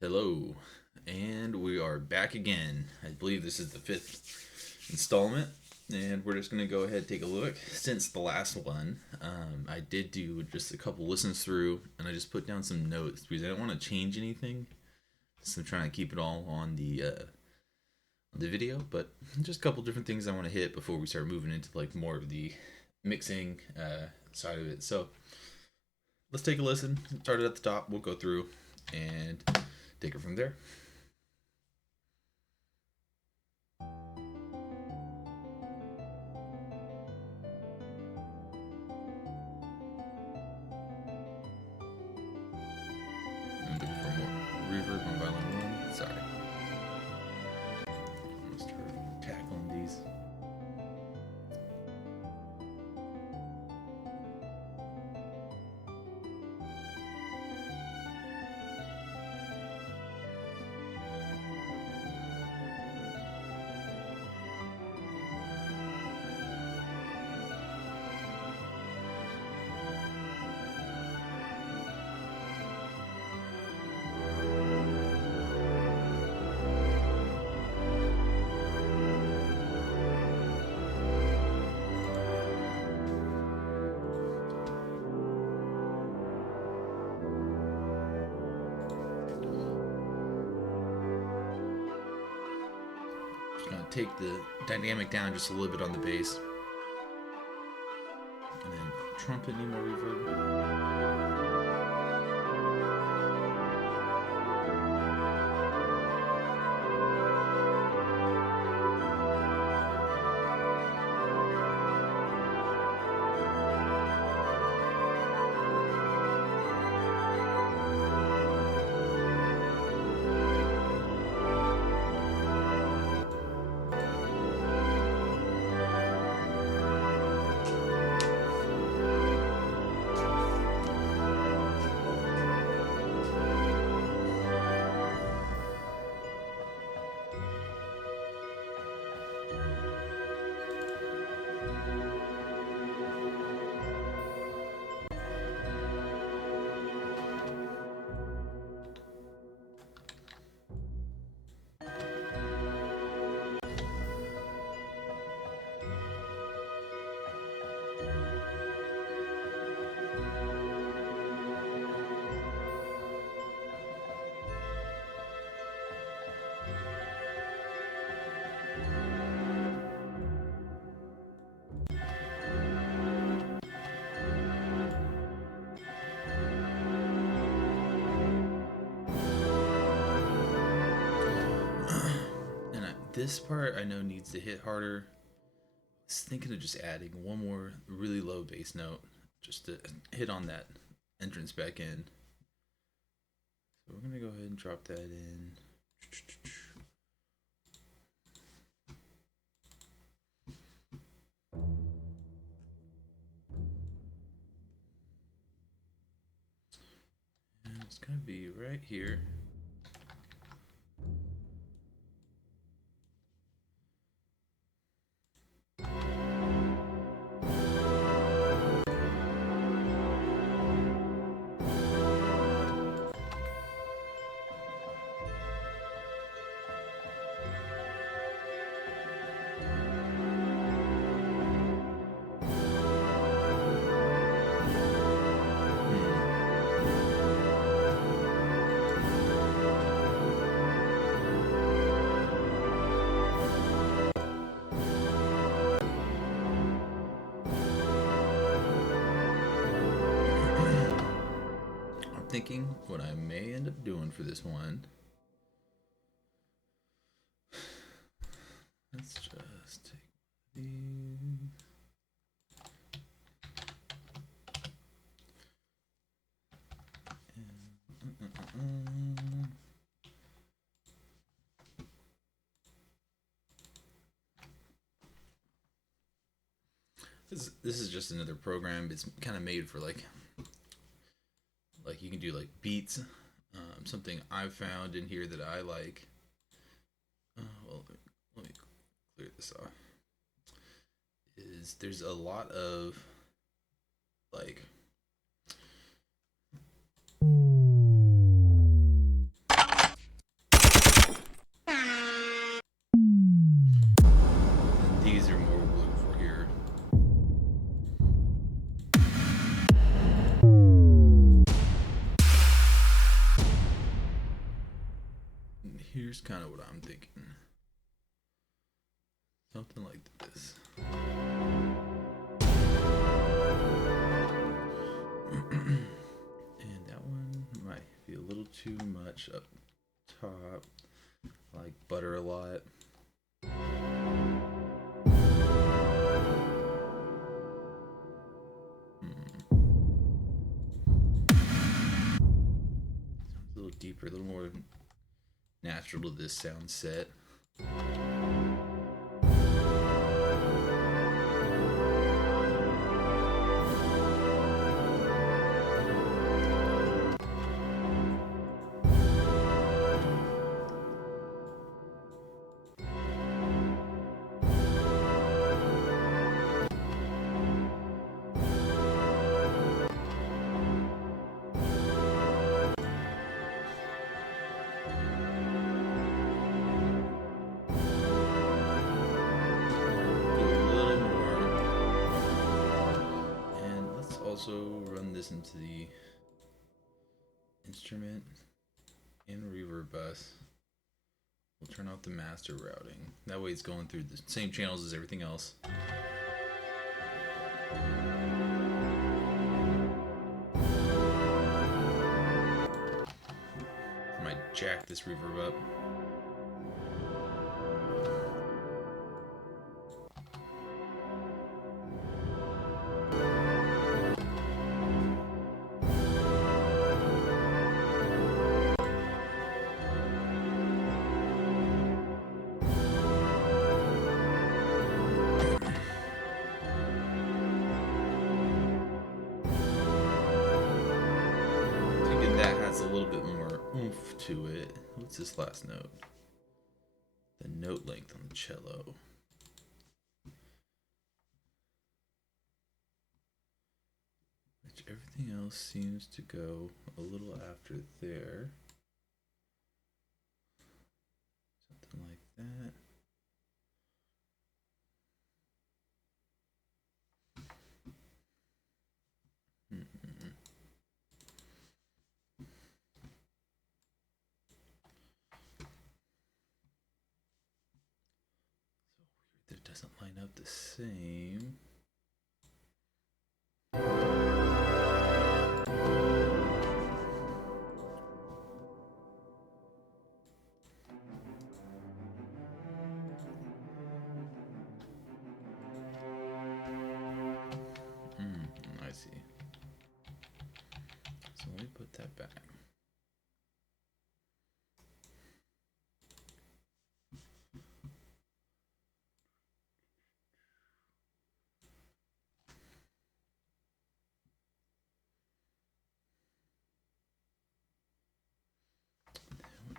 Hello, and we are back again. I believe this is the fifth installment, and we're just going to go ahead and take a look. Since the last one, I did do just a couple listens through, and I just put down some notes because I don't want to change anything. So I'm trying to keep it all on the video, but just a couple different things I want to hit before we start moving into like more of the mixing side of it. So let's take a listen. Start it at the top. We'll go through and take it from there. I'm looking for more reverb on violin 1. Sorry. I'm going to start tackling these. Just going to take the dynamic down just a little bit on the bass. And then trumpet, need more reverb. This part I know needs to hit harder. I was thinking of just adding one more really low bass note just to hit on that entrance back in. So we're gonna go ahead and drop that in. And it's gonna be right here. Thinking what I may end up doing for this one. Let's just take these. This is just another program. It's kind of made for like you can do like beats. Something I've found in here that I like. Well, let me clear this off. Is there's a lot of like here's kind of what I'm thinking. Something like this. And that one might be a little too much up top. I like butter a lot. A little deeper, a little more natural to this sound set. Also run this into the instrument and reverb bus. We'll turn off the master routing. That way it's going through the same channels as everything else. I might jack this reverb up. A little bit more oomph to it. What's this last note? The note length on the cello. Which everything else seems to go a little after there. Something like that. Doesn't line up the same. I see. So let me put that back.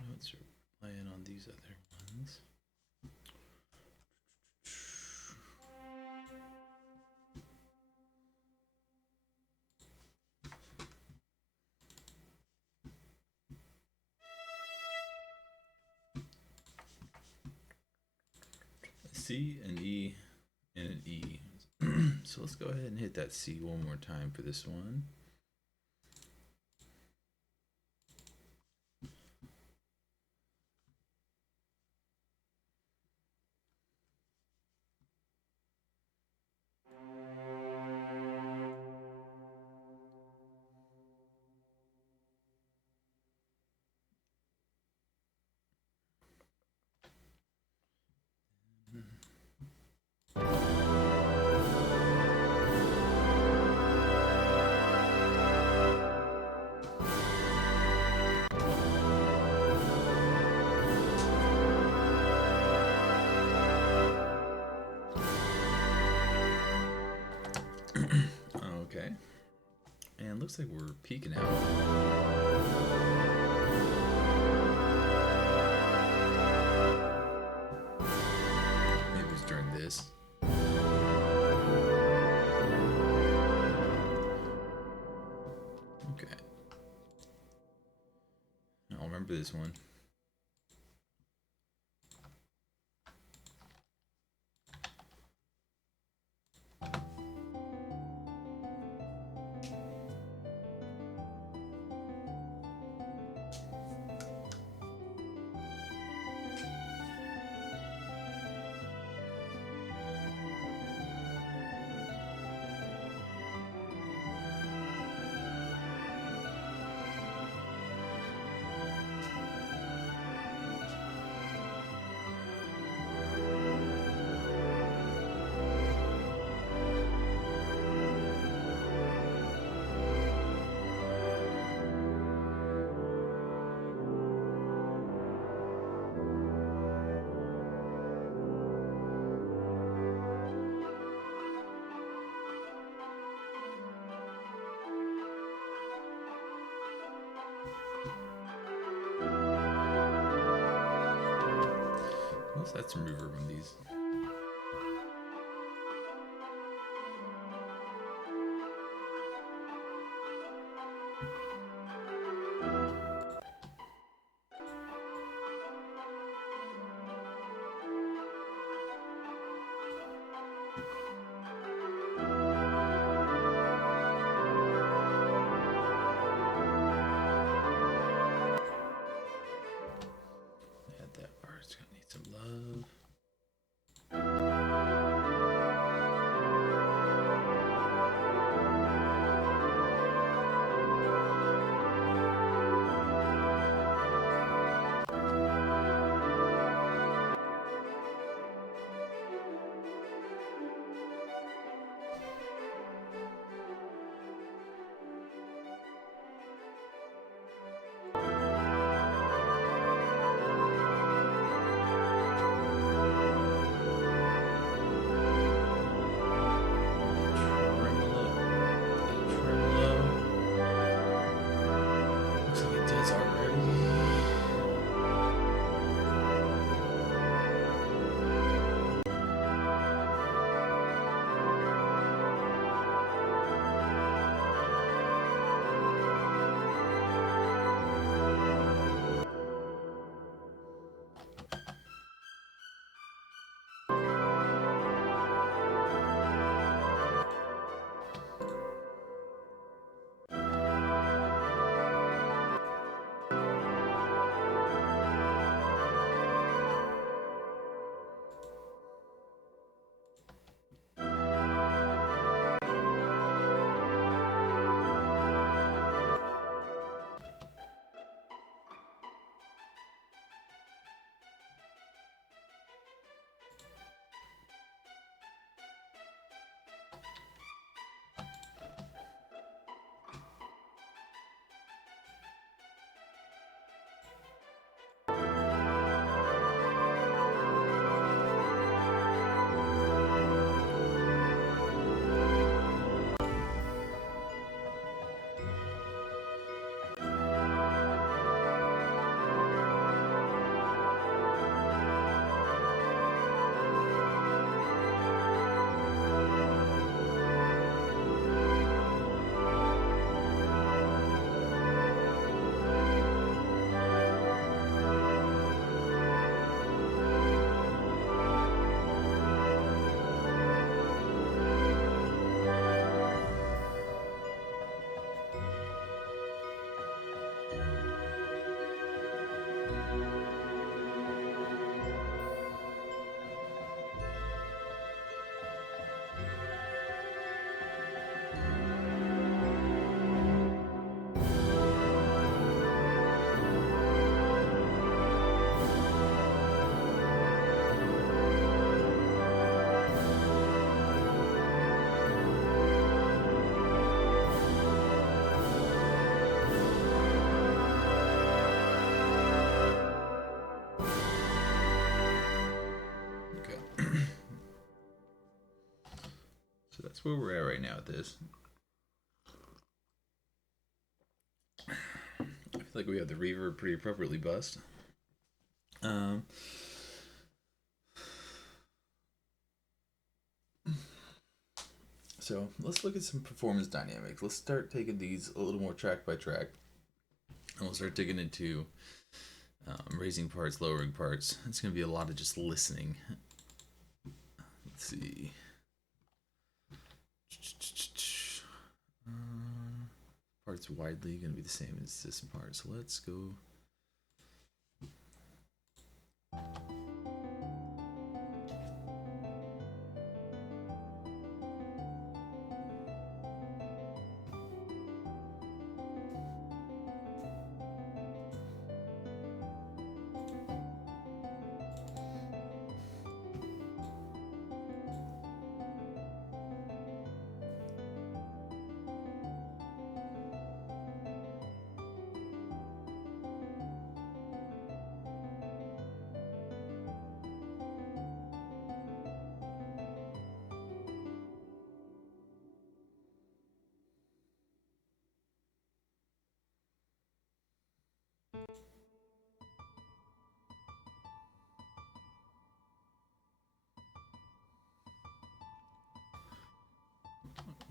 Notes are playing on these other ones. C, an E, and an E. So let's go ahead and hit that C one more time for this one. Okay. And looks like we're peaking out. Maybe it was during this. Okay. I'll remember this one. Let's add some reverb on these. Add that part, it's gonna need some love. So that's where we're at right now with this. I feel like we have the reverb pretty appropriately bussed. So let's look at some performance dynamics. Let's start taking these a little more track by track. And we'll start digging into raising parts, lowering parts. It's going to be a lot of just listening. Let's see. Parts widely going to be the same as this part. So let's go.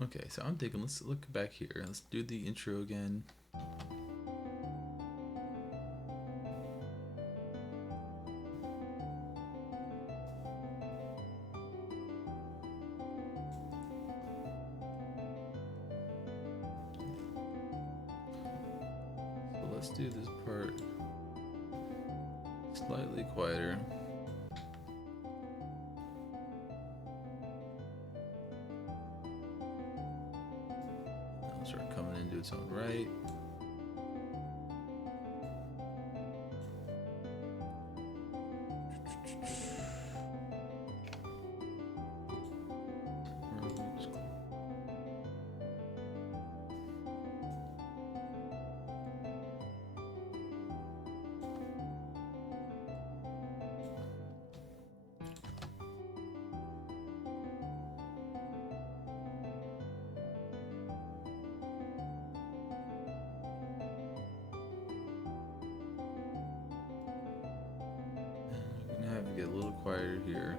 Okay, so I'm thinking, let's look back here. Let's do the intro again. So let's do this part slightly quieter. It'll start coming into its own right. Have to get a little quieter here.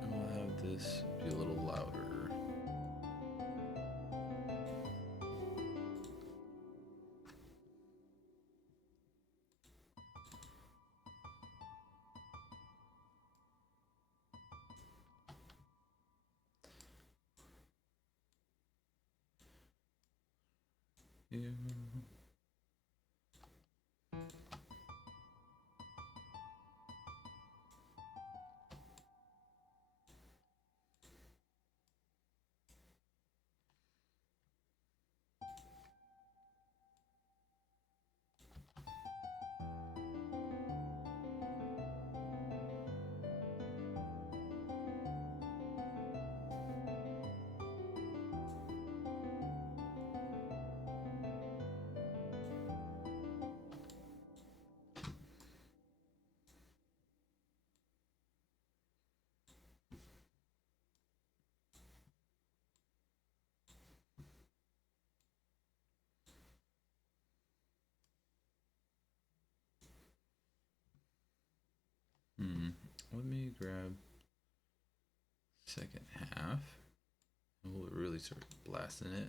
And we'll have this be a little louder. Yeah. Let me grab second half. We'll really start blasting it.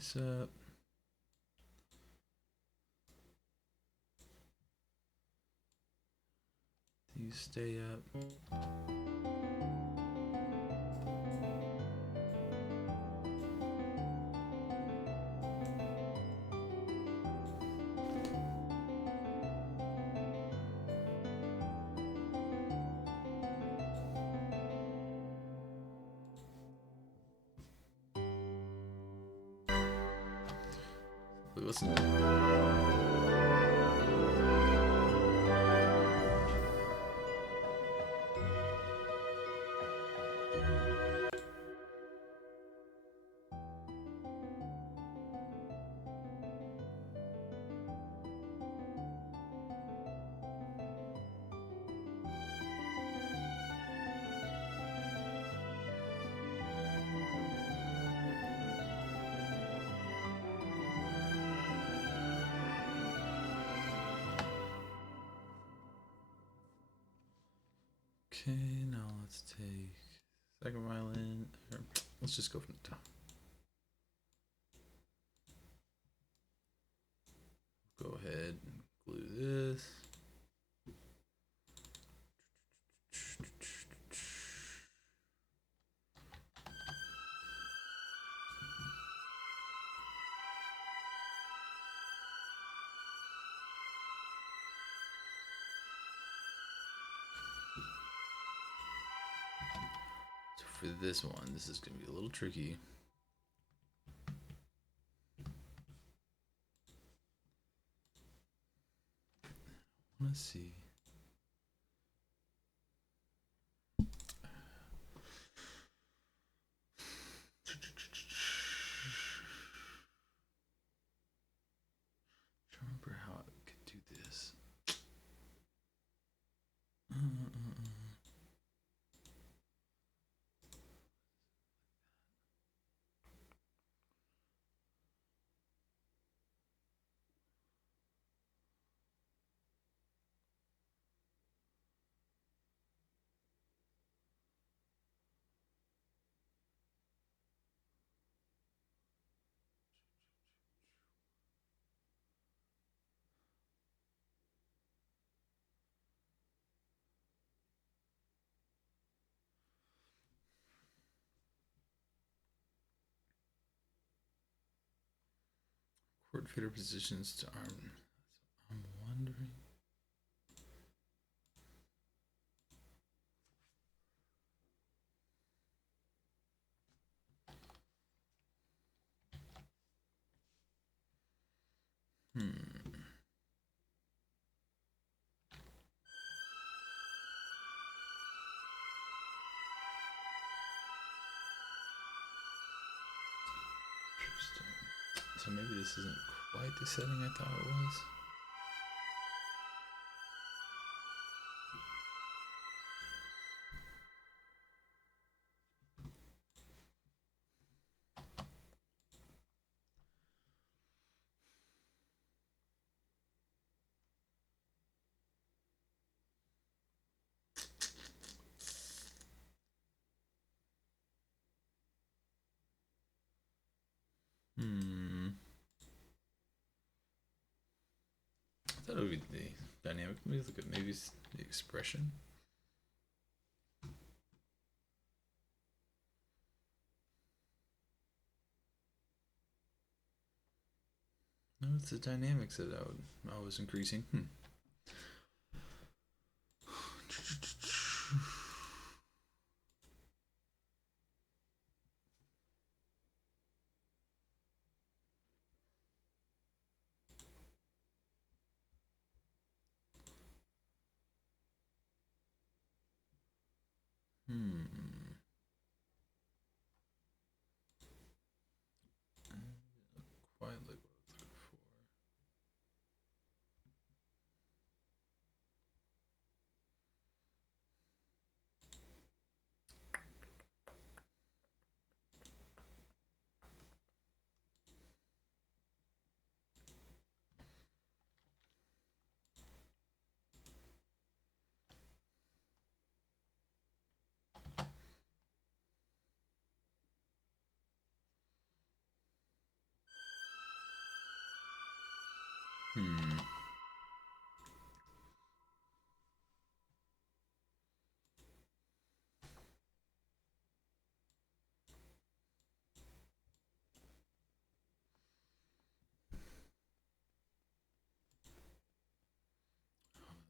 This up. These stay up. Listen. Okay, now let's take second violin. Let's just go from the top. Go ahead and glue this. for this one, this is going to be a little tricky. Let's see. Remember how I could do this. Chord fader positions to arm. I'm wondering. So maybe this isn't quite the setting I thought it was. I thought it would be the dynamic. Maybe look at maybe the expression. No, it's the dynamics that I was increasing. Quite like what I was looking for.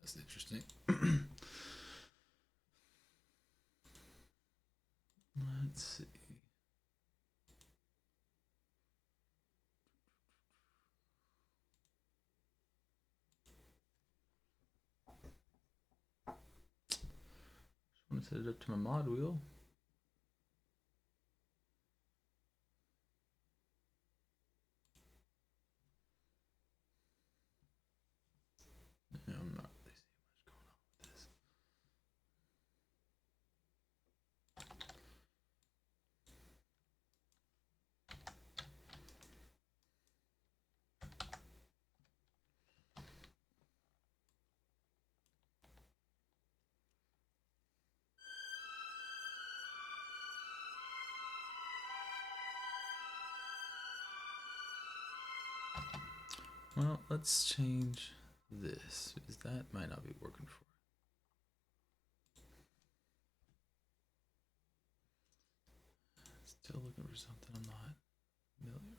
That's interesting. Let's see. Just want to set it up to my mod wheel. Yeah, I'm not really seeing much going on with this. Well, let's change this, because that might not be working for it. Still looking for something I'm not familiar with.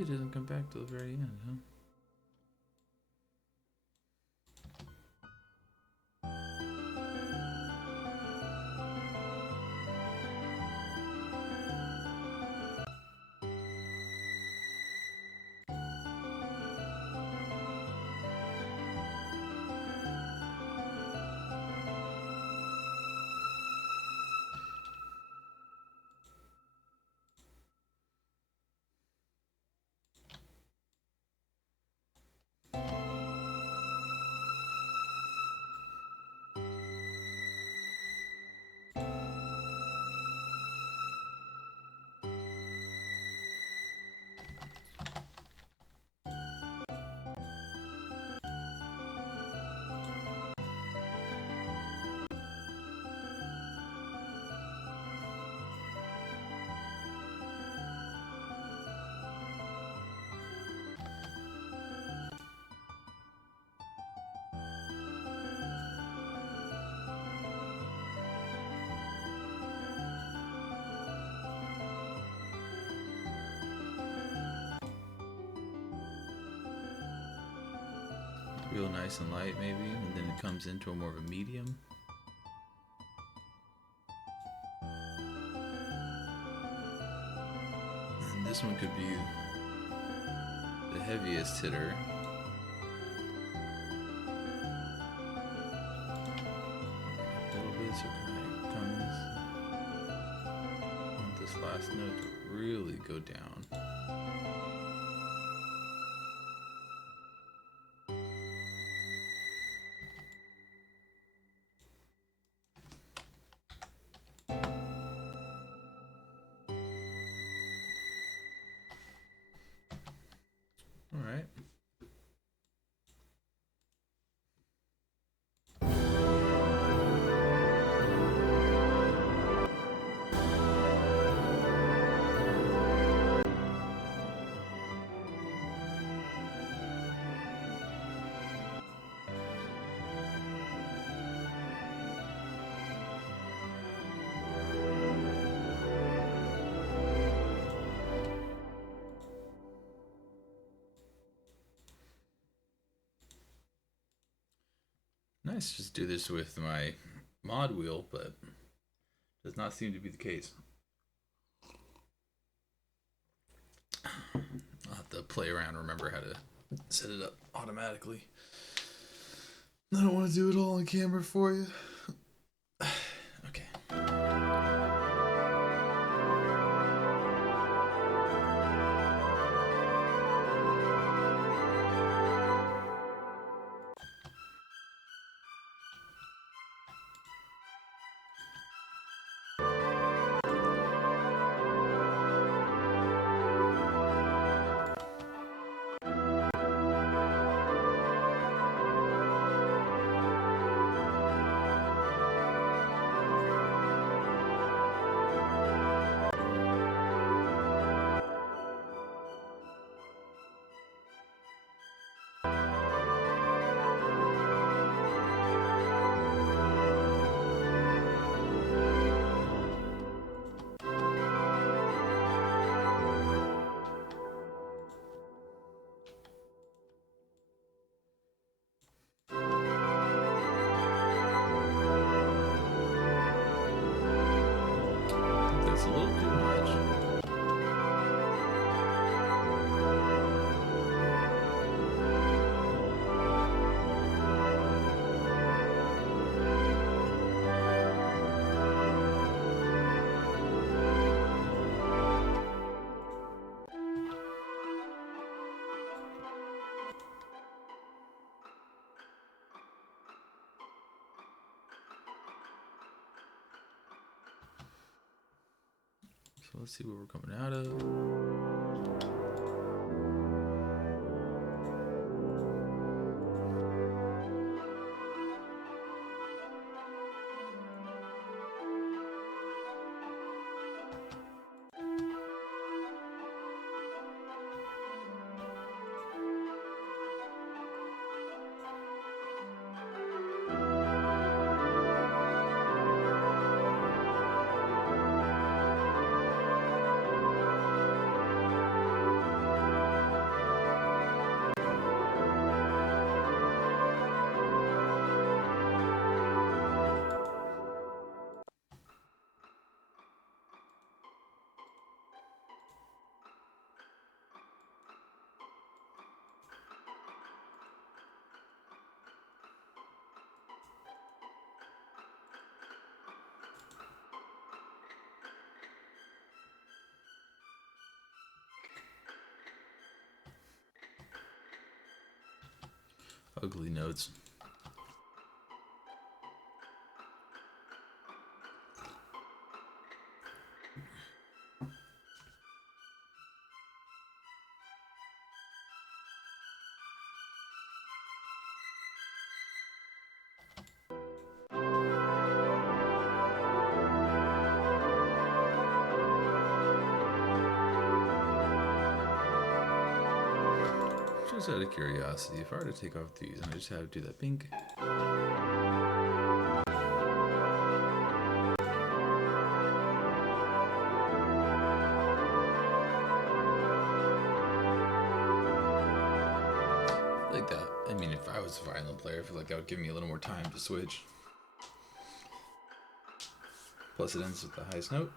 really doesn't come back to the very end, huh? Real nice and light maybe, and then it comes into a more of a medium. And this one could be the heaviest hitter. A little bit, so kind of comes. I want this last note to really go down. All right. Nice, just do this with my mod wheel, but does not seem to be the case. I'll have to play around and remember how to set it up automatically. I don't want to do it all on camera for you. Okay. That's a little too much. So let's see what we're coming out of. ugly notes. Just out of curiosity, if I were to take off these and I just had to do that pink. Like that. I mean, if I was a violin player, I feel like that would give me a little more time to switch. Plus it ends with the highest note.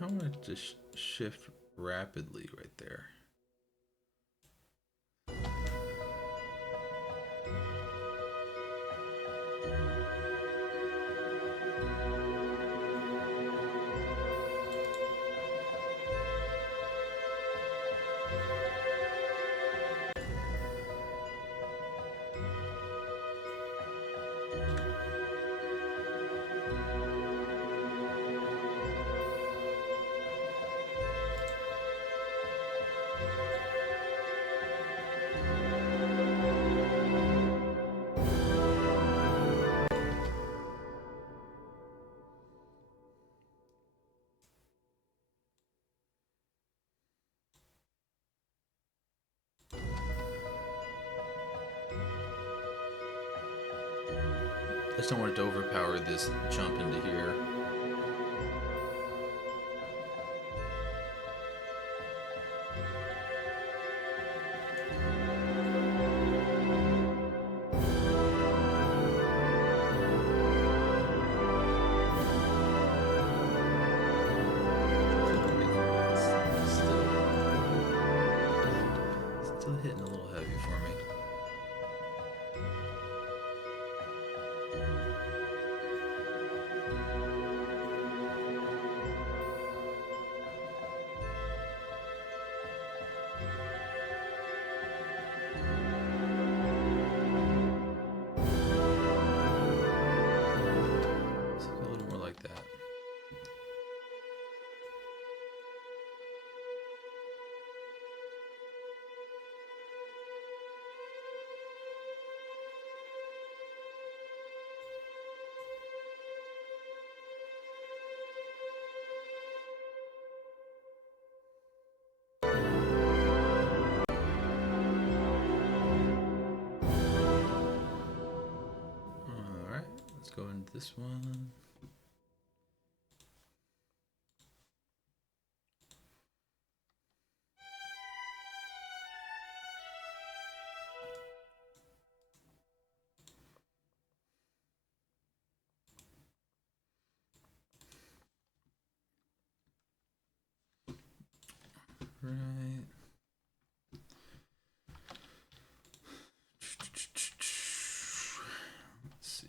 I want it to shift rapidly right there. I just don't want it to overpower this jump into here. Still hitting a little heavy for me. A little more like that. Alright, let's go into this one. Right. Let's see.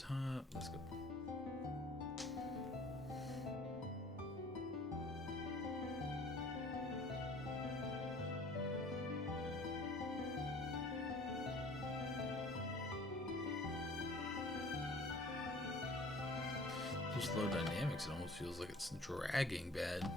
top. Let's go. Just low dynamics, it almost feels like it's dragging bad.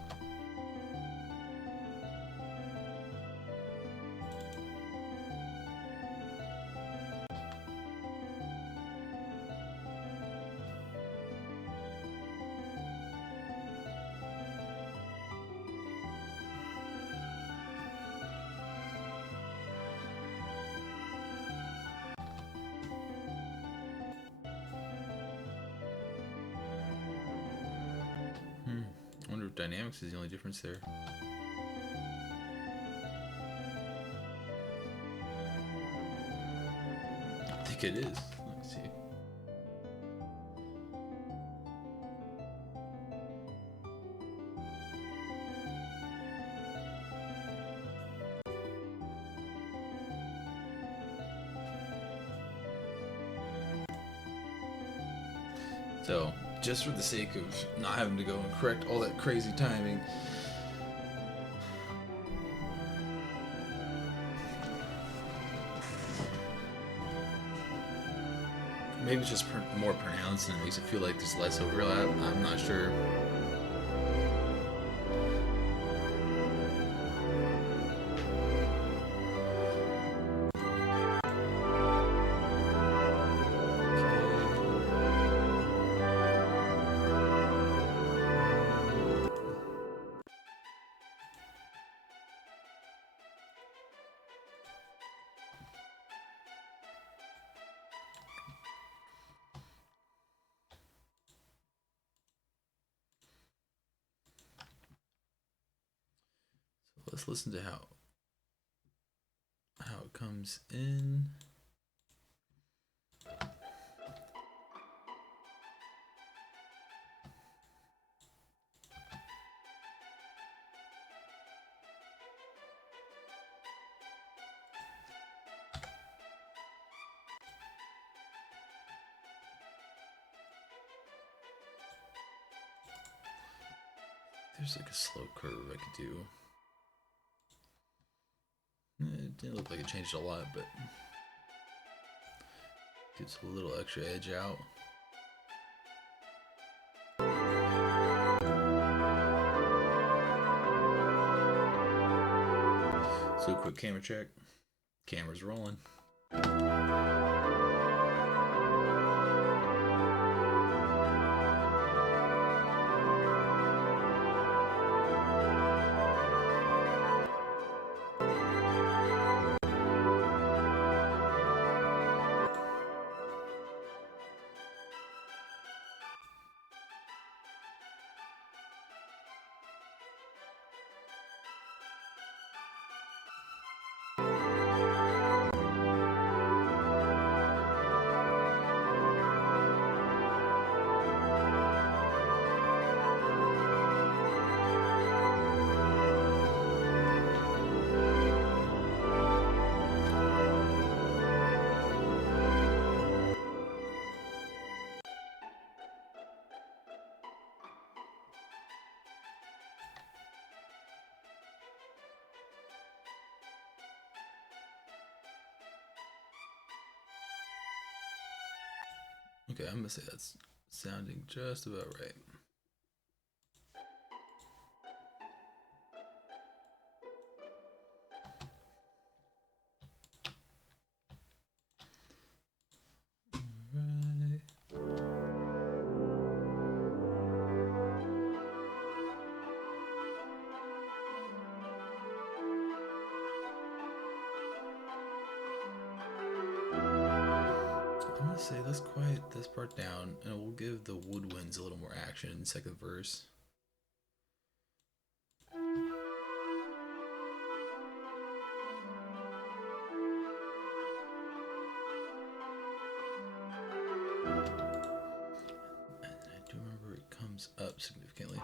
I wonder if dynamics is the only difference there. I think it is. Let's see. So, just for the sake of not having to go and correct all that crazy timing, maybe it's just more pronounced and it makes it feel like there's less overlap. I'm not sure. Let's listen to how it comes in. There's like a slow curve I could do. It didn't look like it changed a lot, but gets a little extra edge out. So quick camera check. Camera's rolling. Okay, I'm gonna say that's sounding just about right. I'm gonna say let's quiet this part down and we'll give the woodwinds a little more action in the second verse. And I do remember it comes up significantly.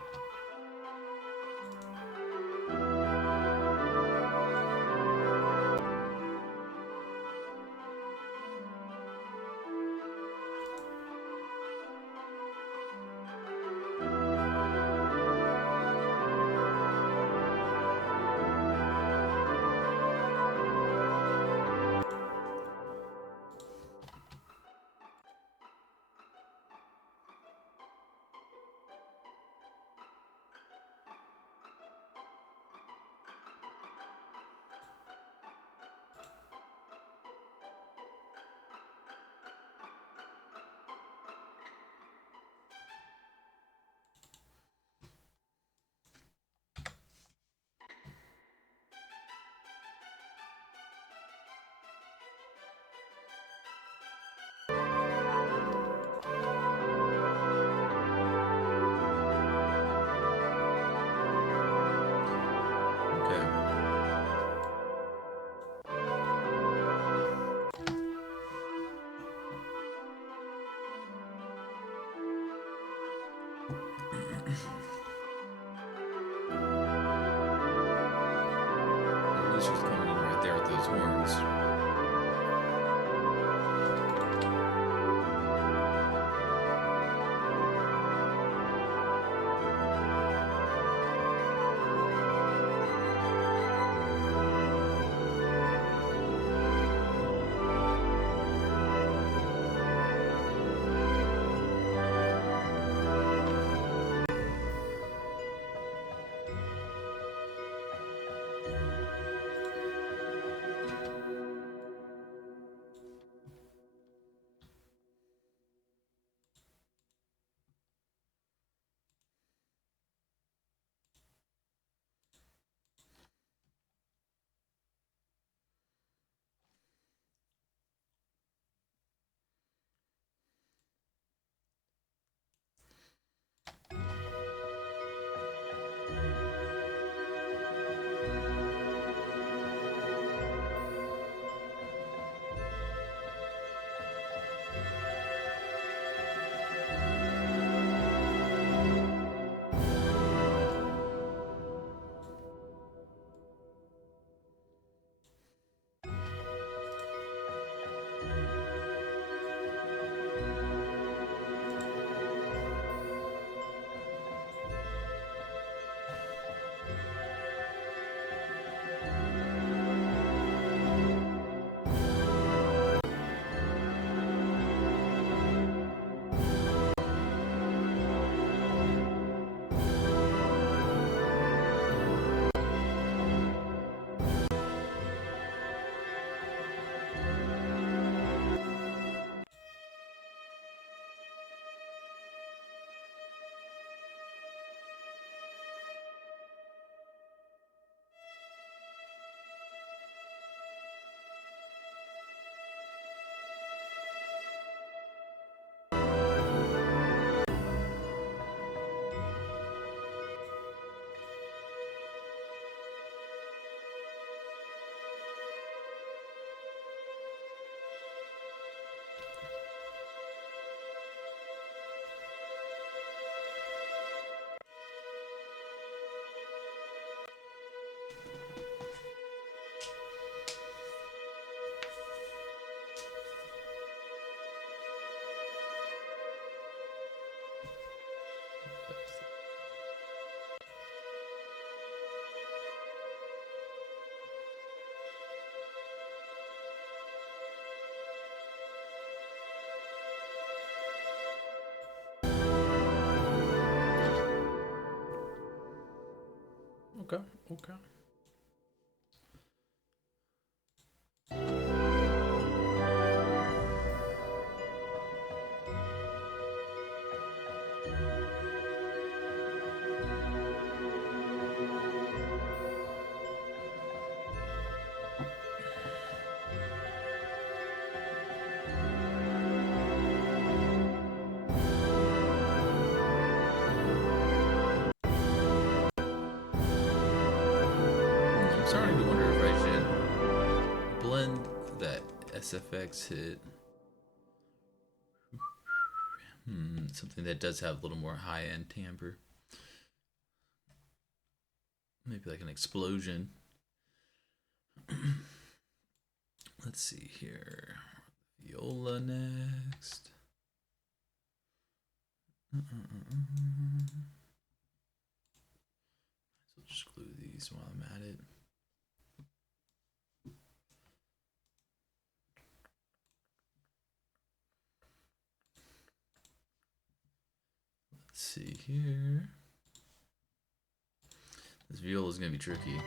horns. Okay, okay. I'm starting to wonder if I should blend that SFX hit. Something that does have a little more high-end timbre. Maybe like an explosion. Let's see here. Viola next. So just glue these while I'm at it. Let's see here. This viola is going to be tricky.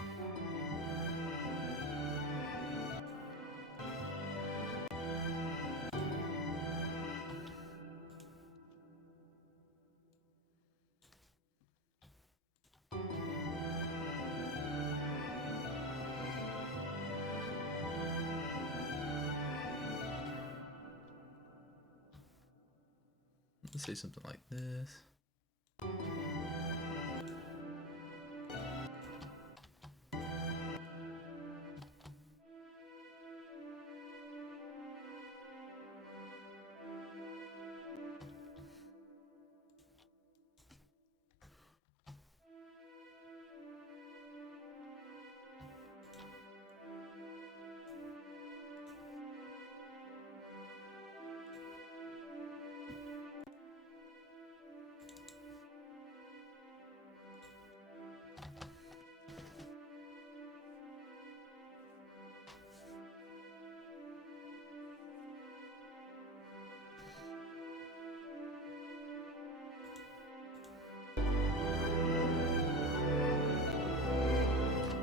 Let's say something like this.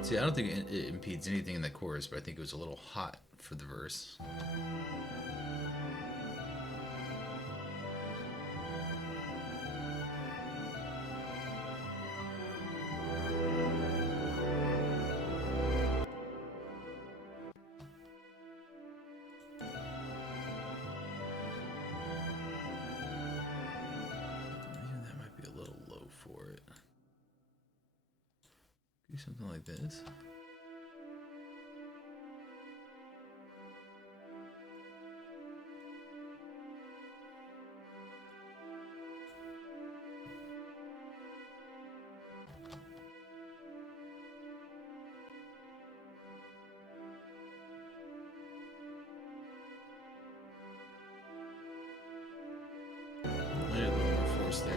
See, I don't think it impedes anything in the chorus, but I think it was a little hot for the verse. Something like this. I need a little more force there.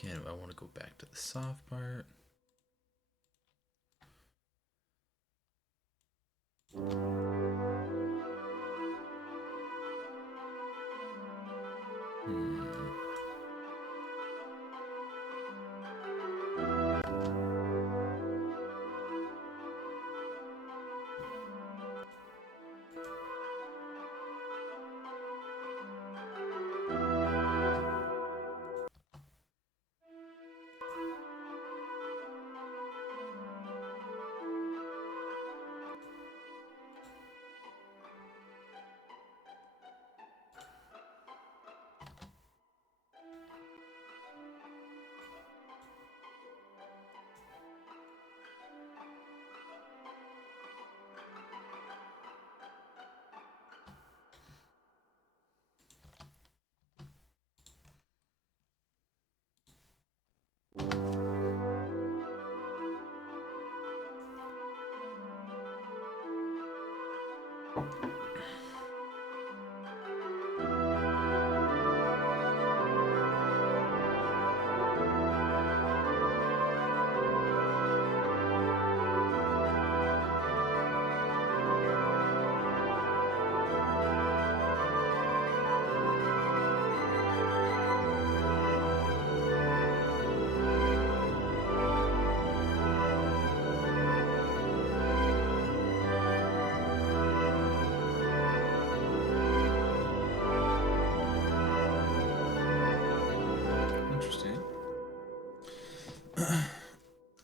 Again, I want to go back to the soft part.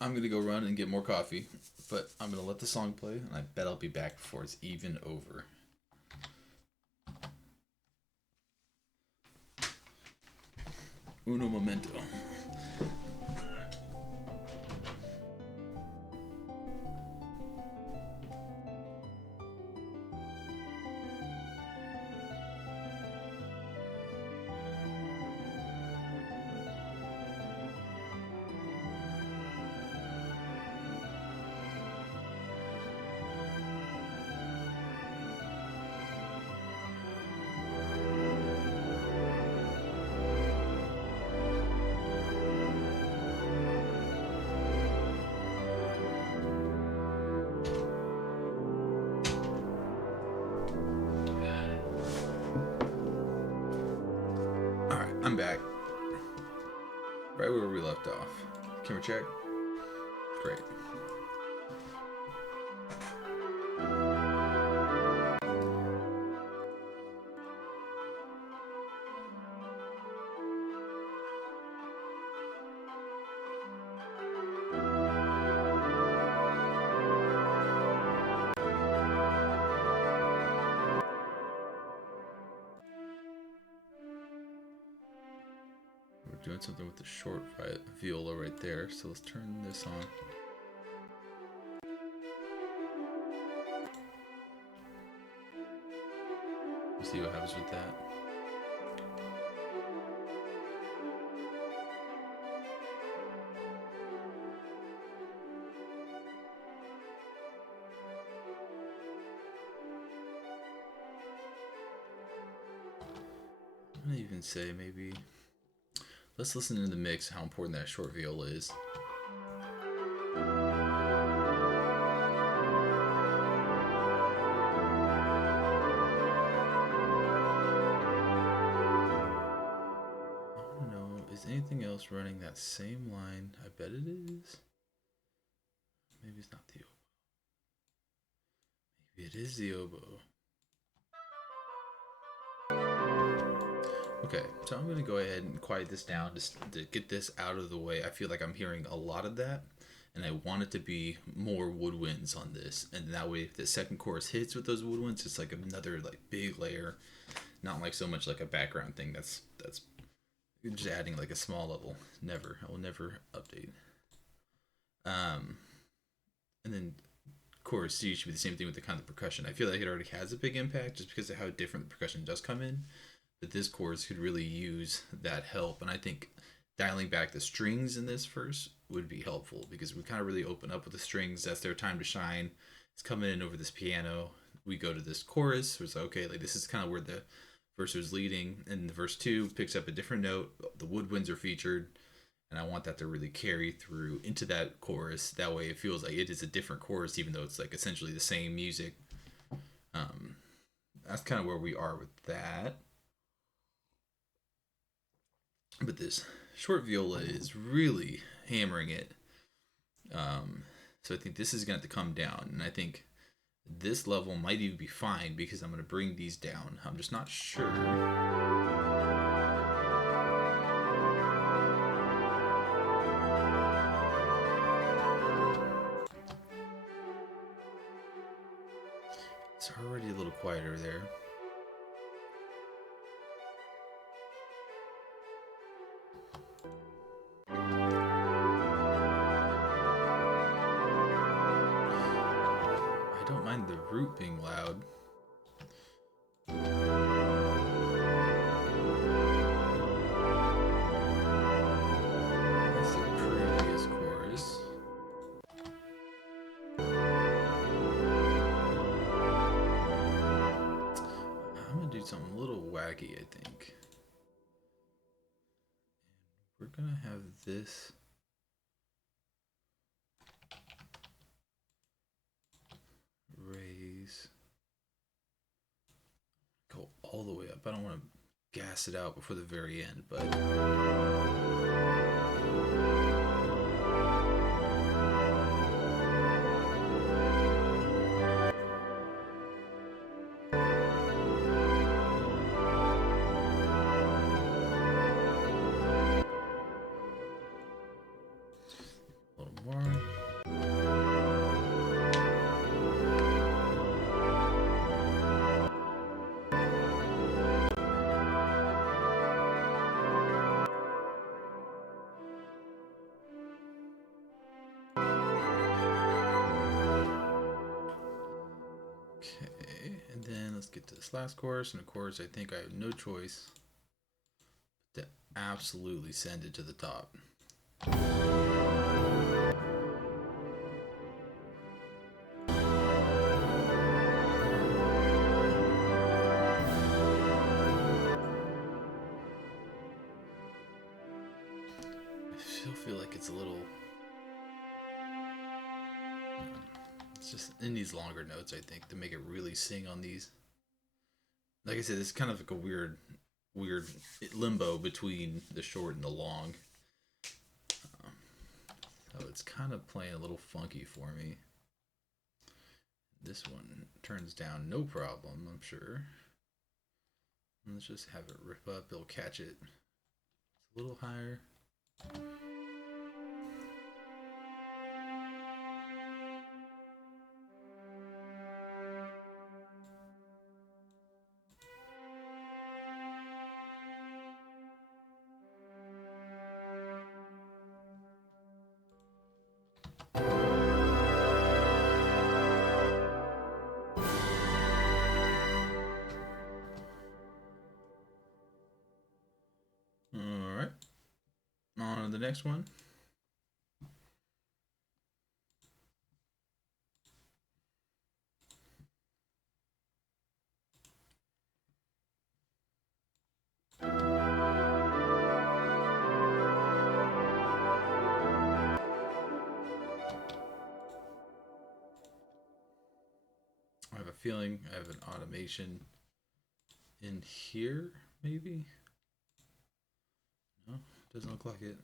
I'm gonna go run and get more coffee, but I'm gonna let the song play, and I bet I'll be back before it's even over. Uno momento. I'm back. Right where we left off. Camera check. Great. Doing something with the short viola right there, so let's turn this on. Let's see what happens with that. I'm gonna even say maybe let's listen to the mix, how important that short viola is. else running that same line. I bet it is. Maybe it's not the oboe. Maybe it is the oboe. Okay, so I'm going to go ahead and quiet this down just to get this out of the way. I feel like I'm hearing a lot of that, and I want it to be more woodwinds on this. And that way, if the second chorus hits with those woodwinds, it's like another like big layer, not like so much like a background thing. That's just adding like a small level. I will never update. And then chorus C should be the same thing with the kind of percussion. I feel like it already has a big impact just because of how different the percussion does come in. But this chorus could really use that help, and I think dialing back the strings in this verse would be helpful because we kind of really open up with the strings. That's their time to shine. It's coming in over this piano. We go to this chorus. It's like, okay, like this is kind of where the verse was leading, and the verse 2 picks up a different note. The woodwinds are featured, and I want that to really carry through into that chorus. That way, it feels like it is a different chorus, even though it's like essentially the same music. That's kind of where we are with that. But this short viola is really hammering it. So I think this is going to have to come down. And I think this level might even be fine because I'm going to bring these down. I'm just not sure. It's already a little quieter there. The root being loud. That's the previous chorus. I'm gonna do something a little wacky, I think. And we're gonna have this. Raise. Go all the way up. I don't want to gas it out before the very end, but a little more. Okay, and then let's get to this last chorus, and of course I think I have no choice but to absolutely send it to the top. I still feel like it's a little... It's just in these longer notes, I think, to make it really sing on these. Like I said, it's kind of like a weird limbo between the short and the long. So it's kind of playing a little funky for me. This one turns down no problem, I'm sure. Let's just have it rip up. It'll catch it. It's a little higher. Alright. On to the next one. I have a feeling I have an automation in here, maybe? No, Doesn't look like it.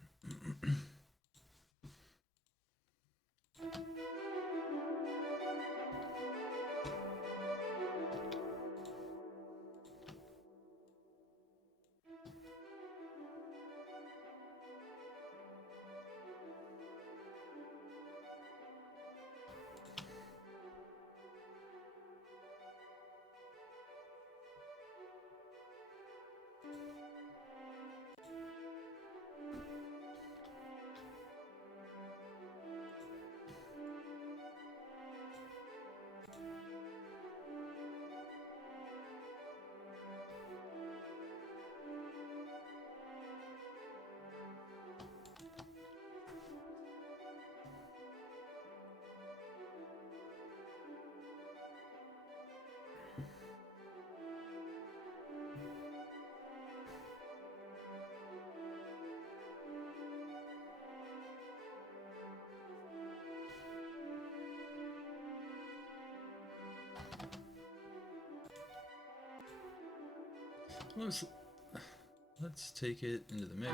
Let's take it into the mix.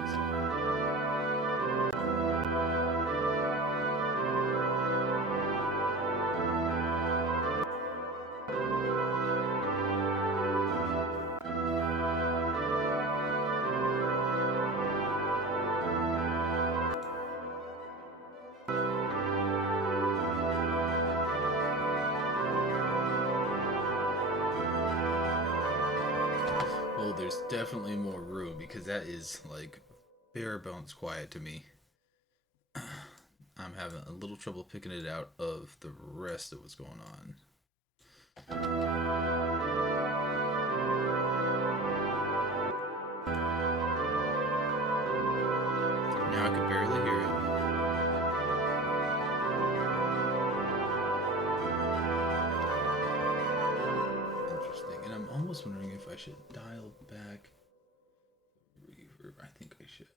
Well, there's definitely more room because that is like bare bones quiet to me. I'm having a little trouble picking it out of the rest of what's going on. Now I can barely hear it. Interesting. And I'm almost wondering if I should dial back reverb. I think I should.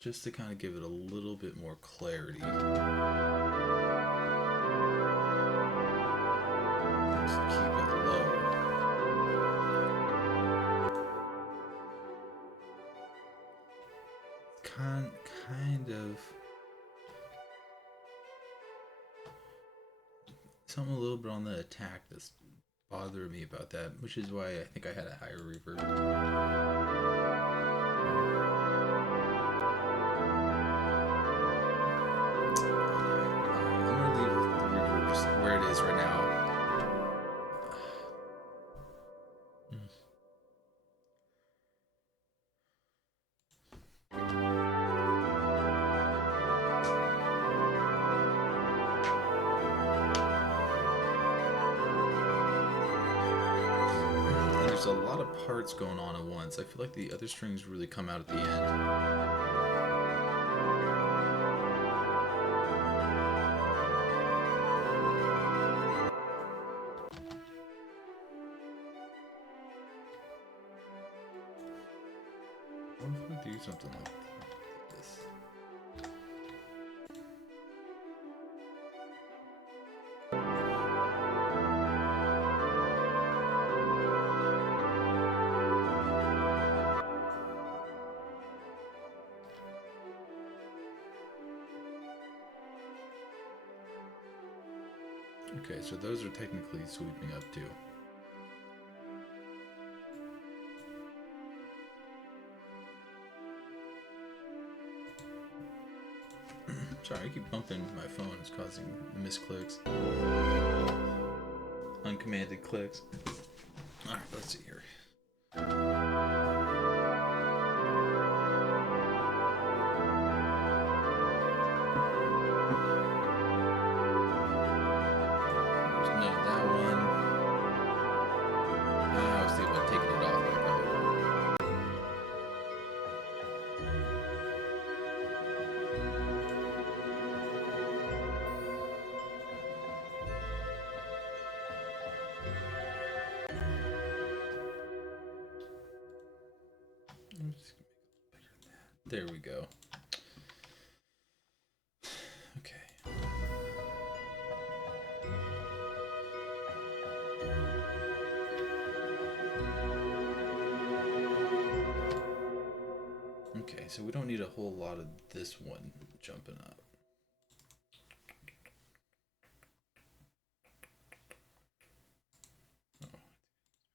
Just to kind of give it a little bit more clarity. Just keep it low. Kind of something a little bit on the attack that's bothering me about that, which is why I think I had a higher reverb. I'm gonna leave the reverb just where it is right now. There's a lot of parts going on at once. I feel like the other strings really come out at the end. What if I do something like this? Okay, so those are technically sweeping up too. Sorry, I keep bumping my phone. It's causing misclicks. Uncommanded clicks. Alright, let's see here. There we go. Okay. Okay, so we don't need a whole lot of this one jumping up. Oh,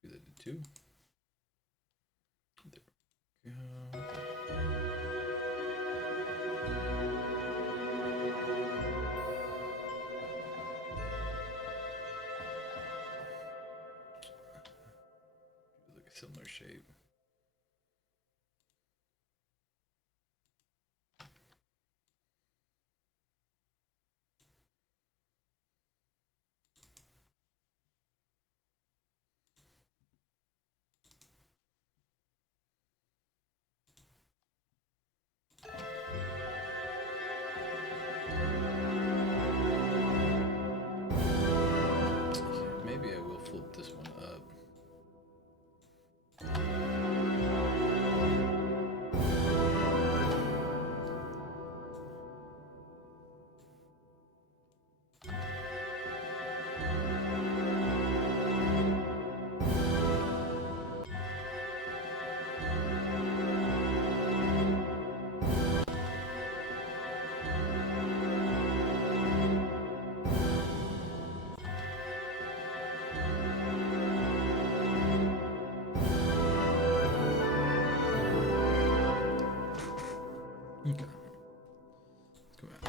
do that to 2. There we go. Like a similar shape. Maybe I will flip this one up. Okay. Let's go back.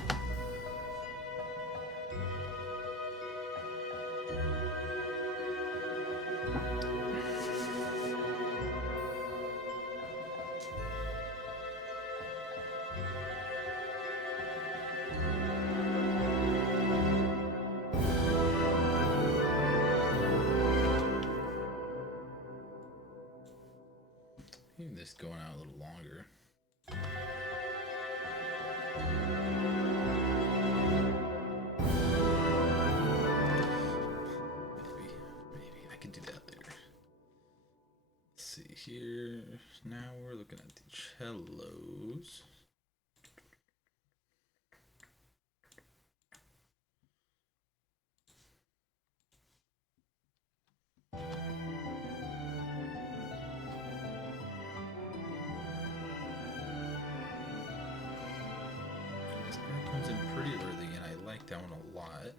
Maybe this going out a little longer. Maybe I can do that later. Let's see here. Now we're looking at the cellos. This part comes in pretty early, and I like that one a lot.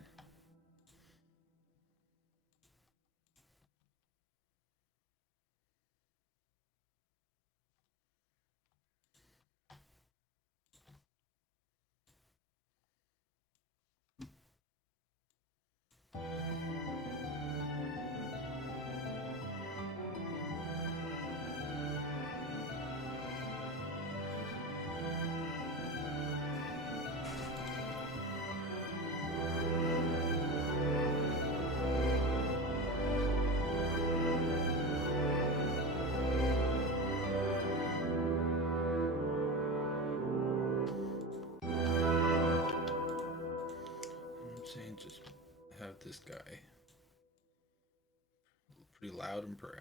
Just have this guy pretty loud and proud.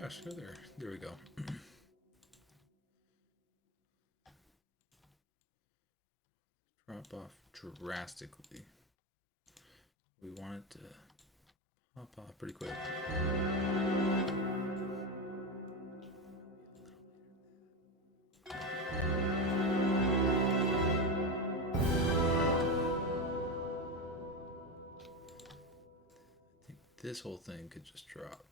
Gosh, there we go. Drop off drastically. We want it to pop off pretty quick. I think this whole thing could just drop.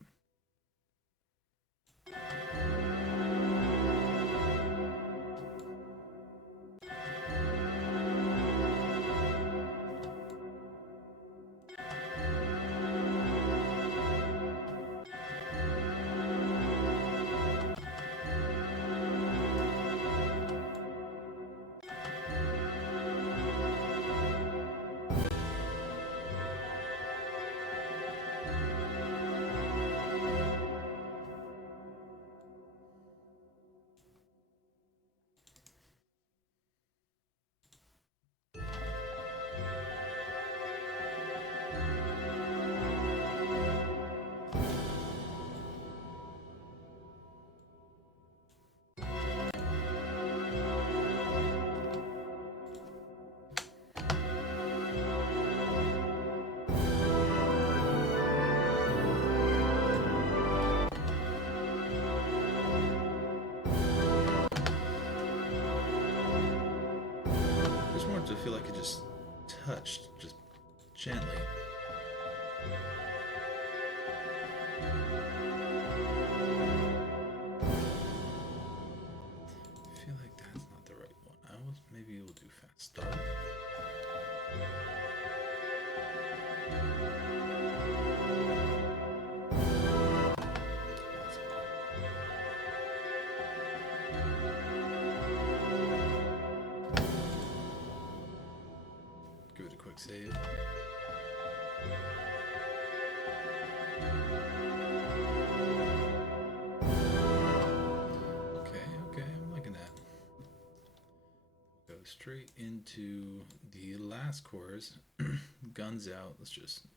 to feel like it just touched, just gently. I feel like that's not the right one. Maybe we'll do fast start. Give it a quick save. Okay, I'm liking that. Go straight into the last chorus. Guns out. Let's just.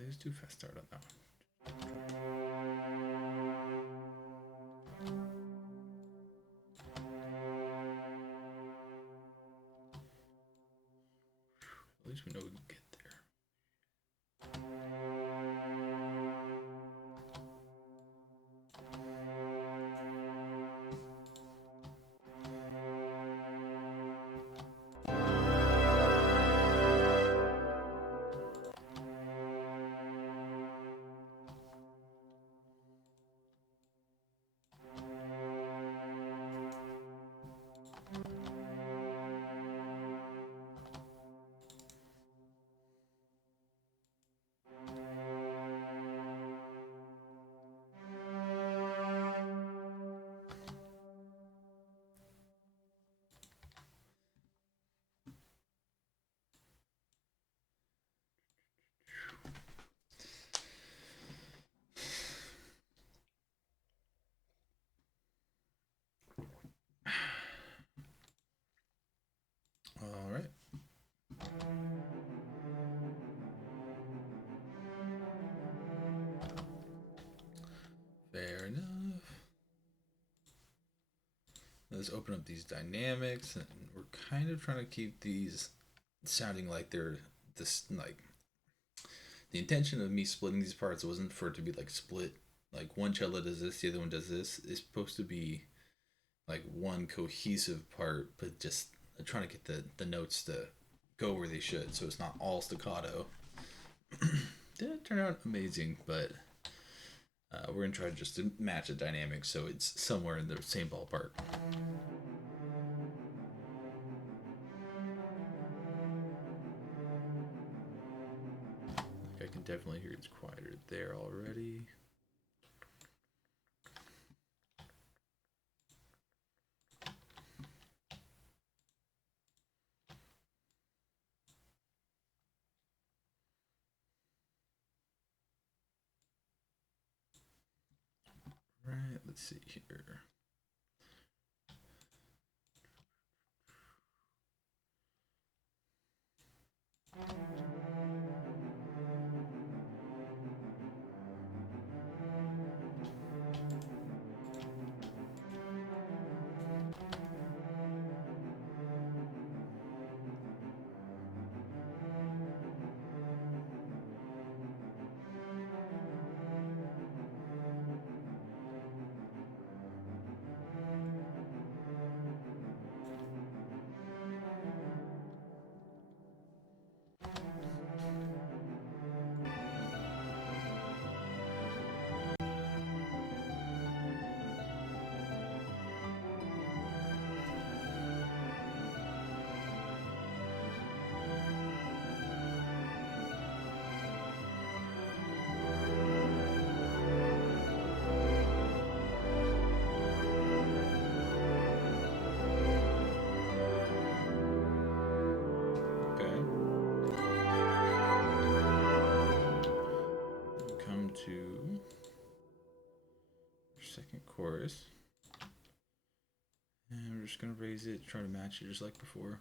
Let's do fast start on that one. At least we know we can get there. All right. Fair enough. Let's open up these dynamics, and we're kind of trying to keep these sounding like they're this, like, the intention of me splitting these parts wasn't for it to be like split, like one cello does this, the other one does this. It's supposed to be like one cohesive part, but just trying to get the notes to go where they should, so it's not all staccato. Didn't turn out amazing, but we're gonna try just to match the dynamics so it's somewhere in the same ballpark. I can definitely hear it's quieter there already. Right, let's see here. chorus. And we're just going to raise it, try to match it just like before.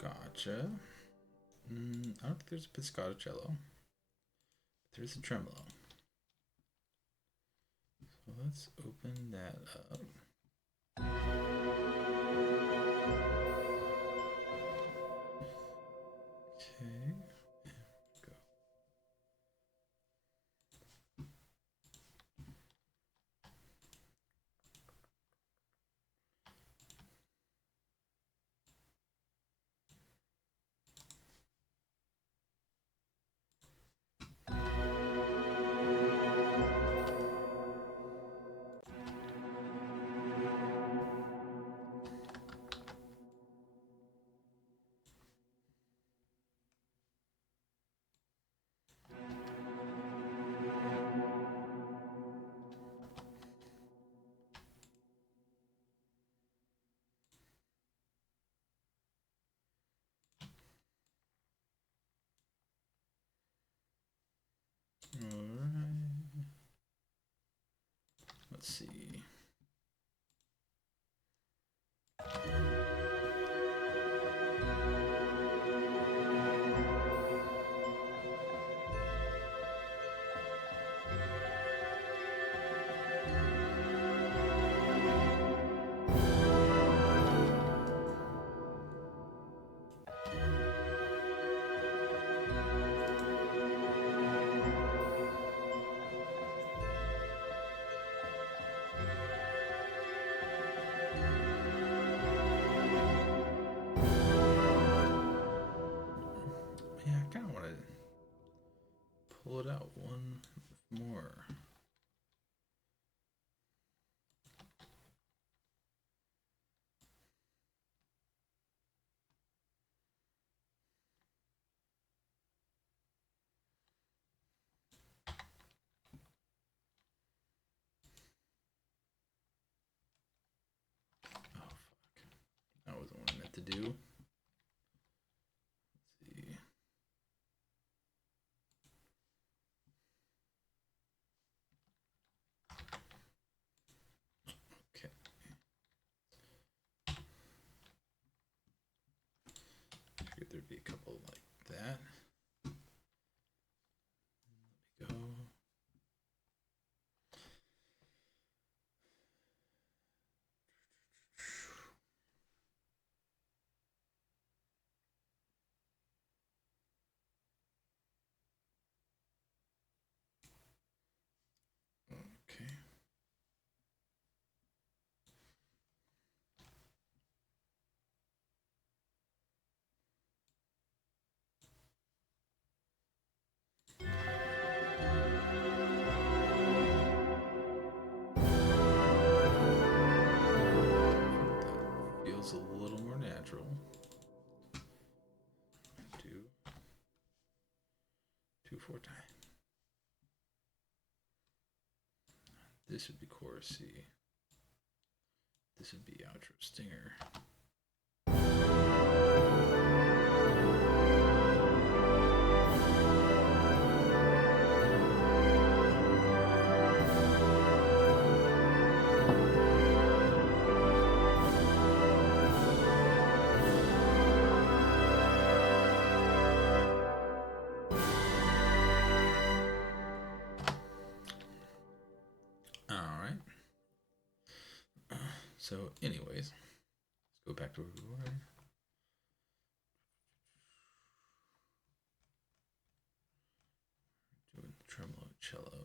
Gotcha. I don't think there's a pizzicato cello, but there's a tremolo. So let's open that up. Okay. Go. All right. Let's see. Yeah, I kind of want to pull it out one more. Oh, fuck. That wasn't what I meant to do. Let's see. Okay. Figured there'd be a couple like that. Let me go. Okay. That feels a little more natural. 2/4 time. This would be chorus C. This would be outro stinger. So anyways, let's go back to where we were. Doing the tremolo cello.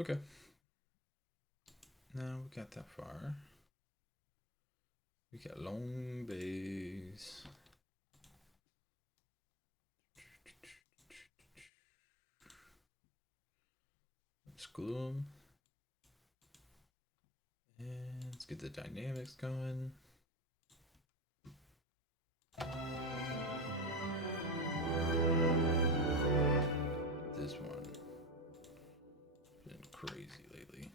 Okay. Now we got that far. We got long bass. Let's glue them. And let's get the dynamics going. This one been crazy lately.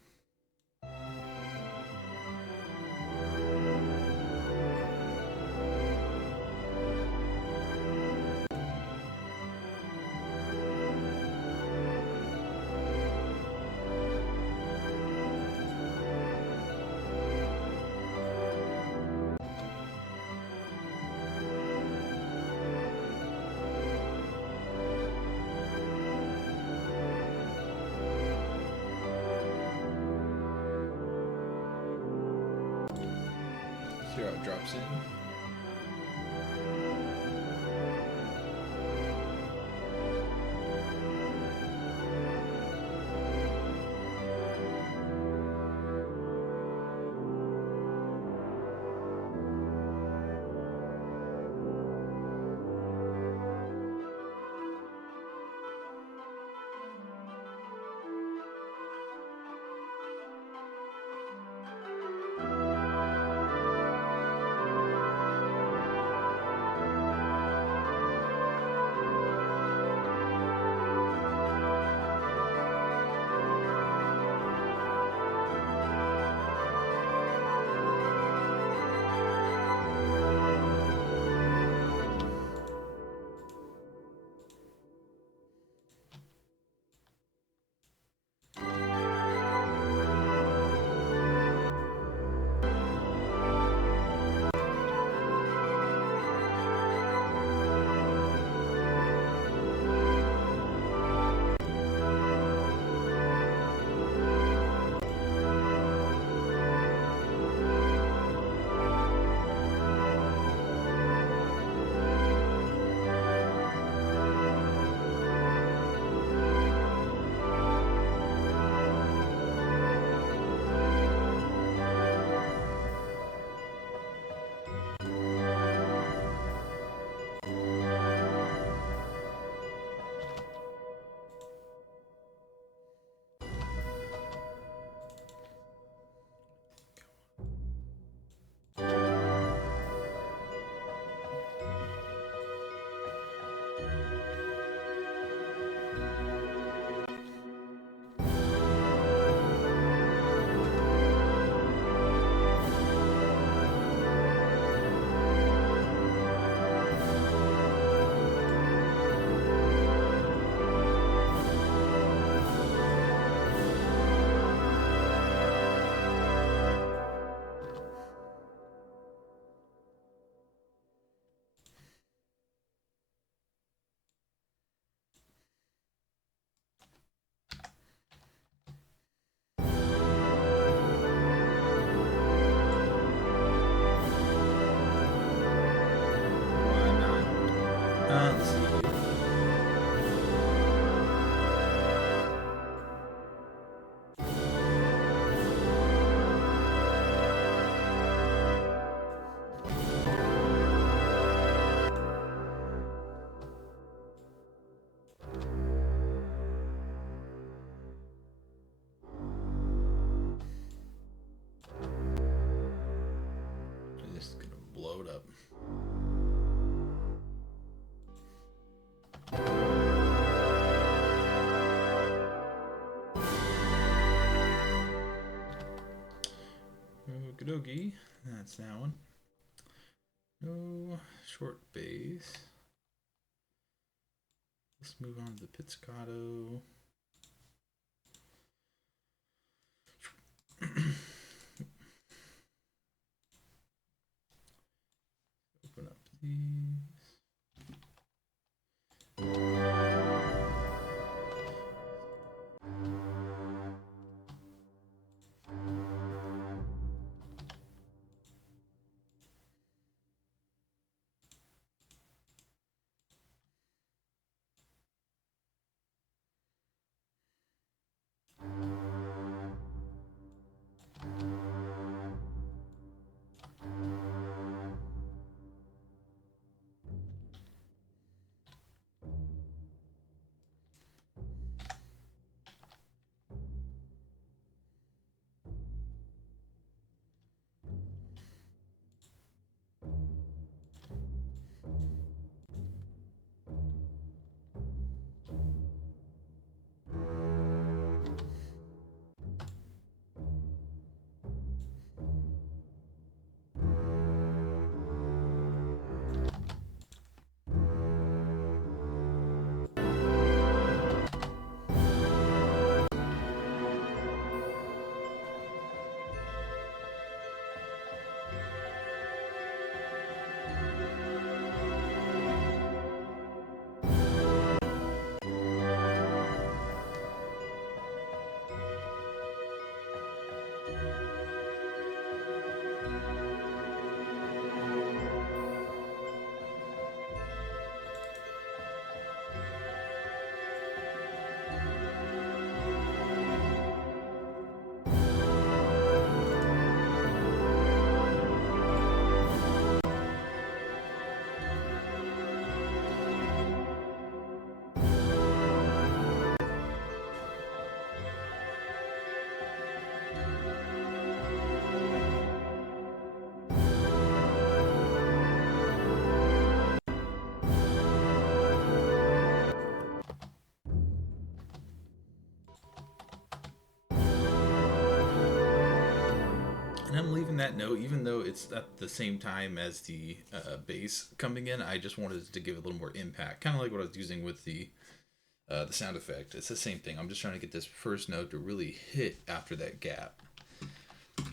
See how it drops in. Okie, that's that one. No short bass. Let's move on to the pizzicato. Open up these. And I'm leaving that note, even though it's at the same time as the bass coming in. I just wanted to give it a little more impact, kind of like what I was using with the sound effect. It's the same thing. I'm just trying to get this first note to really hit after that gap.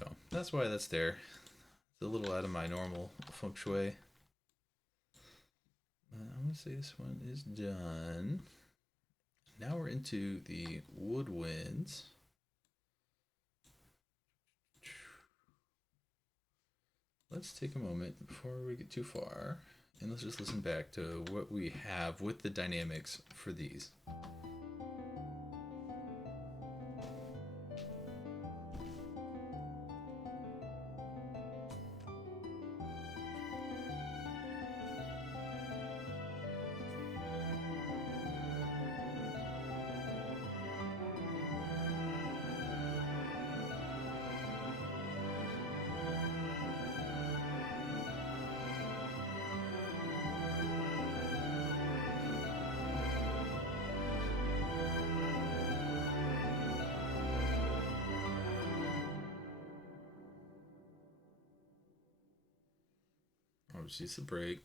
So that's why that's there. It's a little out of my normal feng shui. I'm going to say this one is done. Now we're into the woodwinds. Let's take a moment before we get too far, and let's just listen back to what we have with the dynamics for these. Just a break.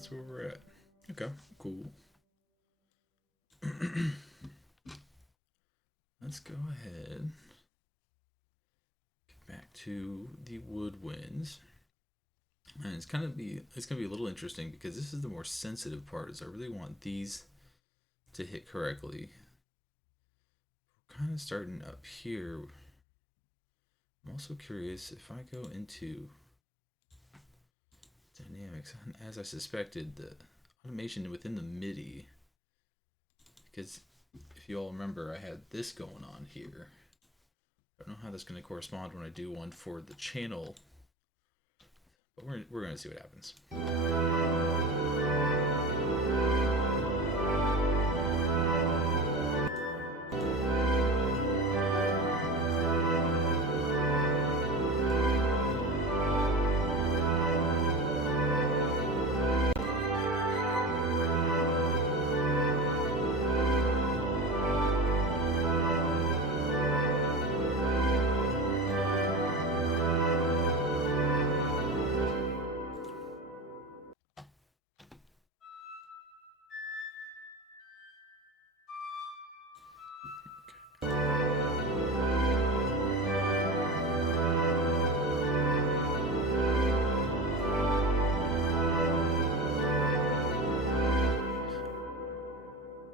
that's where we're at. Okay, cool. Let's go ahead. Get back to the woodwinds. And it's gonna be a little interesting because this is the more sensitive part. Is I really want these to hit correctly. We're kind of starting up here. I'm also curious if I go into dynamics, as I suspected, the automation within the MIDI, because if you all remember, I had this going on here. I don't know how that's going to correspond when I do one for the channel, but we're going to see what happens.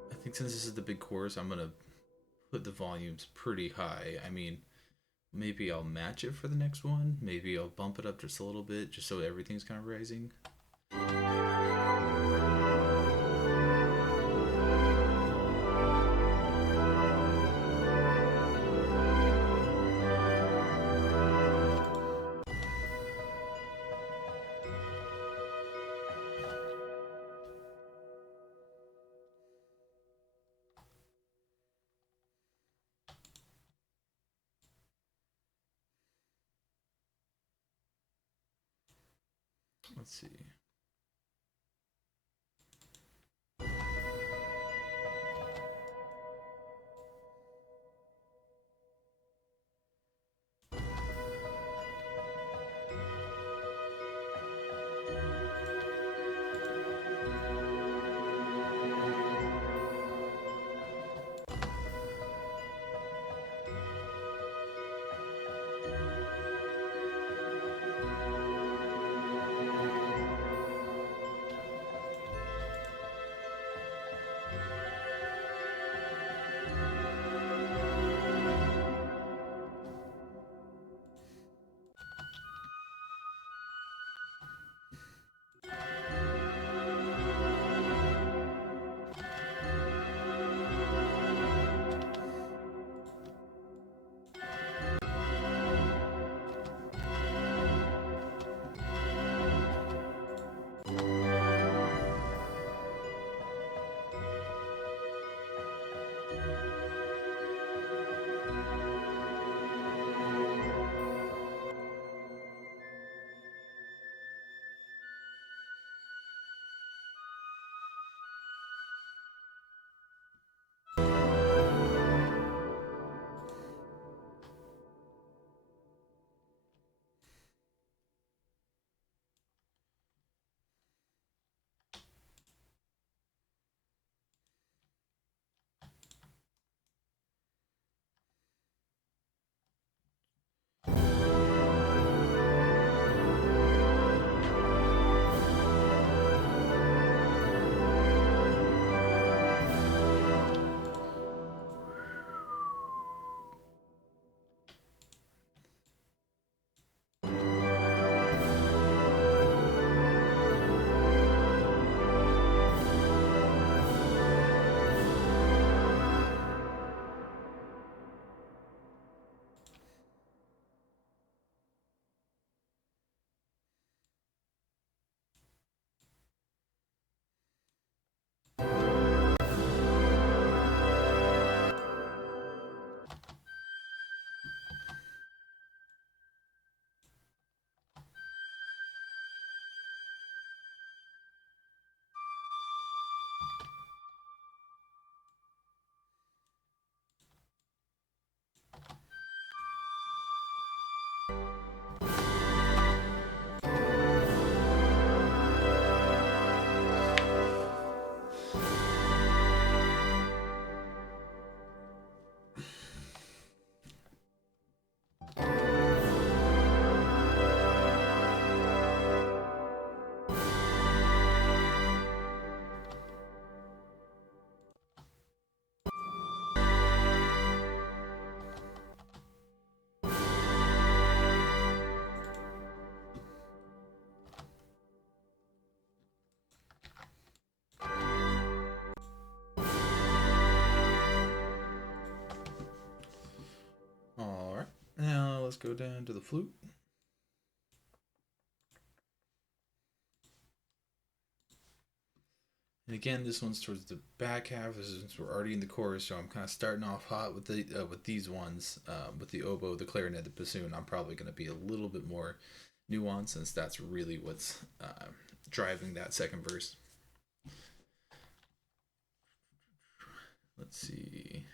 I think since this is the big chorus, I'm gonna put the volumes pretty high. I mean, maybe I'll match it for the next one. Maybe I'll bump it up just a little bit, just so everything's kind of rising. Let's see. let's go down to the flute. And again, this one's towards the back half. Since we're already in the chorus, so I'm kind of starting off hot with these ones, with the oboe, the clarinet, the bassoon. I'm probably going to be a little bit more nuanced, since that's really what's driving that second verse. Let's see.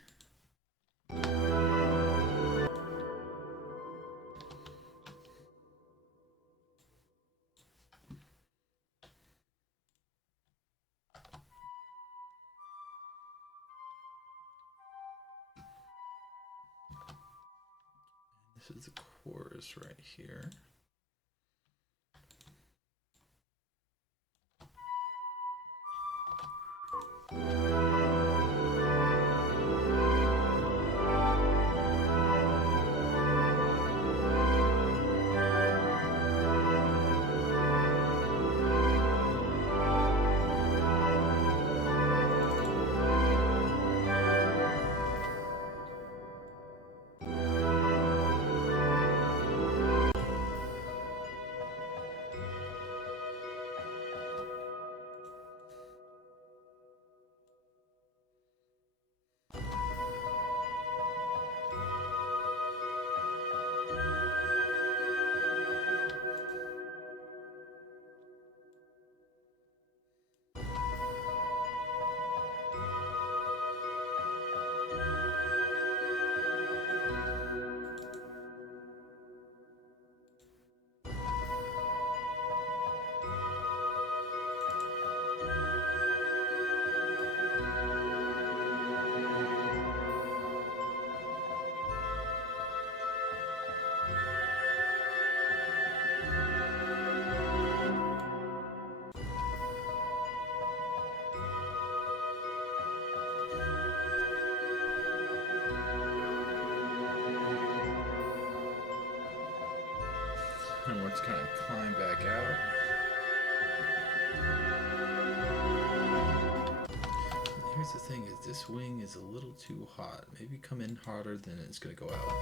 This is the chorus right here. And we'll just kind of climb back out. And here's the thing: is this wing is a little too hot. Maybe come in hotter than it's gonna go out.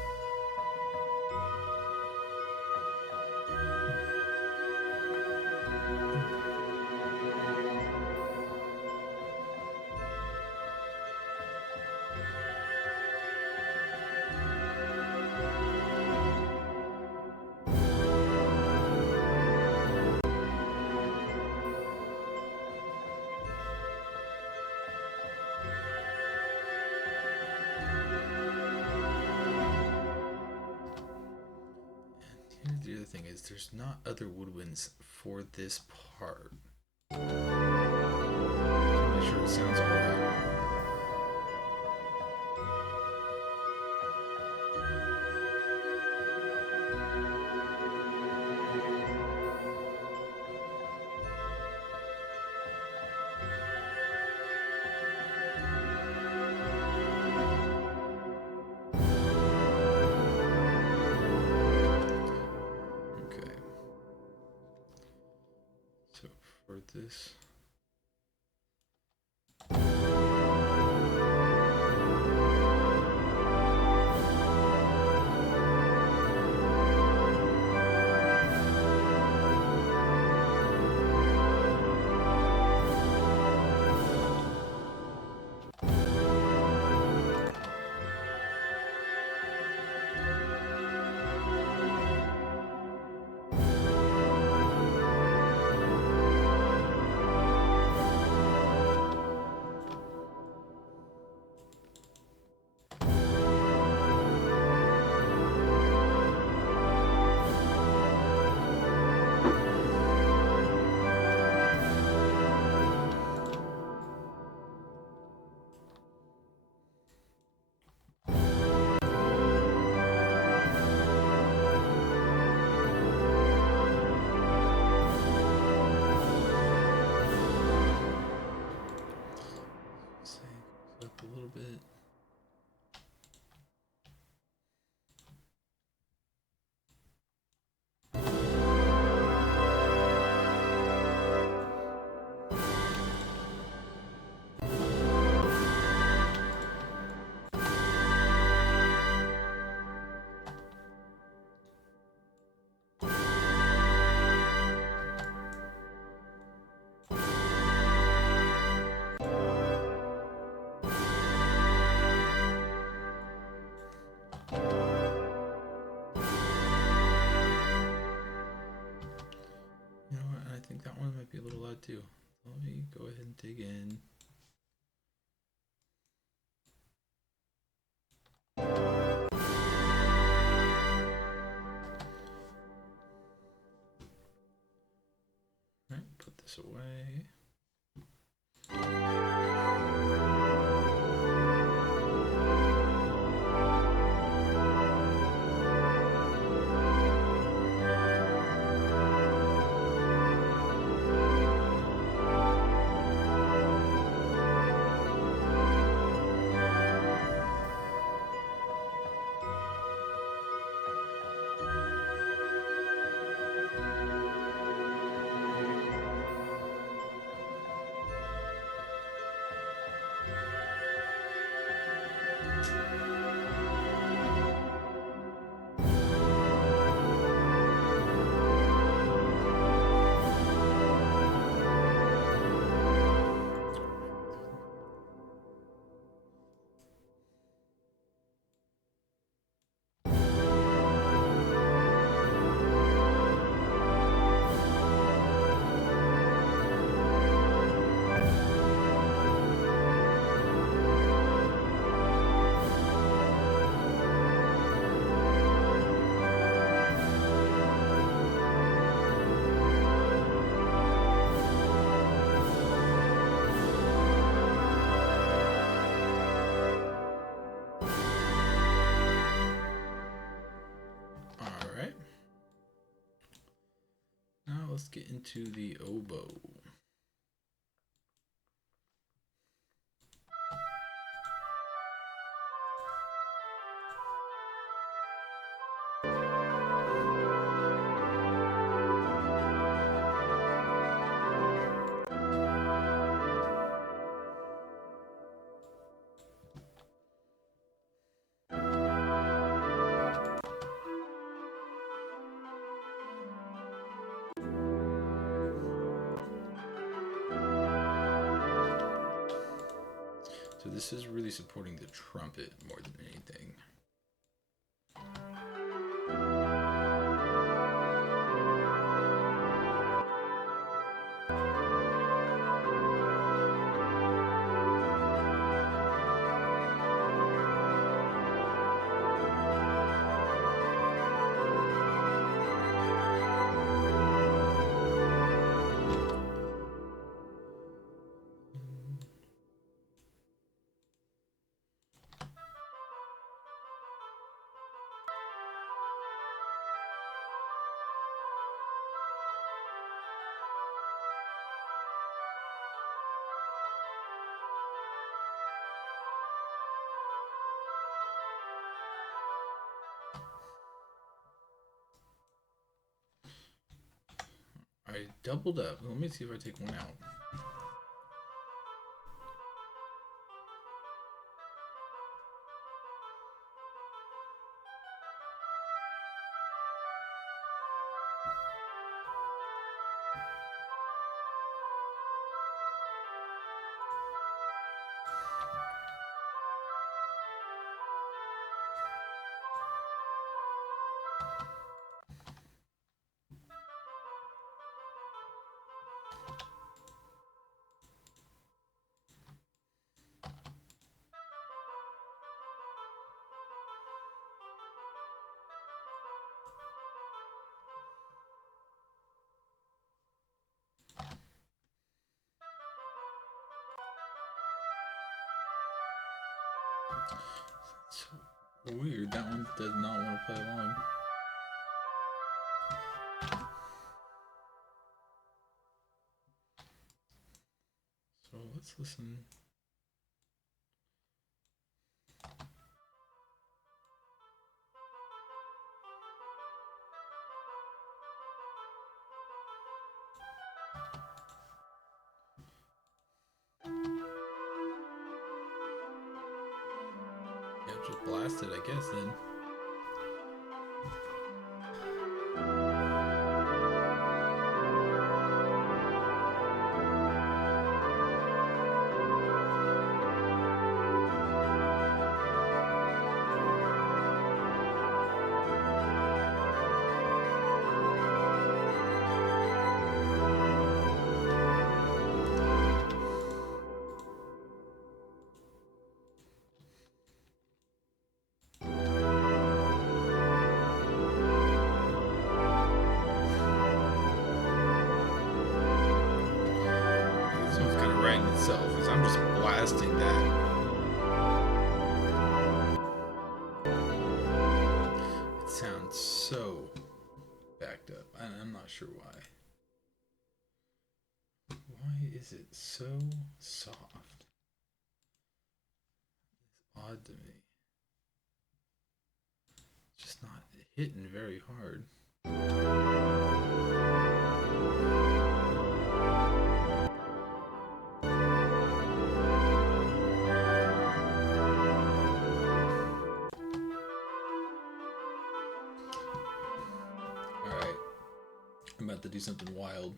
The other thing is there's not other woodwinds for this part. Make sure it sounds alright. This. this away. Let's get into the oboe. So this is really supporting the trumpet more than anything. I doubled up. Let me see if I take one out. So weird, that one does not want to play along. So let's listen. Yeah, just blast it, I guess, then. itself is I'm just blasting that. It sounds so backed up. I'm not sure why. Why is it so soft? It's odd to me. It's just not hitting very hard. Alright. I'm about to do something wild.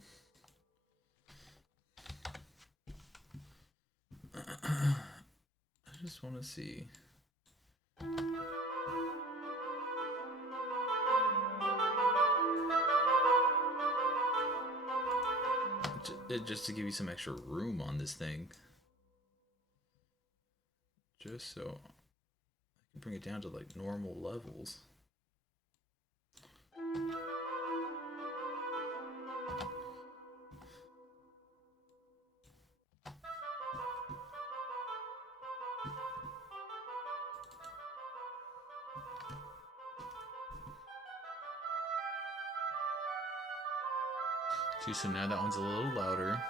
I just want to see. Just to give you some extra room on this thing. Just so I can bring it down to like normal levels. See, so now that one's a little louder.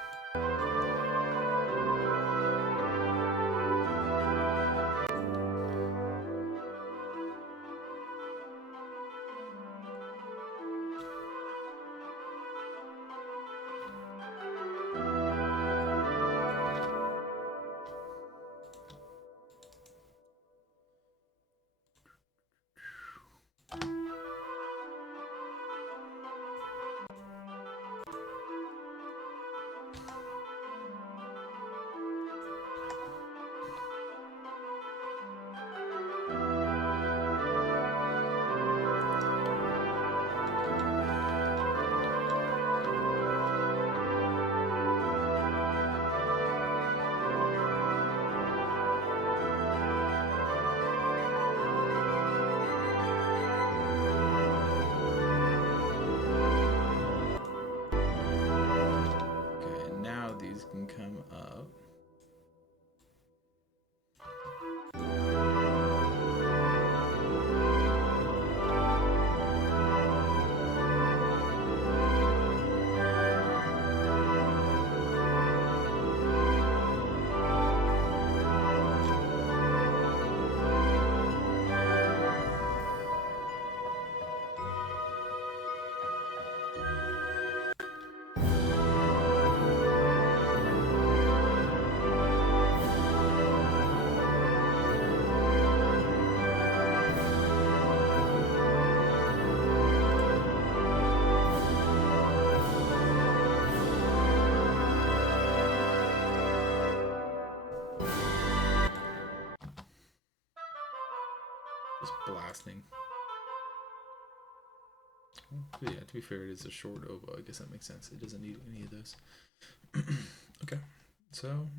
Can come up. Just blasting. But yeah, to be fair, it is a short oboe. I guess that makes sense. It doesn't need any of those. Okay, so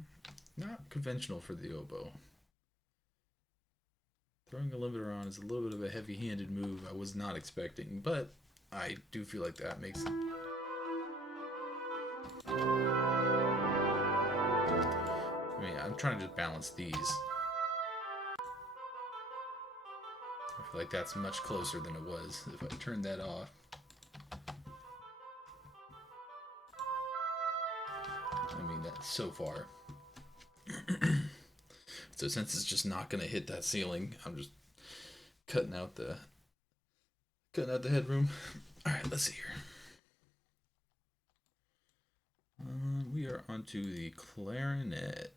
not conventional for the oboe. Throwing a limiter on is a little bit of a heavy-handed move I was not expecting, but I do feel like that makes it. I mean, I'm trying to just balance these. I feel like that's much closer than it was if I turned that off. I mean, that's so far. So since it's just not gonna hit that ceiling, I'm just cutting out the headroom. All right, let's see here. We are onto the clarinet.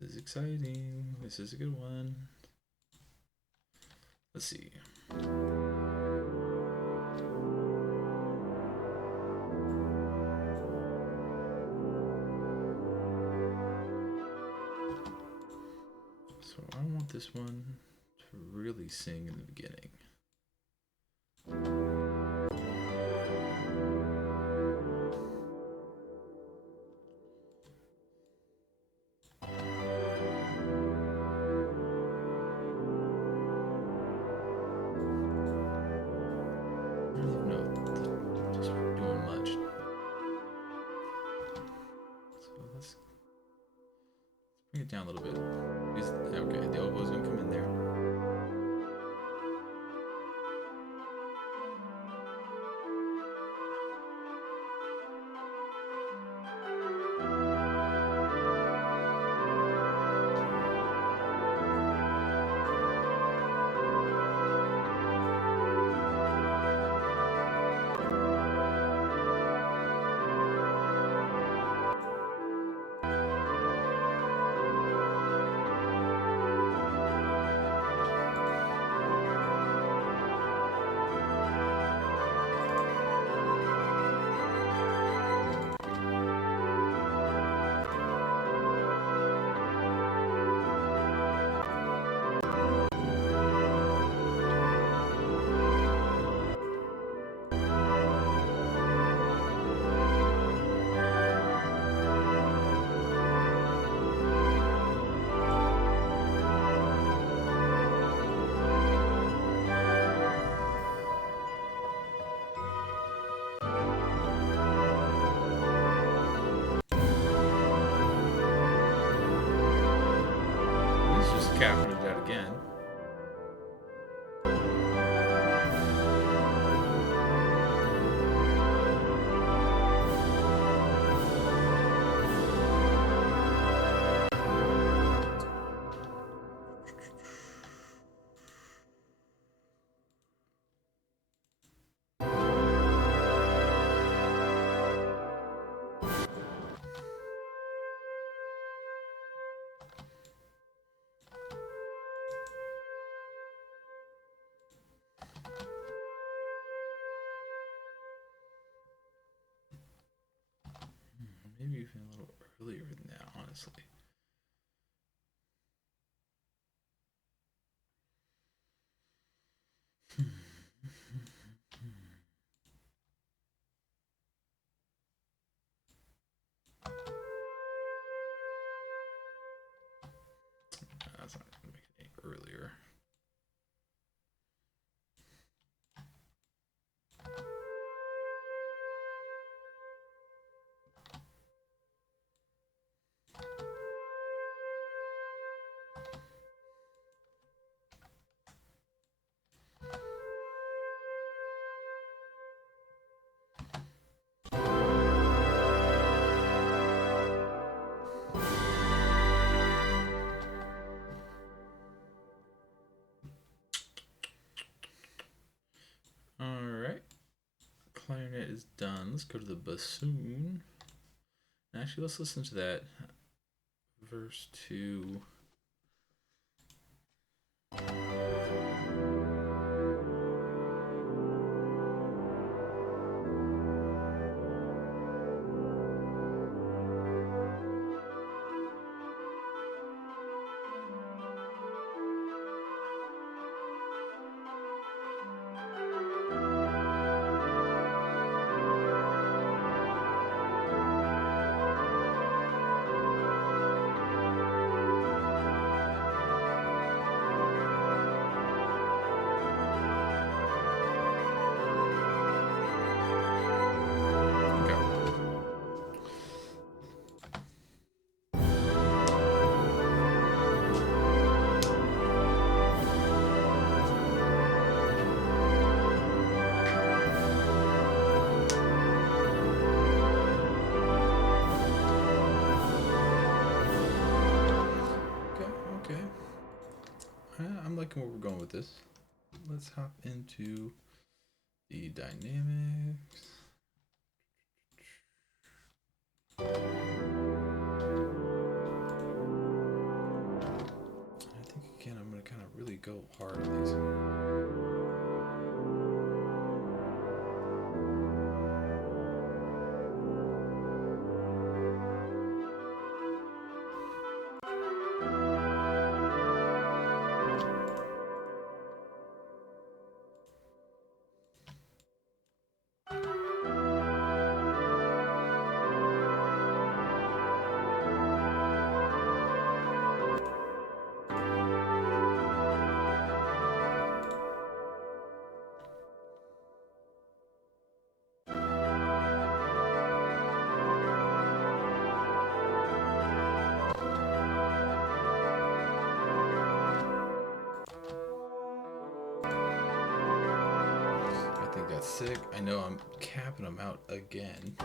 This is exciting. This is a good one. Let's see. So I want this one to really sing in the beginning. it down a little bit. Okay, the oboe's gonna come in there. Capping it out again. Maybe even a little earlier than that, honestly. That's not going to make it any earlier. Alright. Clarinet is done. Let's go to the bassoon. Actually, let's listen to that verse 2. I'm liking where we're going with this. Let's hop into the dynamics. I think again I'm going to kind of really go hard on these. sick. I know I'm capping them out again.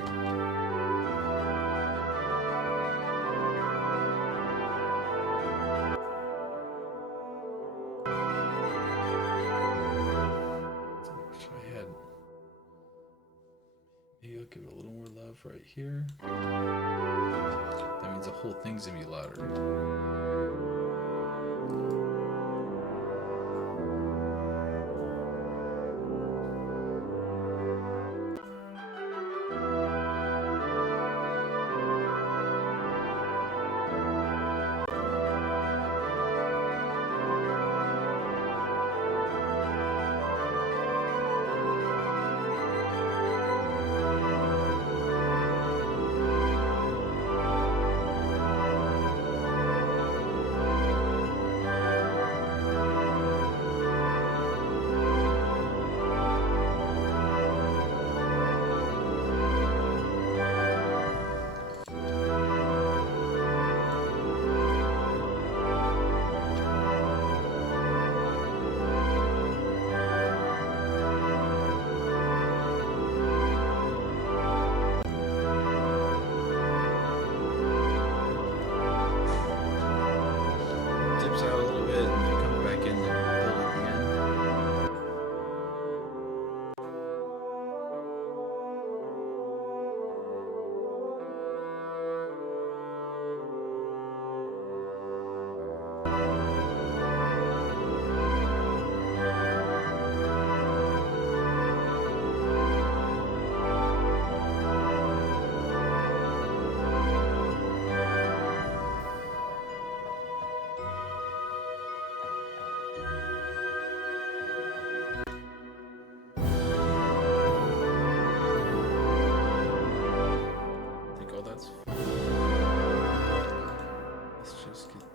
Maybe I'll give it a little more love right here. That means the whole thing's gonna be louder.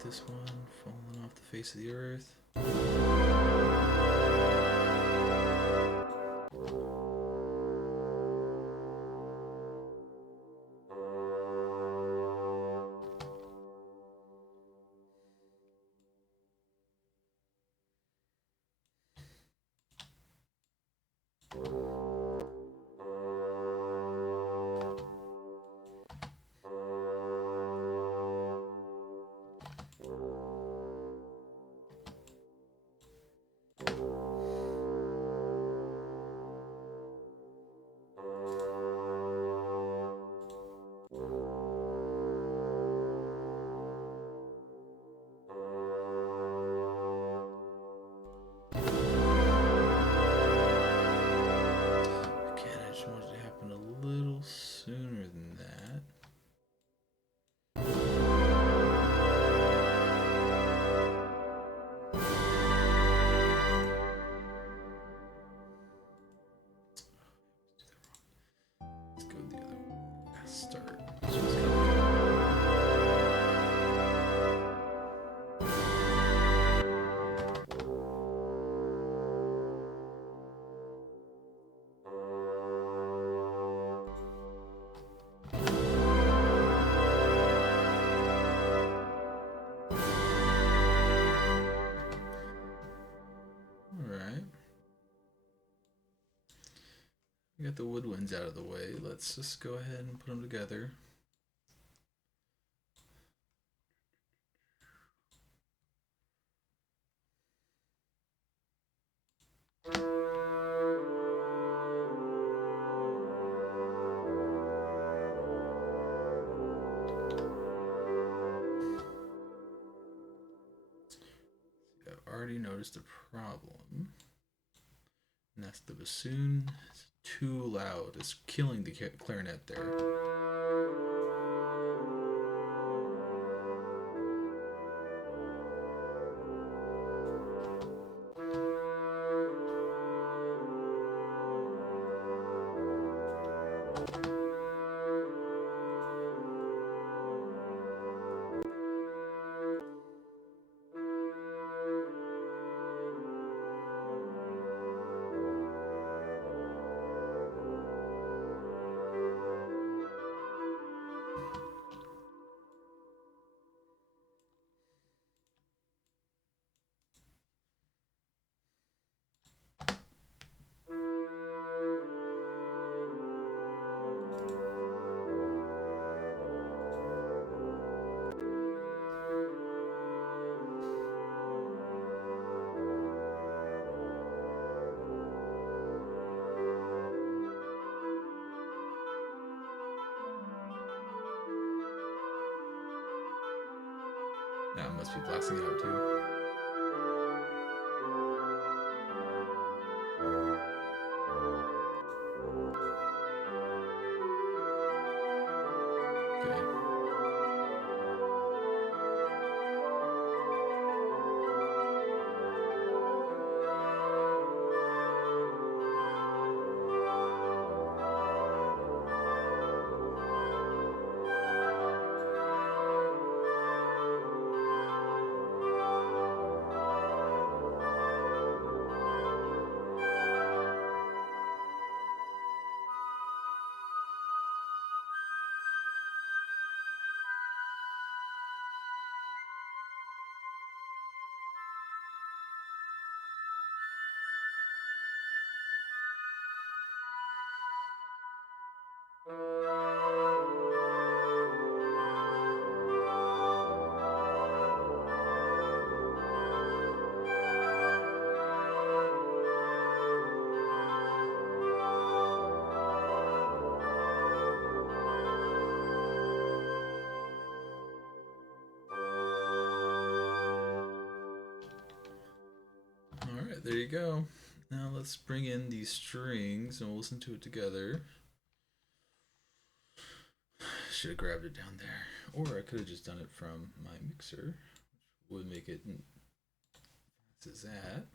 This one falling off the face of the earth. We got the woodwinds out of the way. Let's just go ahead and put them together. I've already noticed a problem. And that's the bassoon. It's too loud. It's killing the clarinet there. must be blasting it out too. Alright, there you go. Now let's bring in these strings and we'll listen to it together. Should have grabbed it down there. Or I could have just done it from my mixer, which would make it as is that.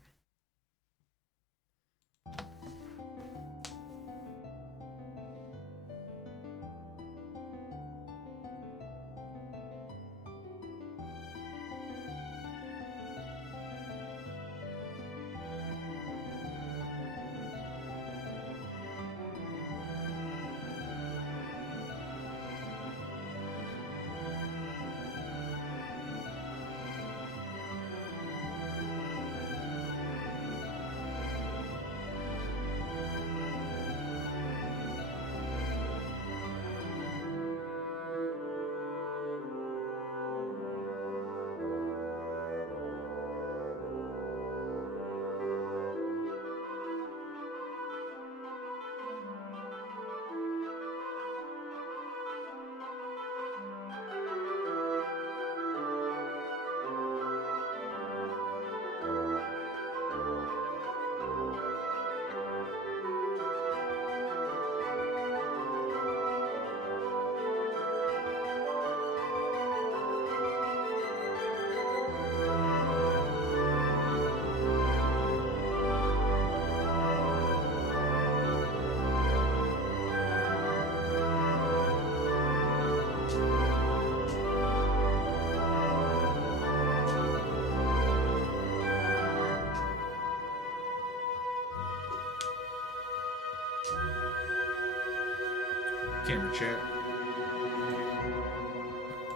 Camera check.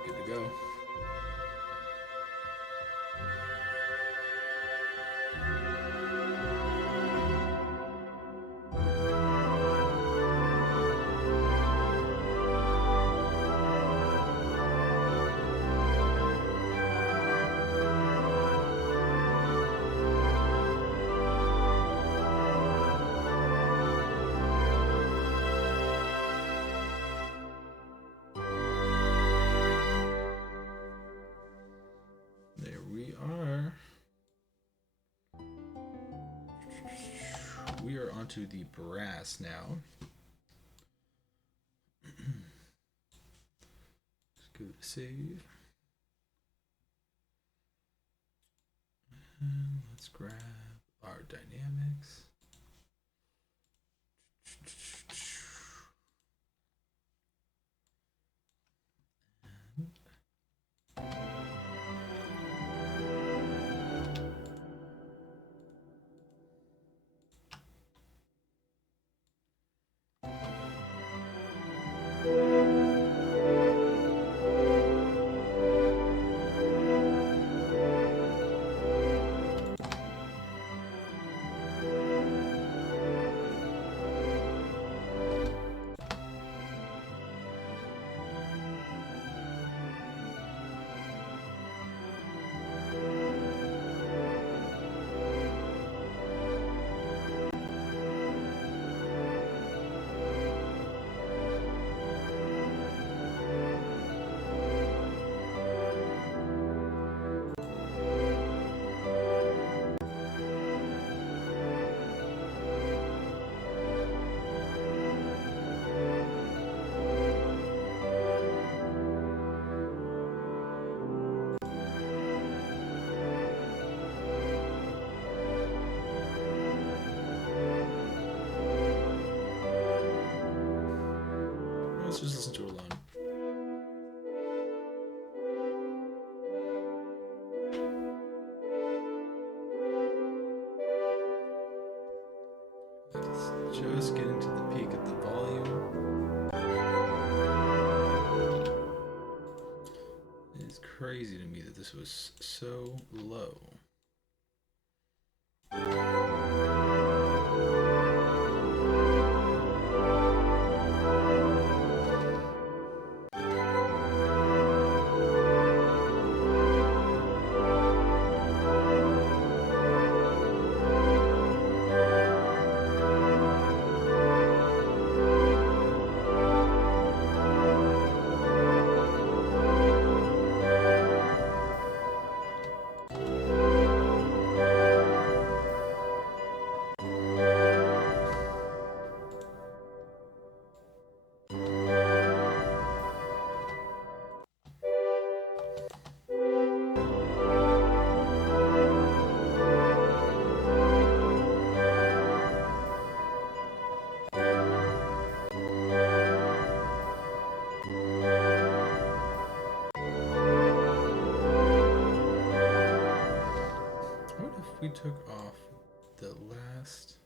Good to go. We are onto the brass now. Let's go to save. And let's grab our dynamics. Let's just listen to it alone. Let's just get into the peak of the volume. It is crazy to me that this was so low. We took off the last.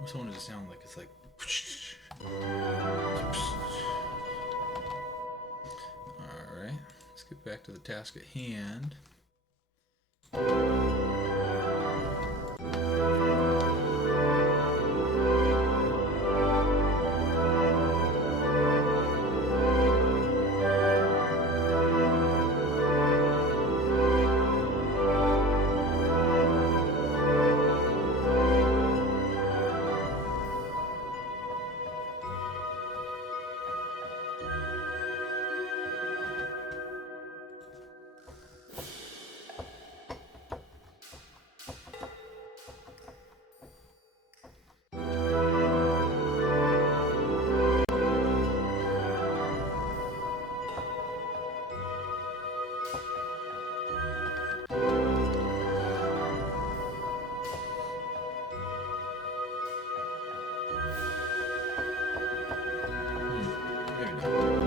I just wanted to sound like it's like. Alright, let's get back to the task at hand. maybe not.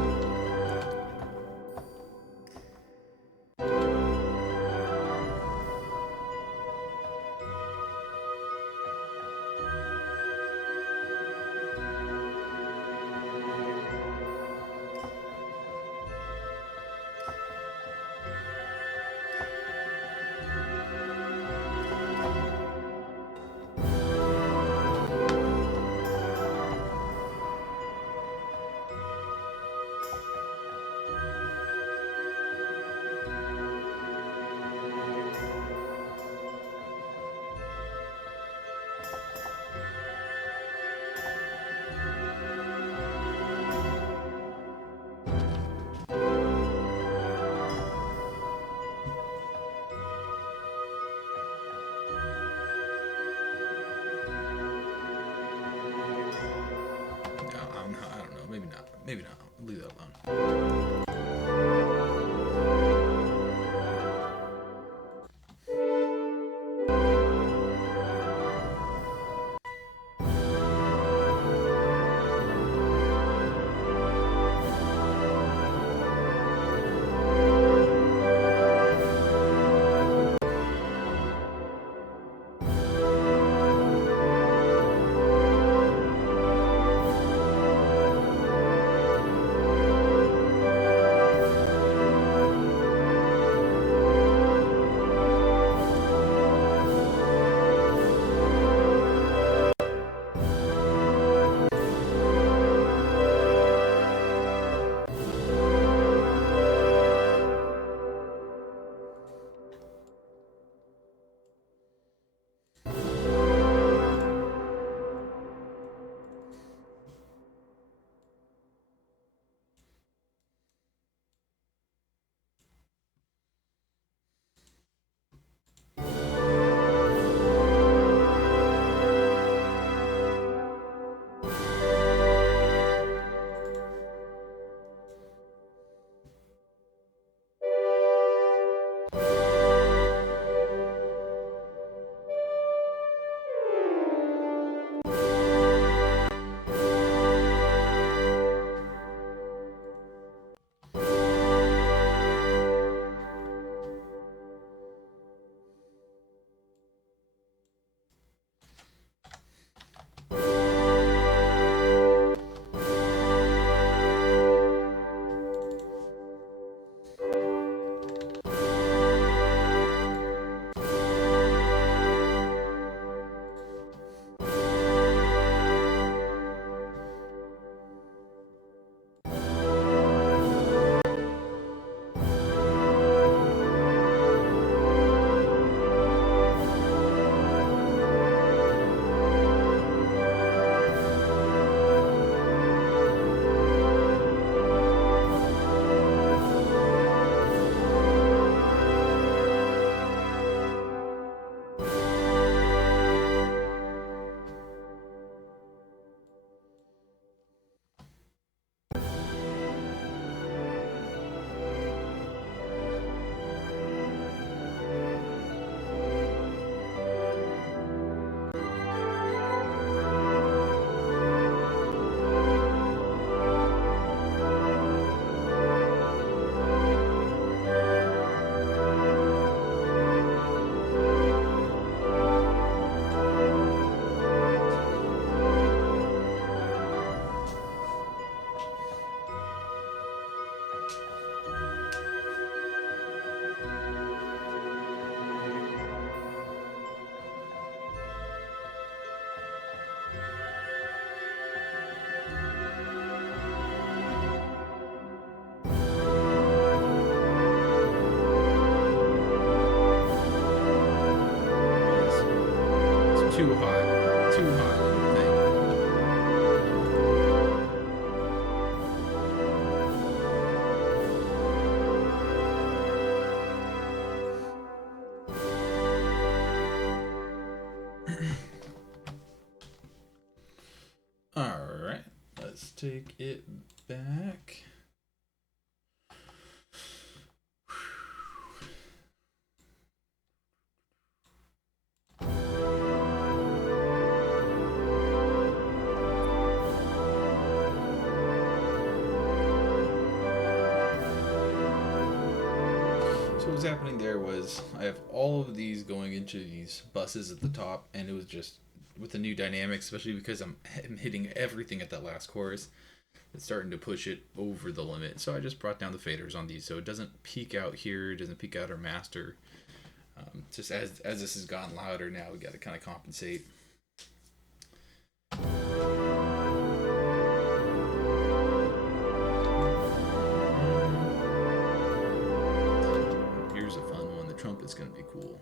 I don't know. Maybe not. Maybe not. Leave that alone. Too hot. Too hot. All right, let's take it back. was happening there was I have all of these going into these buses at the top, and it was just with the new dynamics, especially because I'm hitting everything at that last chorus, it's starting to push it over the limit. So I just brought down the faders on these so it doesn't peak out here, it doesn't peak out our master. Just as this has gotten louder now, we got to kind of compensate. Here's a fun one. The trumpet's going to be cool.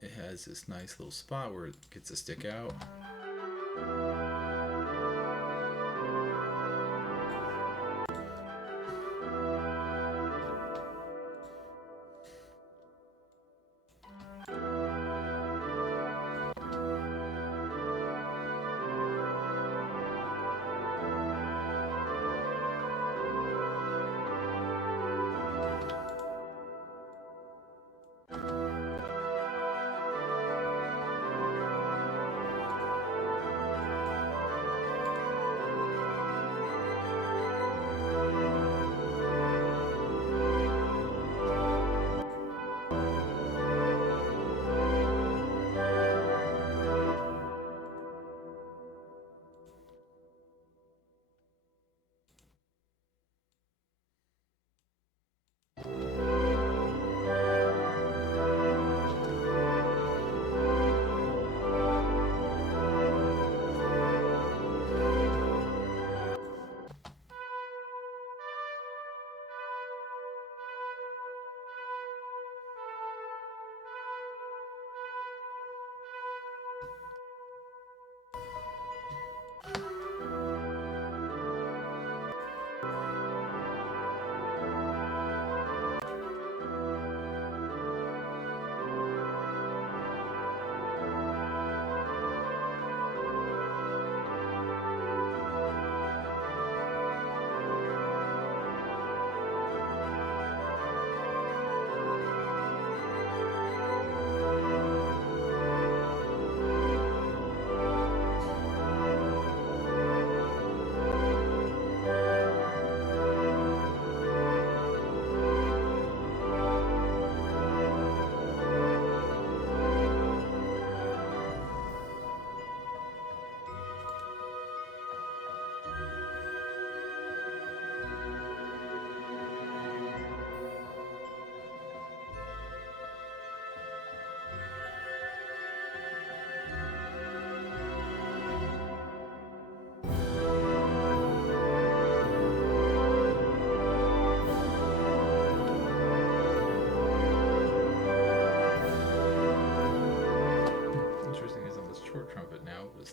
It has this nice little spot where it gets to stick out.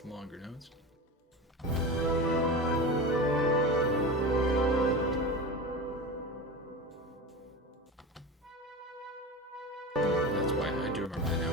Longer notes. That's why I do remember that now.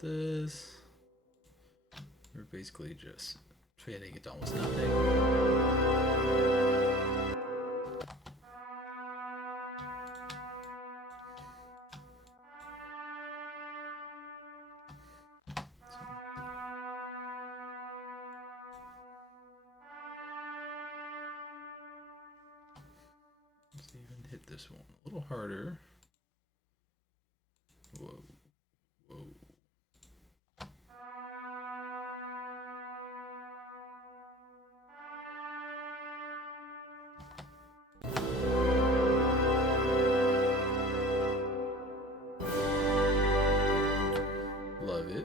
This, we're basically just fading it to almost nothing. Let's even hit this one a little harder. Whoa, whoa. Love it.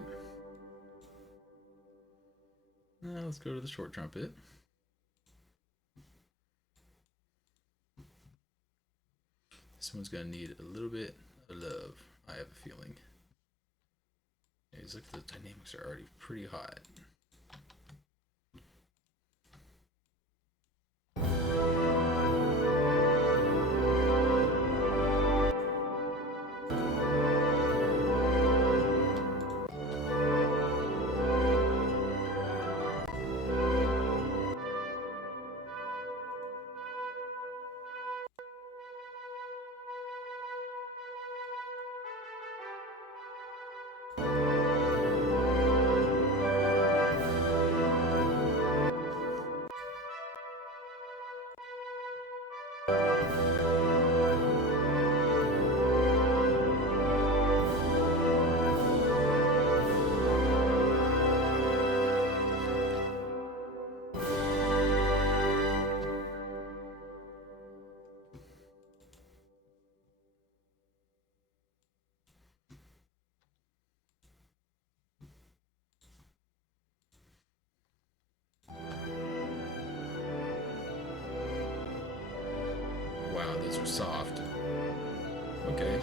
Now let's go to the short trumpet. This one's gonna need a little bit of love, I have a feeling. Look, the dynamics are already pretty hot. Okay.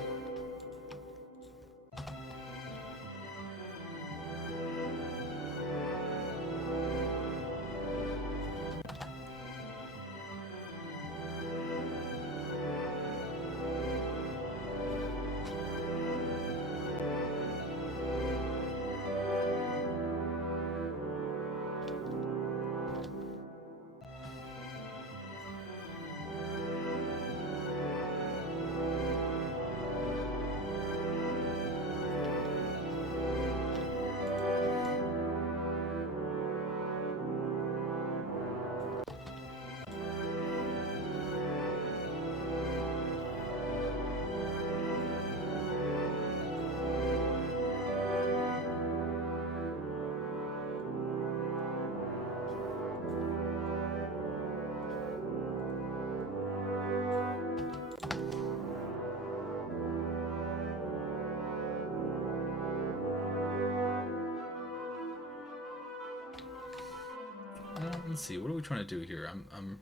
Let's see, what are we trying to do here? I'm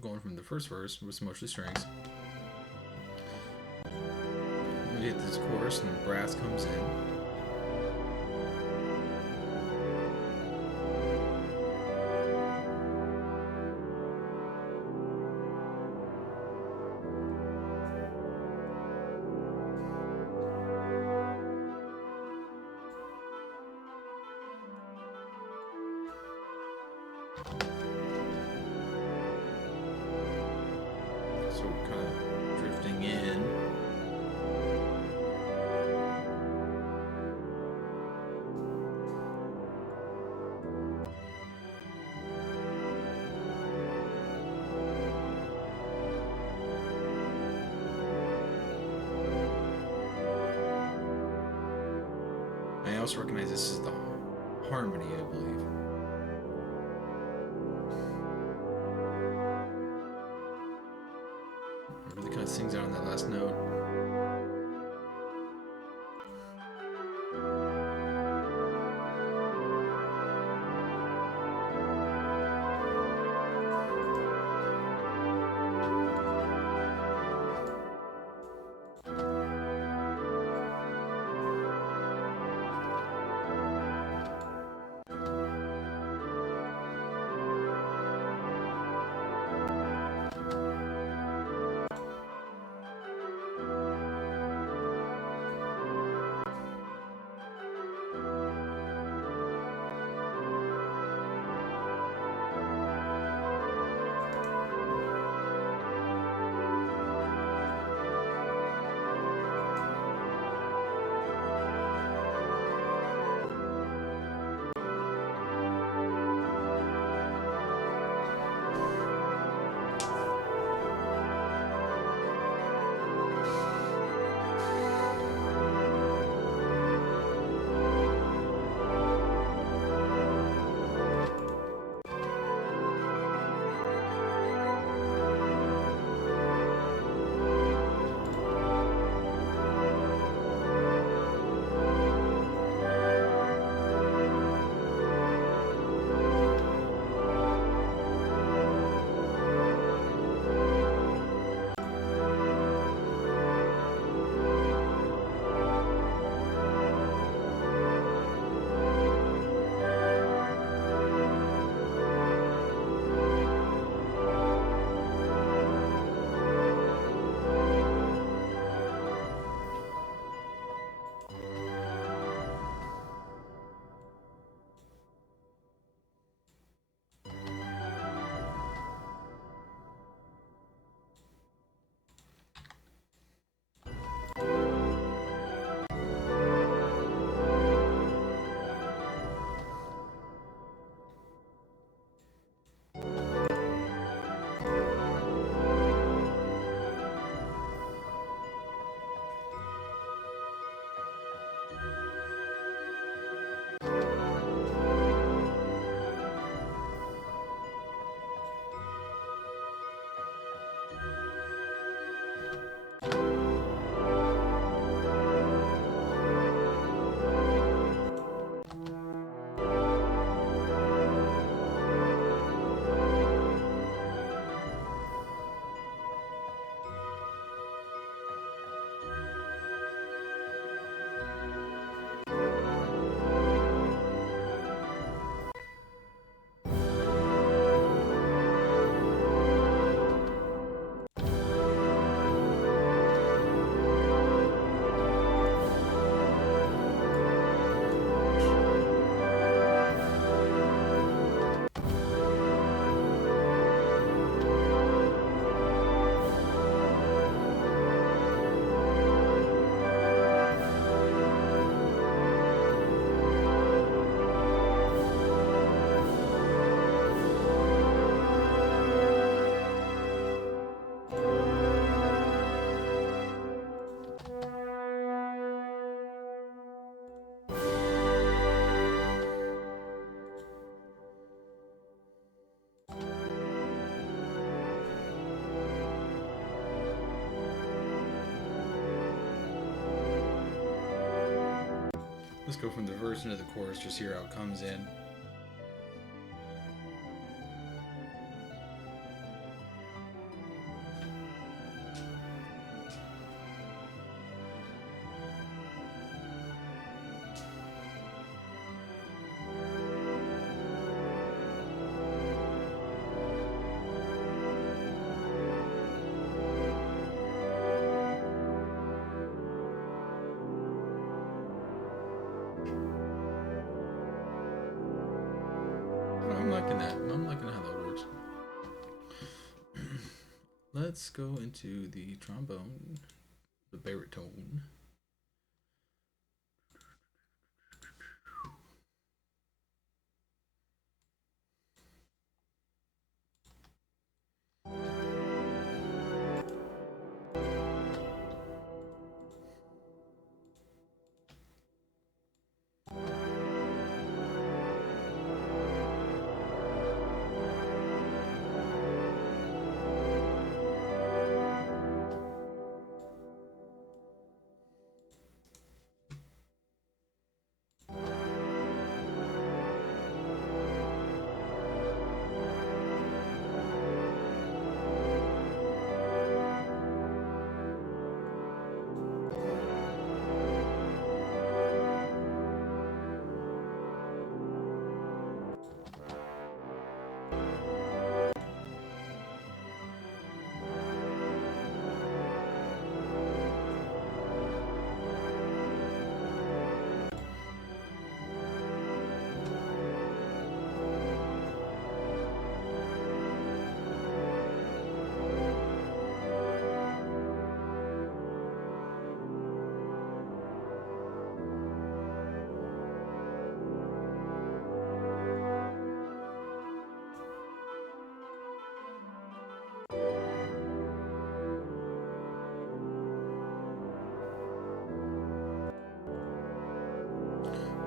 going from the first verse with mostly strings. We hit this chorus and the brass comes in. So we're kind of drifting in. I also recognize this is the harmony, I believe. It really kind of sings out on that last note. Let's go from the verse into the chorus, just hear how it comes in. I'm liking how that works. Let's go into the trombone, the baritone.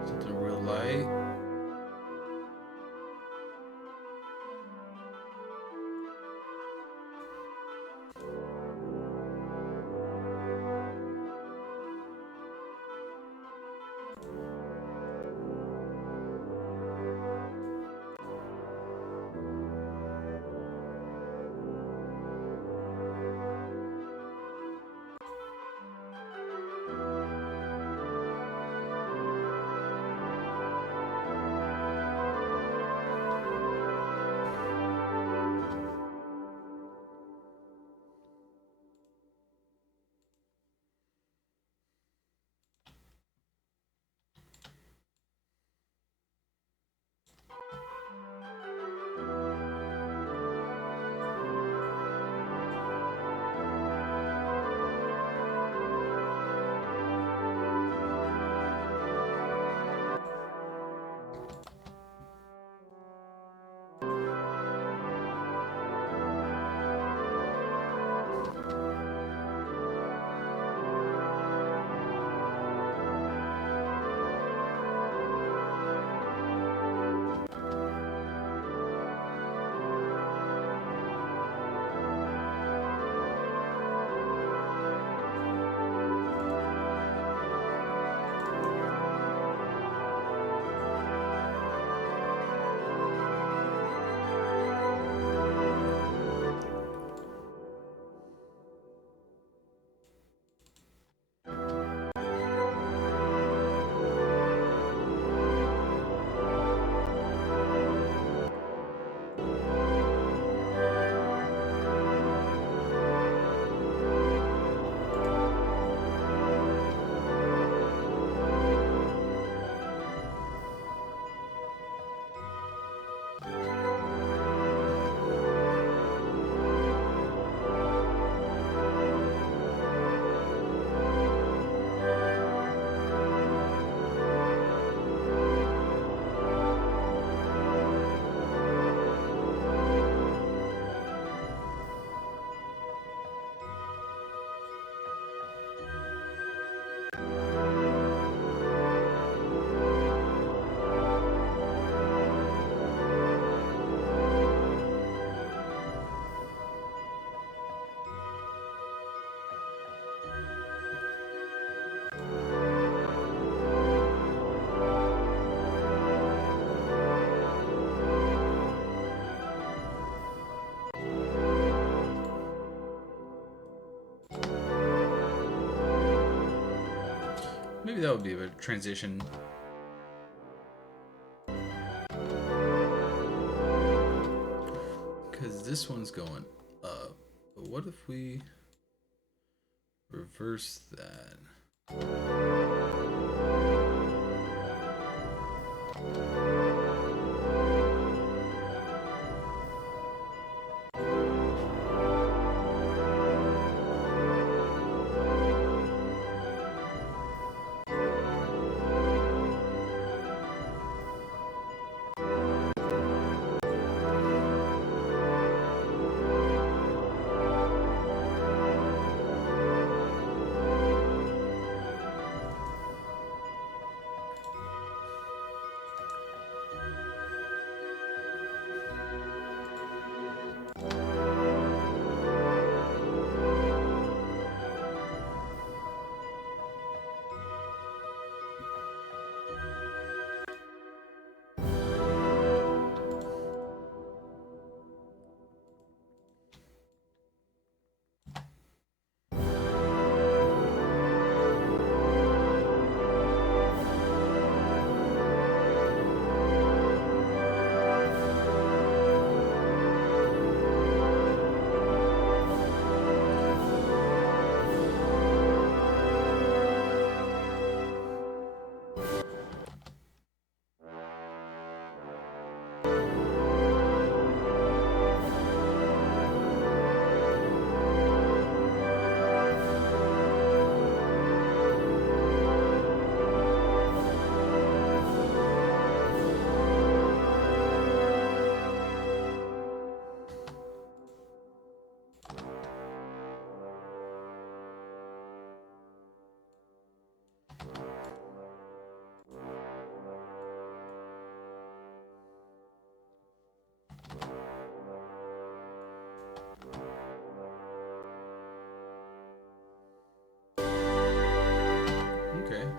Something real light. Maybe that would be a transition. Because this one's going up. But what if we reverse that?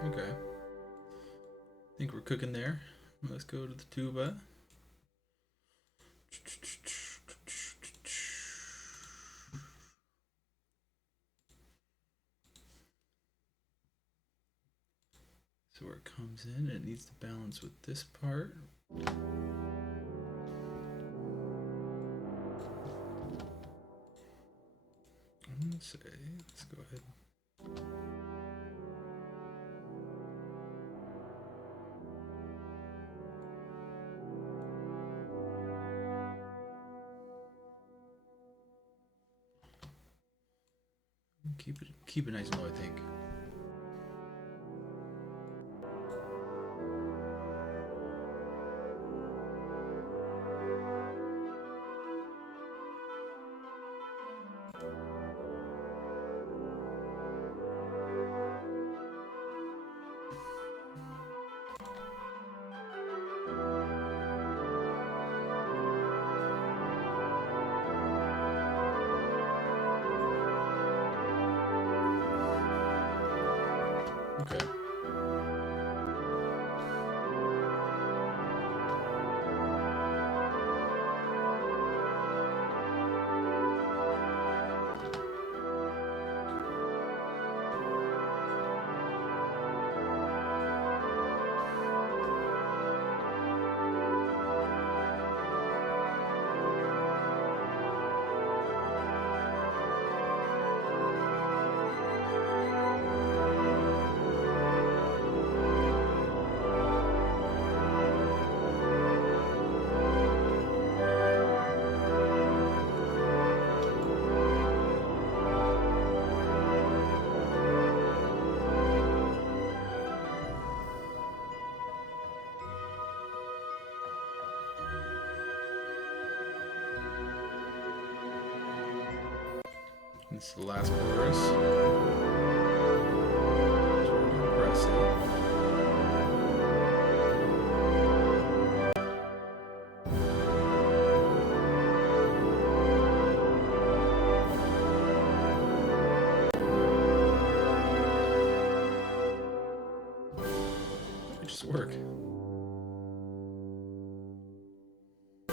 Okay. I think we're cooking there. Let's go to the tuba. So where it comes in, it needs to balance with this part. Let's go ahead. Keep it nice and low, I think. Okay. It's the last chorus. So we're gonna press it. It just work. I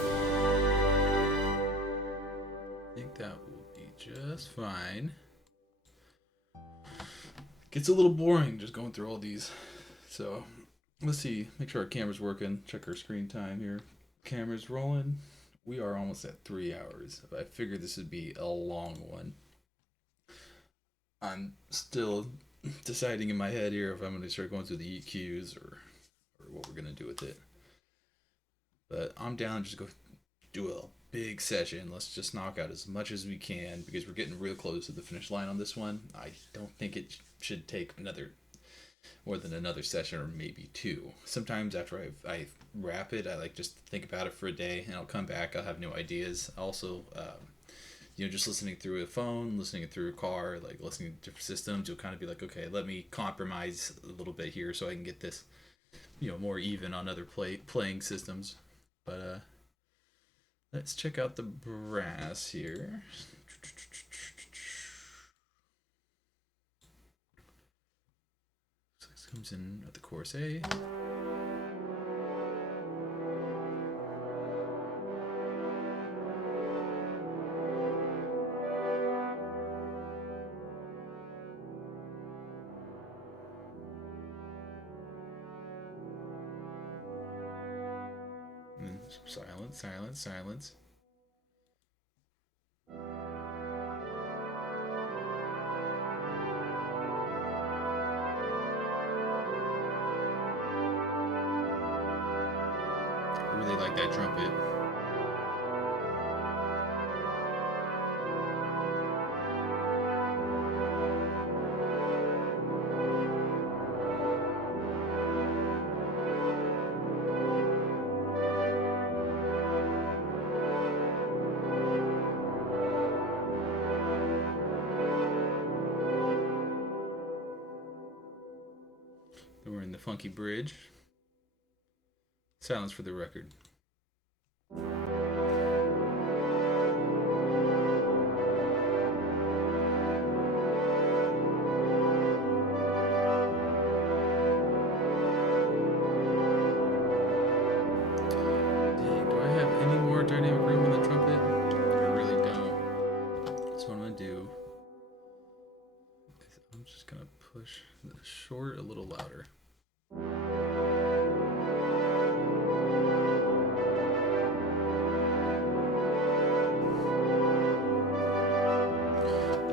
think that will be just fine. Gets a little boring just going through all these. So let's see. Make sure our camera's working. Check our screen time here. Camera's rolling. We are almost at 3 hours. I figured this would be a long one. I'm still deciding in my head here if I'm going to start going through the EQs or what we're going to do with it. But I'm down to just go do a big session. Let's just knock out as much as we can because we're getting real close to the finish line on this one. I don't think it should take more than another session or maybe two. Sometimes after I wrap it, I like just think about it for a day and I'll come back. I'll have new ideas. Also, just listening through a phone, listening through a car, like listening to different systems, you'll kind of be like, okay, let me compromise a little bit here so I can get this, more even on other playing systems. But let's check out the brass here. So this comes in at the chorus A. Silence. I really like that trumpet. Then we're in the funky bridge. Silence for the record. Do I have any more dynamic room on the trumpet? I really don't. So what I'm going to do is I'm just going to push the short a little louder.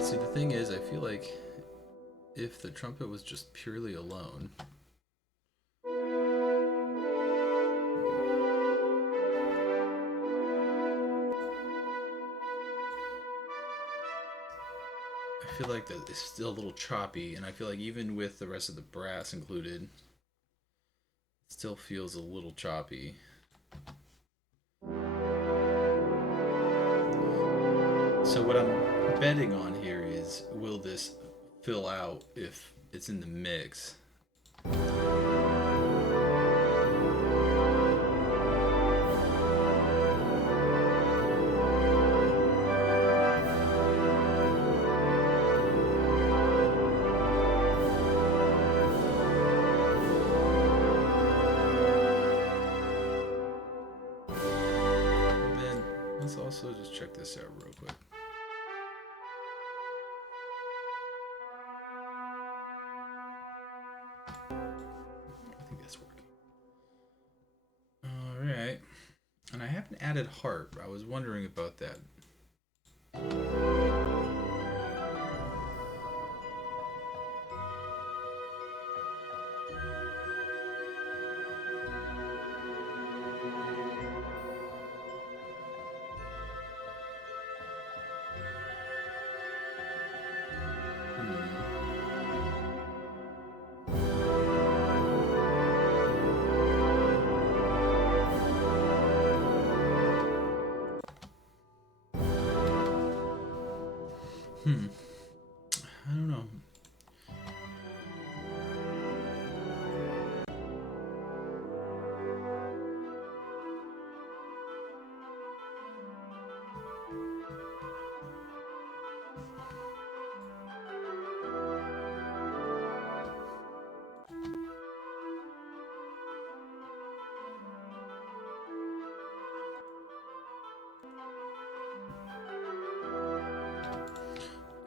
See, the thing is, I feel like if the trumpet was just purely alone, I feel like that it's still a little choppy, and I feel like even with the rest of the brass included, it still feels a little choppy. So what I'm betting on here is, will this fill out if it's in the mix? And then let's also just check this out real quick. I think that's working. All right. And I haven't added harp. I was wondering about that. I don't know.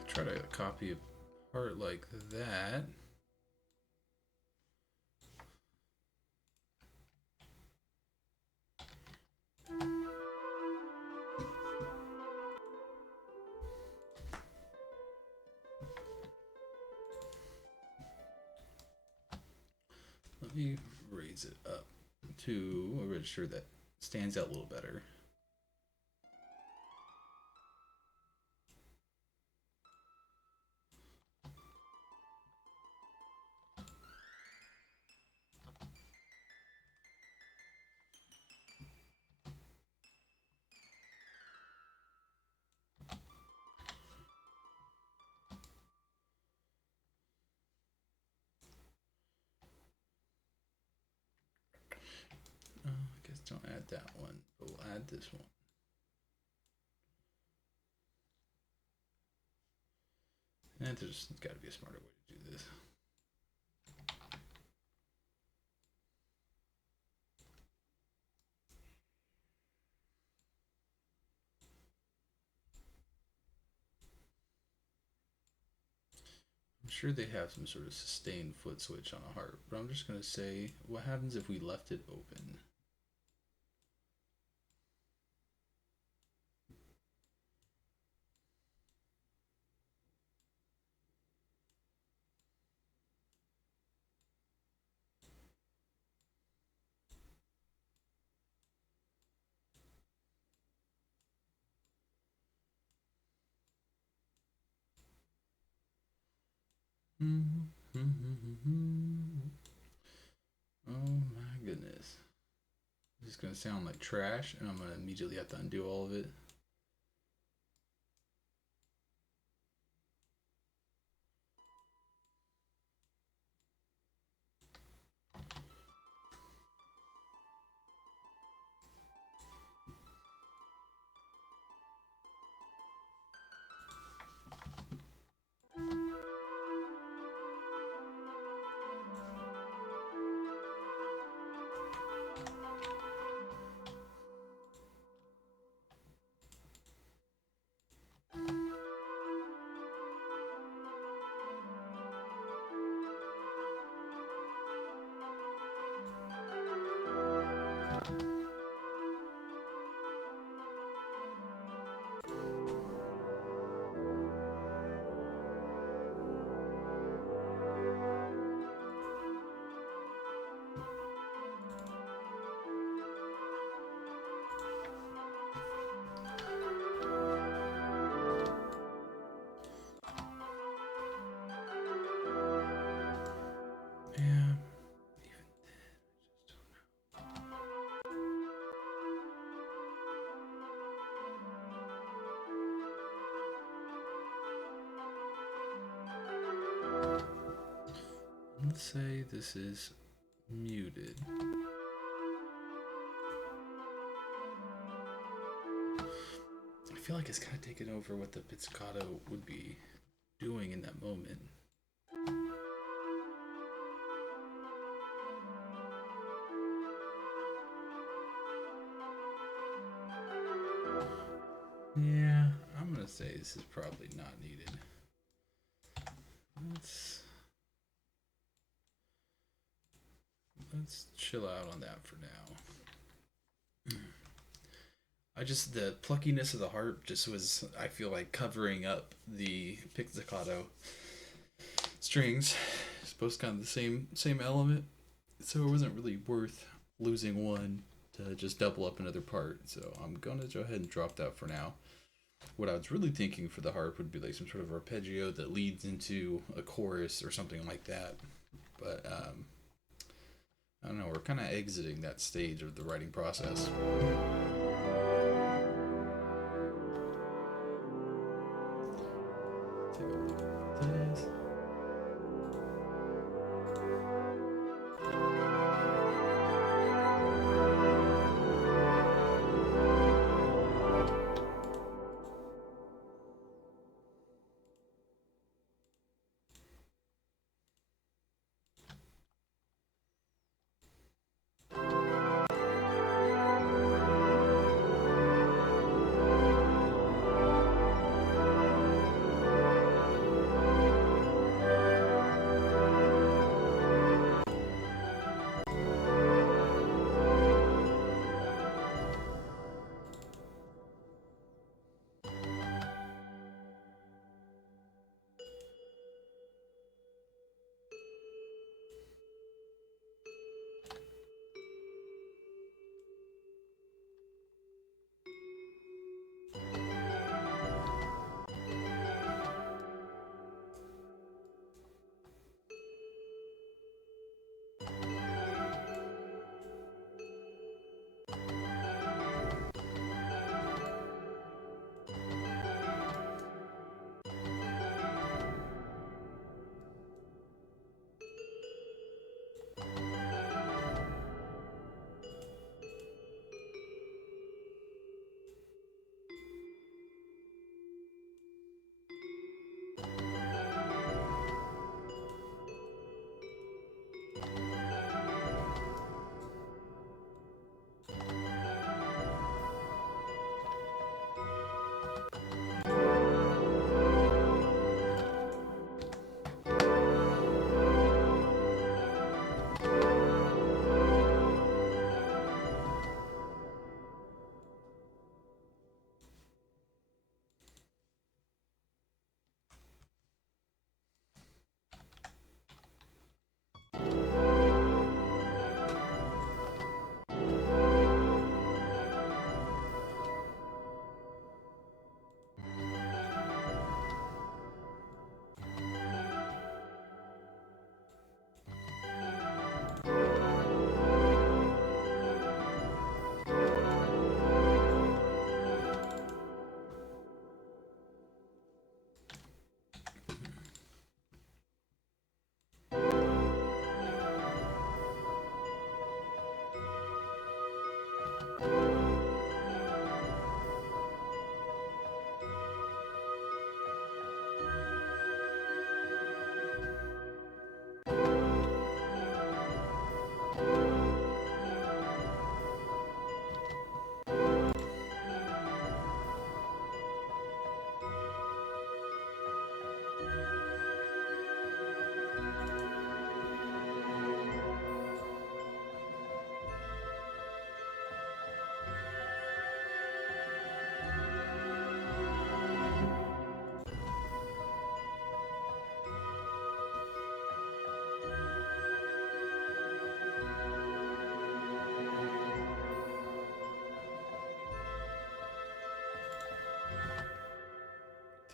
Try to copy a part like that. Let me raise it up to a register that stands out a little better. I guess don't add that one, but we'll add this one. And there's got to be a smarter way to do this. I'm sure they have some sort of sustained foot switch on a harp, but I'm just going to say, what happens if we left it open? Oh my goodness. This is going to sound like trash, and I'm going to immediately have to undo all of it. Let's say this is muted. I feel like it's kind of taken over what the pizzicato would be doing in that moment. Yeah, I'm gonna say this is probably not needed. Let's chill out on that for now. The pluckiness of the harp just was, I feel like, covering up the pizzicato strings. It's both kind of the same element, so it wasn't really worth losing one to just double up another part. So I'm gonna go ahead and drop that for now. What I was really thinking for the harp would be like some sort of arpeggio that leads into a chorus or something like that. But I don't know, we're kind of exiting that stage of the writing process. Take a look at this.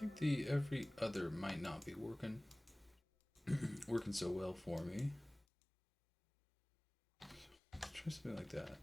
think the every other might not be working so well for me. Let's try something like that.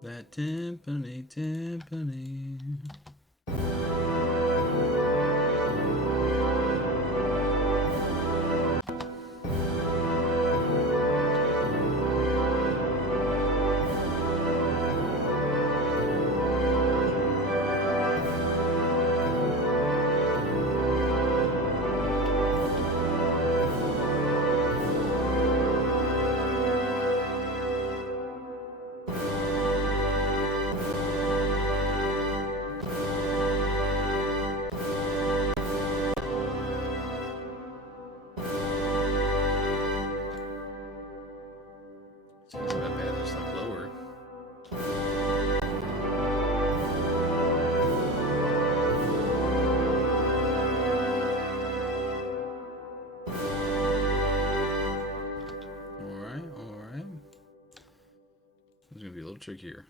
That timpani. Seems not bad, just like lower. Alright. This is gonna be a little trickier.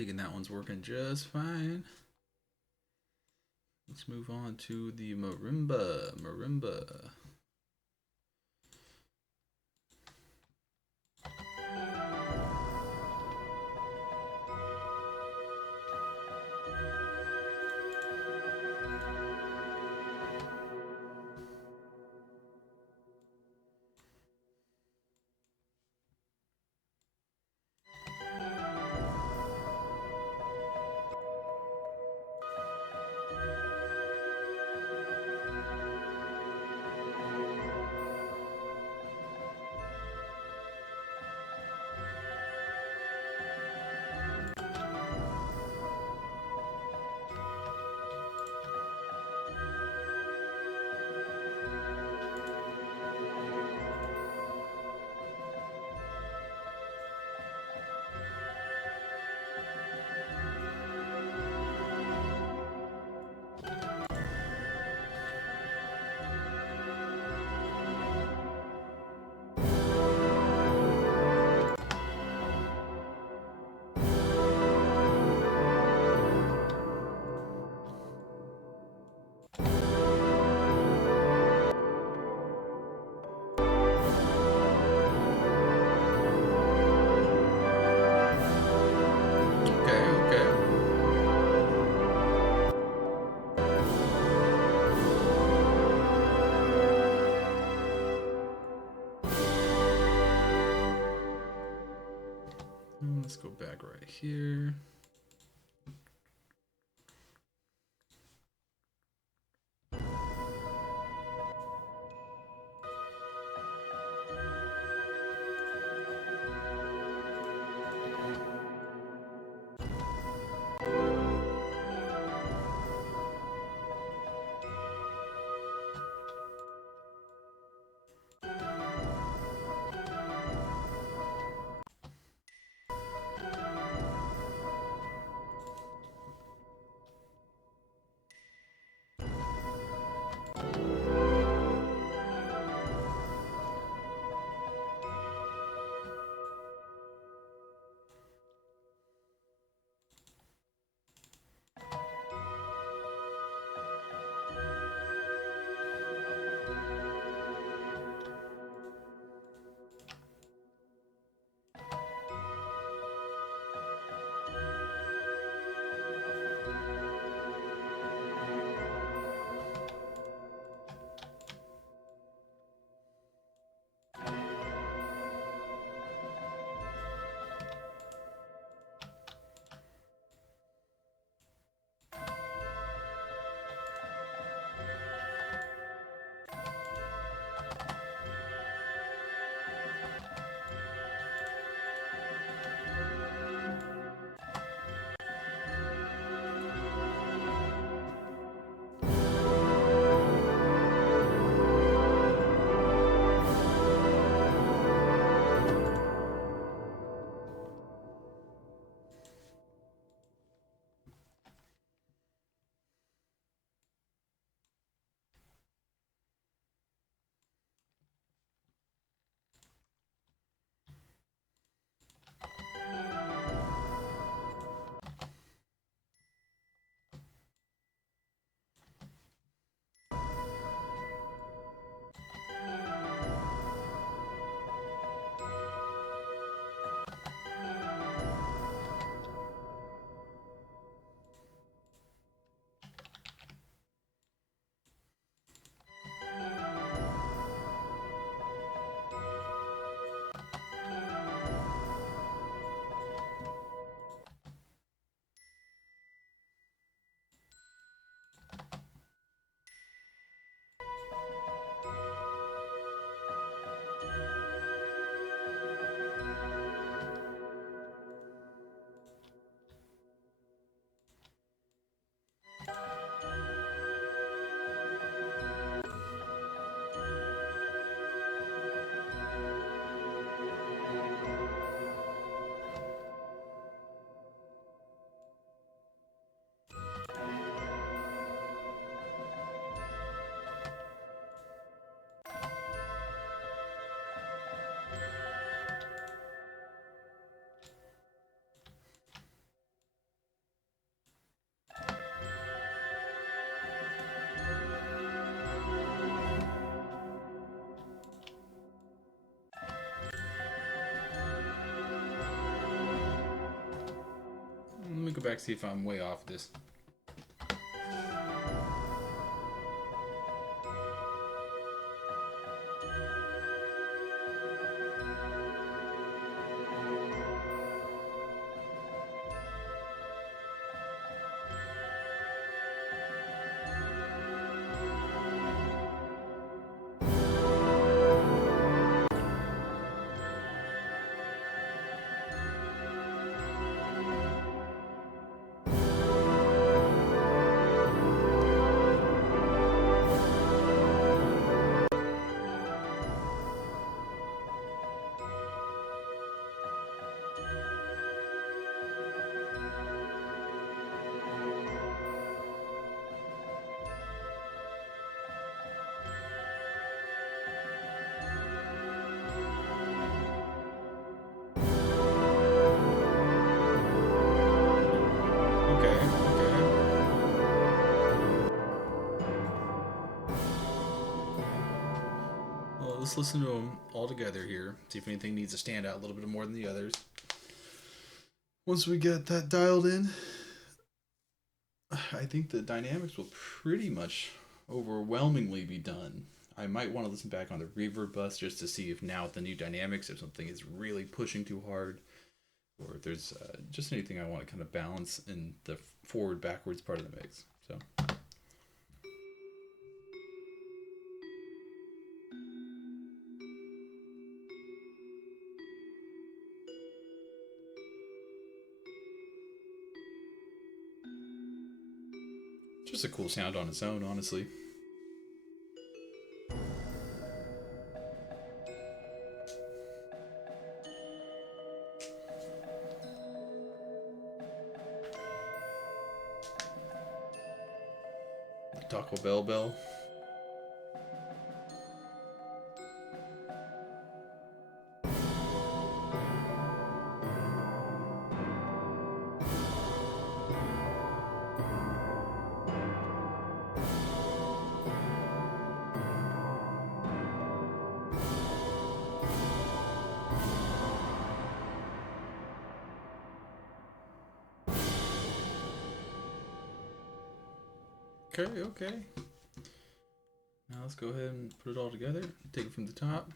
thinking that one's working just fine. Let's move on to the marimba. Marimba. Let's go back right here. go back and see if I'm way off this. Let's listen to them all together here. See if anything needs to stand out a little bit more than the others. Once we get that dialed in, I think the dynamics will pretty much overwhelmingly be done. I might want to listen back on the reverb bus just to see if now with the new dynamics, if something is really pushing too hard, or if there's just anything I want to kind of balance in the forward-backwards part of the mix. So. Just a cool sound on its own, honestly. Taco Bell bell. Okay. Now let's go ahead and put it all together. Take it from the top.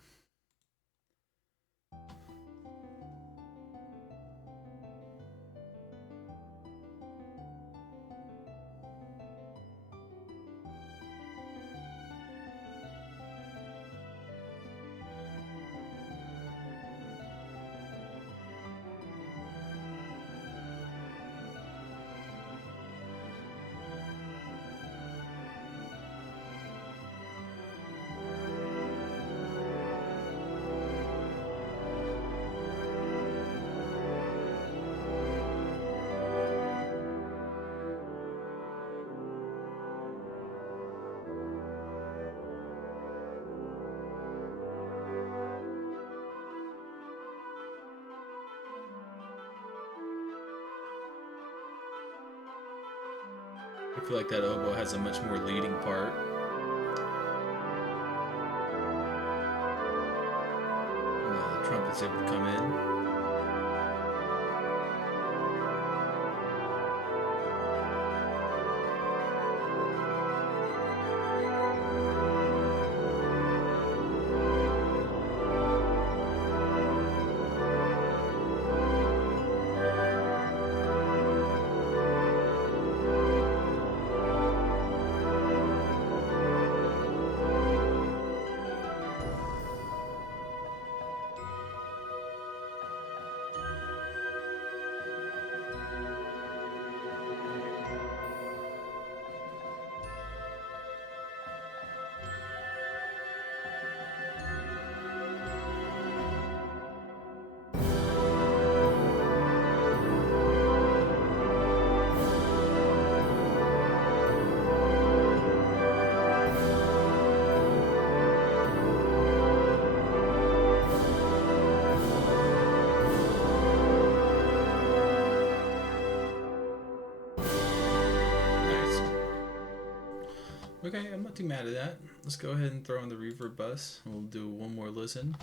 I feel like that oboe has a much more leading part. And the trumpet's able to come in. Okay, I'm not too mad at that. Let's go ahead and throw in the reverb bus. We'll do one more listen.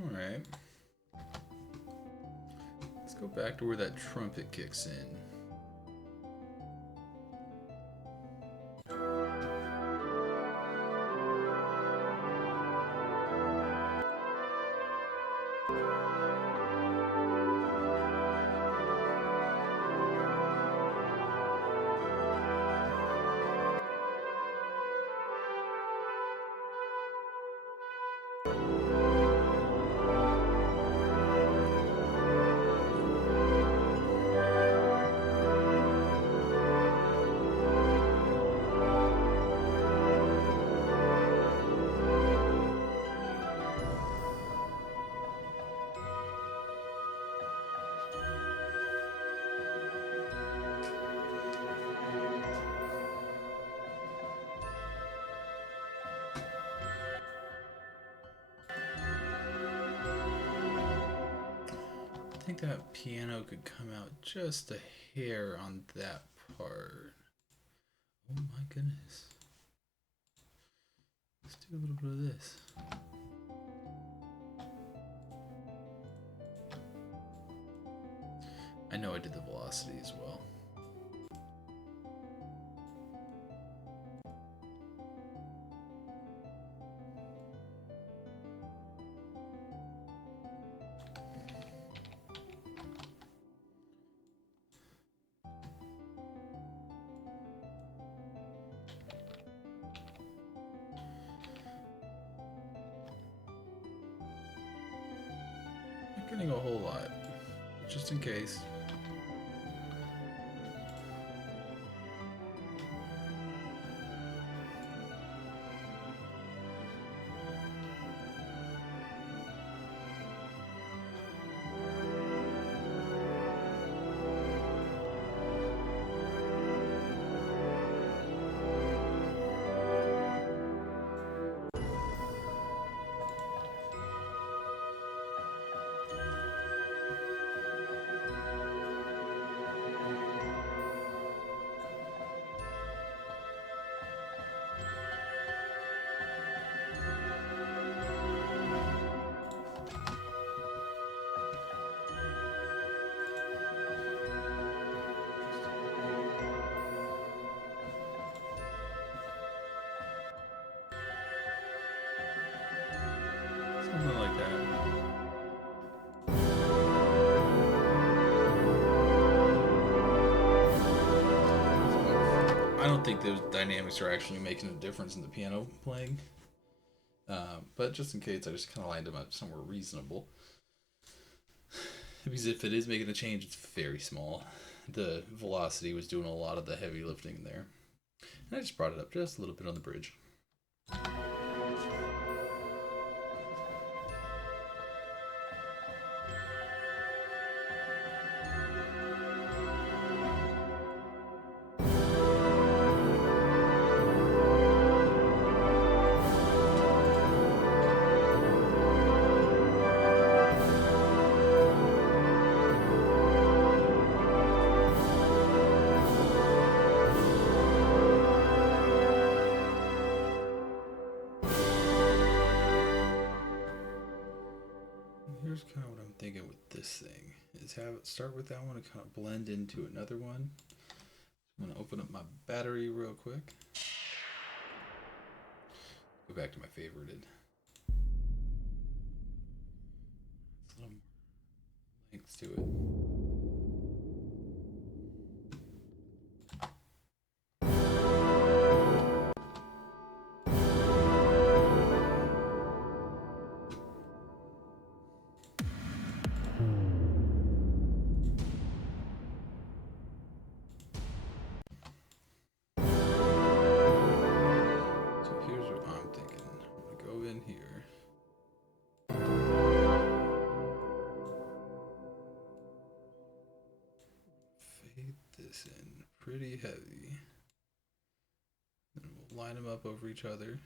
Alright. Let's go back to where that trumpet kicks in. I think that piano could come out just a hair on that part. Oh my goodness. Let's do a little bit of this. I know I did the velocity as well. Not getting a whole lot, just in case. Something like that. I don't think those dynamics are actually making a difference in the piano playing. But just in case, I just kind of lined them up somewhere reasonable. Because if it is making a change, it's very small. The velocity was doing a lot of the heavy lifting there. And I just brought it up just a little bit on the bridge. Here's kind of what I'm thinking with this thing, is have it start with that one and kind of blend into another one. I'm going to open up my battery real quick. Go back to my favorited. A little more length to it. This in pretty heavy. And we'll line them up over each other.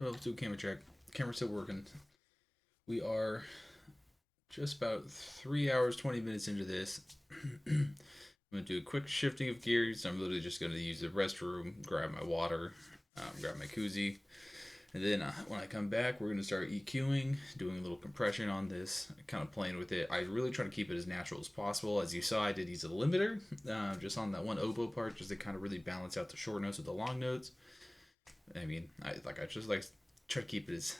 So let's do a camera check. Camera's still working. We are just about 3 hours, 20 minutes into this. I'm going to do a quick shifting of gears. I'm literally just going to use the restroom, grab my water, grab my koozie. And then when I come back, we're going to start EQing, doing a little compression on this, kind of playing with it. I really try to keep it as natural as possible. As you saw, I did use a limiter just on that one oboe part, just to kind of really balance out the short notes with the long notes. I mean, I just like try to keep it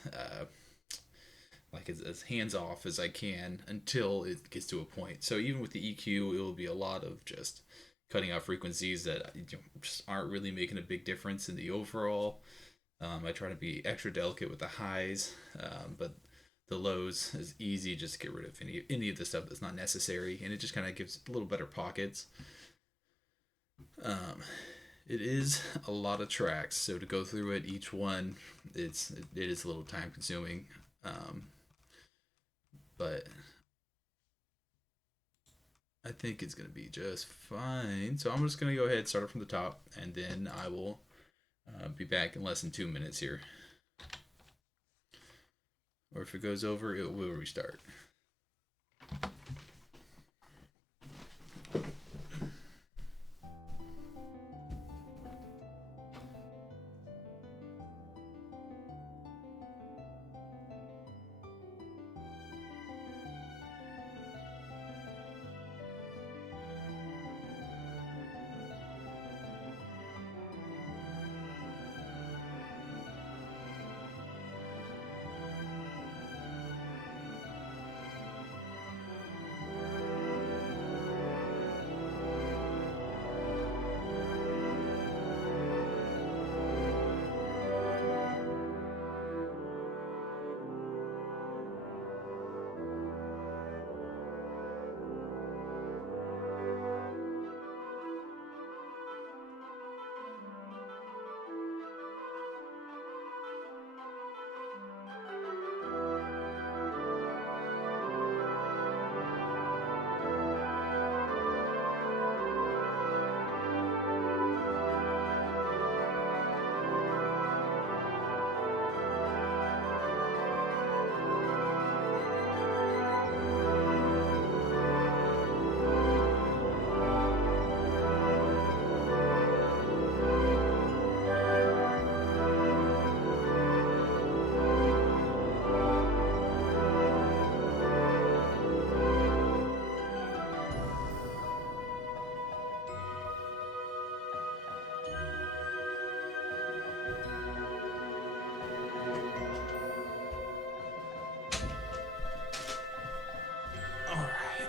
as hands off as I can until it gets to a point. So even with the EQ, it will be a lot of just cutting out frequencies that just aren't really making a big difference in the overall. I try to be extra delicate with the highs, but the lows is easy just to get rid of any of the stuff that's not necessary, and it just kind of gives a little better pockets. It is a lot of tracks, so to go through it, each one, it is a little time consuming, but I think it's gonna be just fine. So I'm just gonna go ahead and start it from the top, and then I will be back in less than 2 minutes here. Or if it goes over, it will restart.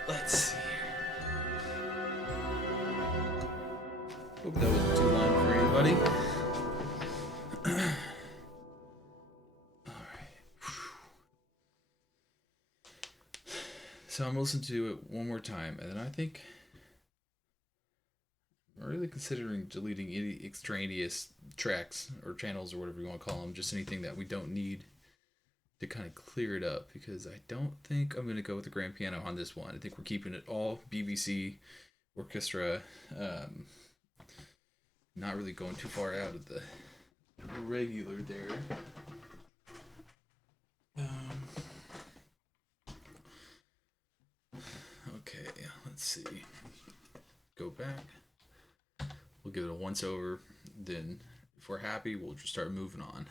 Let's see here. Hope that wasn't too long for anybody. Alright. So I'm listening to it one more time, and then I think I'm really considering deleting any extraneous tracks or channels or whatever you want to call them, just anything that we don't need to kind of clear it up, because I don't think I'm going to go with the grand piano on this one. I think we're keeping it all BBC Orchestra, not really going too far out of the regular there. Okay, let's see. Go back. We'll give it a once over. Then, if we're happy, we'll just start moving on.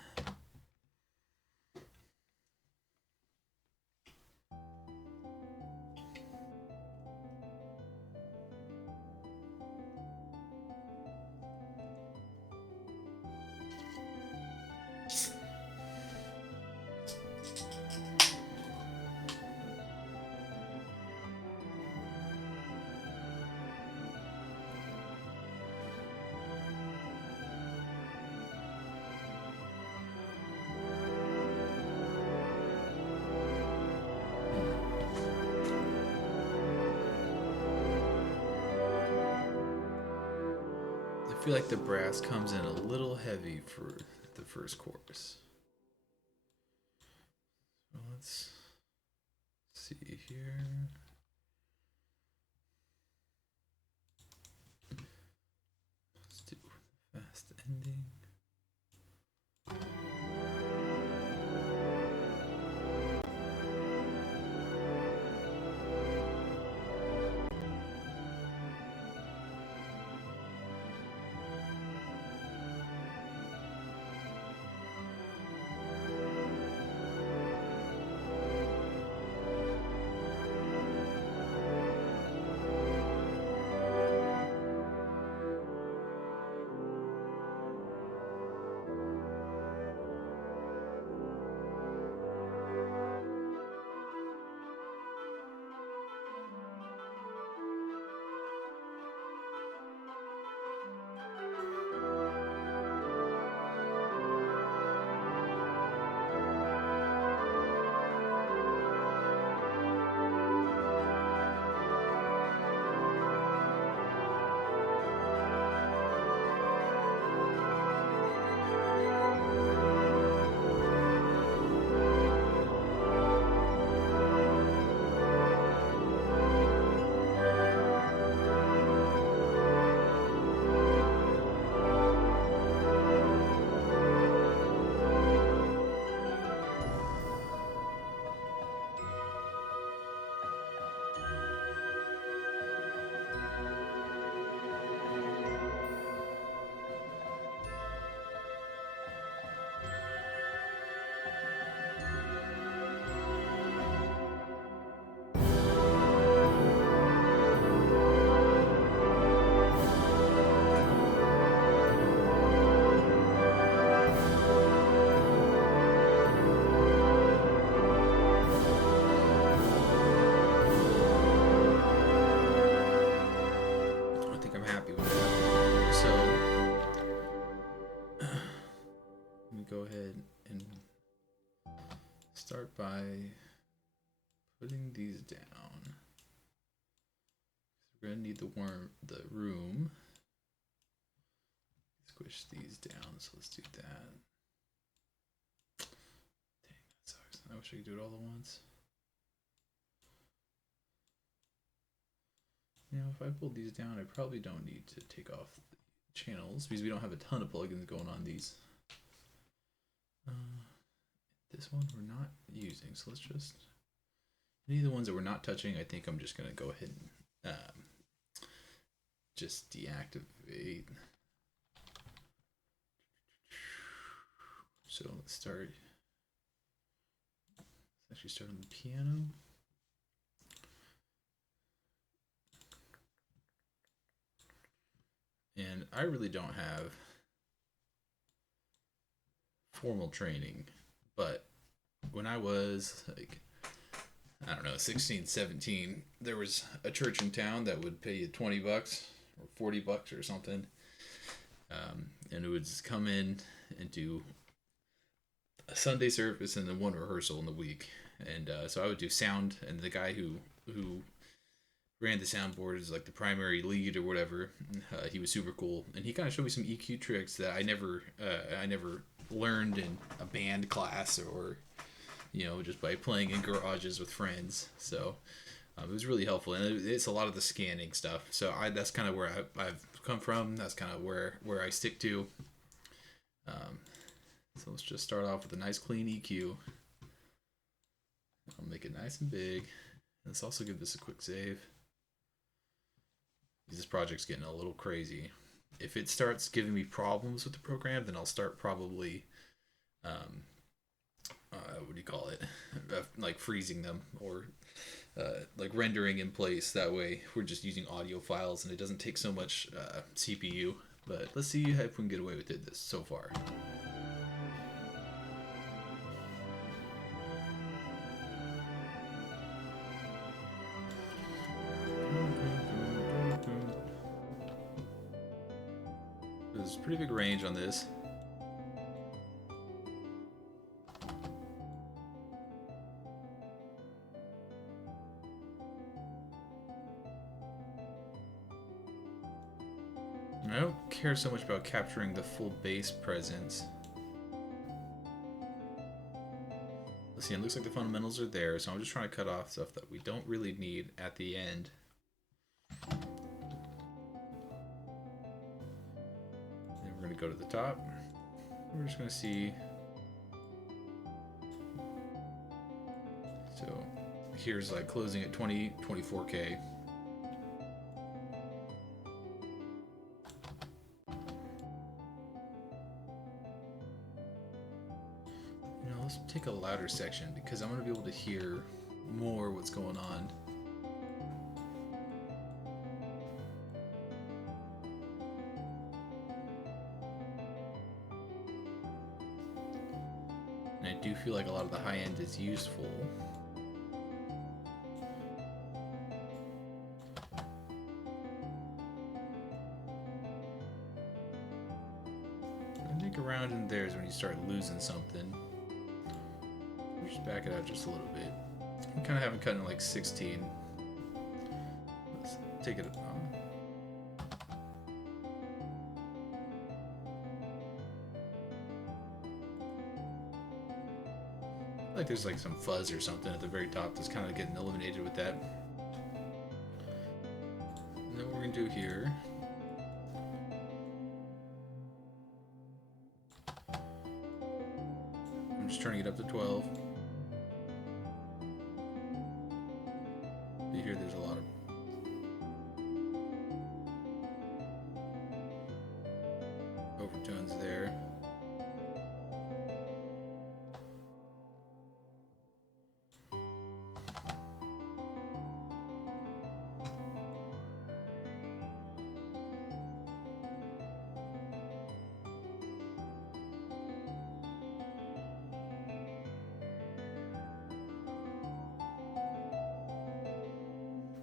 I feel like the brass comes in a little heavy for the first chorus. So let's see here. Let's do fast ending. start by putting these down. We're gonna need the room. Squish these down, so let's do that. Dang, that sucks. I wish I could do it all at once. You know, if I pull these down, I probably don't need to take off the channels because we don't have a ton of plugins going on these. This one we're not using, so let's just any of the ones that we're not touching. I think I'm just gonna go ahead and just deactivate. So let's start. Let's actually start on the piano. And I really don't have formal training, but when I was like, I don't know, 16, 17, there was a church in town that would pay you $20 or $40 or something. And it would just come in and do a Sunday service and then one rehearsal in the week. And so I would do sound, and the guy who ran the soundboard as like the primary lead or whatever. He was super cool, and he kind of showed me some EQ tricks that I never learned in a band class or, you know, just by playing in garages with friends. So it was really helpful, and it's a lot of the scanning stuff. So that's kind of where I've come from. That's kind of where I stick to. So let's just start off with a nice clean EQ. I'll make it nice and big. Let's also give this a quick save. This project's getting a little crazy. If it starts giving me problems with the program, then I'll start probably, what do you call it? Like freezing them or like rendering in place. That way we're just using audio files and it doesn't take so much CPU. But let's see if we can get away with it this so far. There's a pretty big range on this. I don't care so much about capturing the full bass presence. Let's see, it looks like the fundamentals are there, so I'm just trying to cut off stuff that we don't really need at the end. Go to the top. We're just going to see. So here's like closing at 24K. You know, let's take a louder section because I'm going to be able to hear more what's going on. I do feel like a lot of the high end is useful. I think around in there is when you start losing something. Just back it out just a little bit. I'm kind of having cut in like 16. Let's take it on. Like there's like some fuzz or something at the very top that's kind of getting eliminated with that. And then what we're gonna do here, I'm just turning it up to 12. You hear there's a lot of overtones there.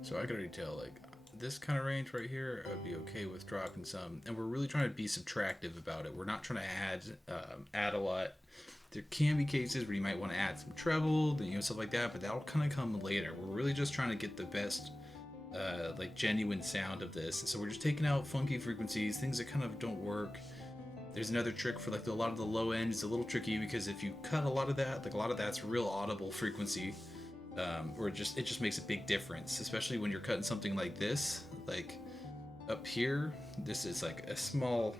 So I could already tell, like, this kind of range right here, I'd be okay with dropping some. And we're really trying to be subtractive about it. We're not trying to add a lot. There can be cases where you might want to add some treble, you know, stuff like that, but that'll kind of come later. We're really just trying to get the best, like genuine sound of this. So we're just taking out funky frequencies, things that kind of don't work. There's another trick for like a lot of the low end. It's a little tricky because if you cut a lot of that, like a lot of that's real audible frequency, or it just makes a big difference, especially when you're cutting something like this. Like up here, this is like a small.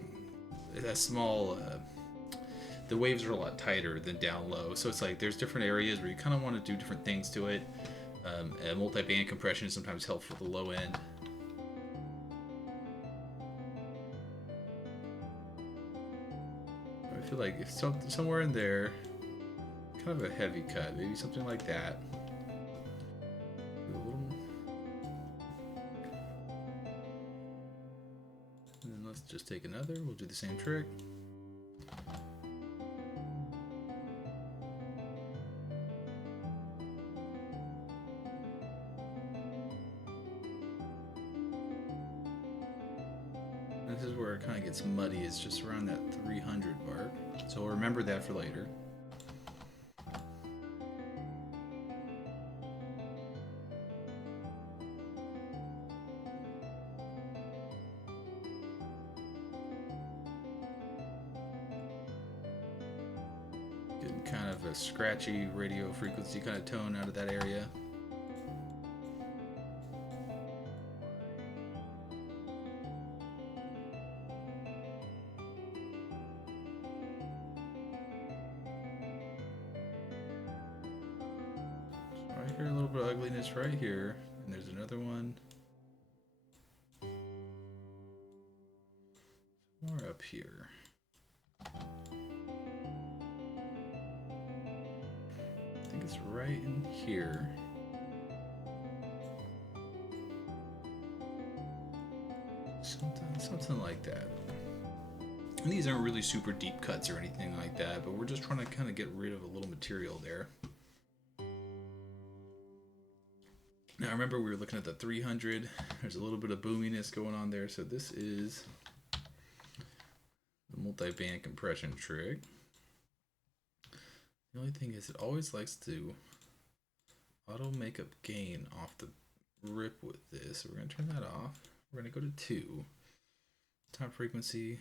The waves are a lot tighter than down low, so it's like there's different areas where you kind of want to do different things to it. Multi-band compression is sometimes helpful for the low end. I feel like if somewhere in there, kind of a heavy cut, maybe something like that. And then let's just take another. We'll do the same trick. This is where it kind of gets muddy. It's just around that 300 mark. So we'll remember that for later. Getting kind of a scratchy radio frequency kind of tone out of that area. Right here, a little bit of ugliness right here, and there's another one more up here. I think it's right in here. Something like that. And these aren't really super deep cuts or anything like that, but we're just trying to kind of get rid of a little material there. Now remember we were looking at the 300. There's a little bit of boominess going on there. So this is the multi-band compression trick. The only thing is it always likes to auto make up gain off the rip with this. So we're going to turn that off. We're going to go to 2. Top frequency,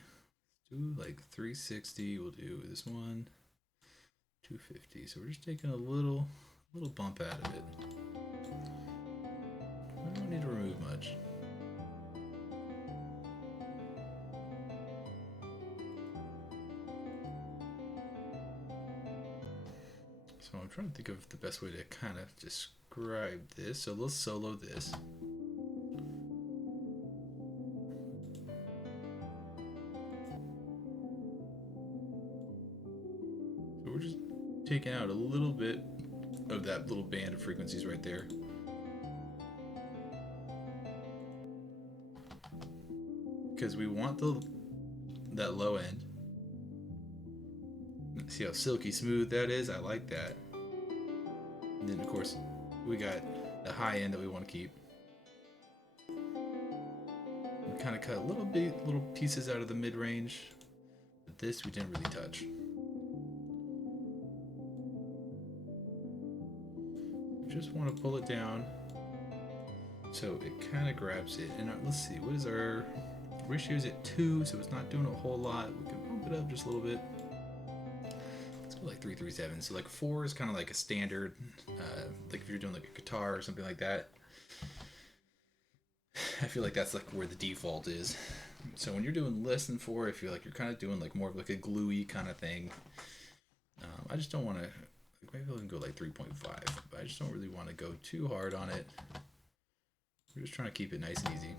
do like 360. We'll do this one, 250. So we're just taking a little bump out of it. We don't need to remove much. So I'm trying to think of the best way to kind of describe this. So let's solo this. So we're just taking out a little bit of that little band of frequencies right there. Because we want that low end. See how silky smooth that is? I like that. And then of course we got the high end that we want to keep. We kind of cut little pieces out of the mid-range, but this we didn't really touch. We just want to pull it down so it kind of grabs it. And let's see, what is our ratio? Is at 2, so it's not doing a whole lot. We can bump it up just a little bit. Let's go like 337. So like 4 is kind of like a standard, like if you're doing like a guitar or something like that. I feel like that's like where the default is. So when you're doing less than 4, I feel like you're kind of doing like more of like a gluey kind of thing. I just don't want to, maybe I can go like 3.5, but I just don't really want to go too hard on it. We're just trying to keep it nice and easy.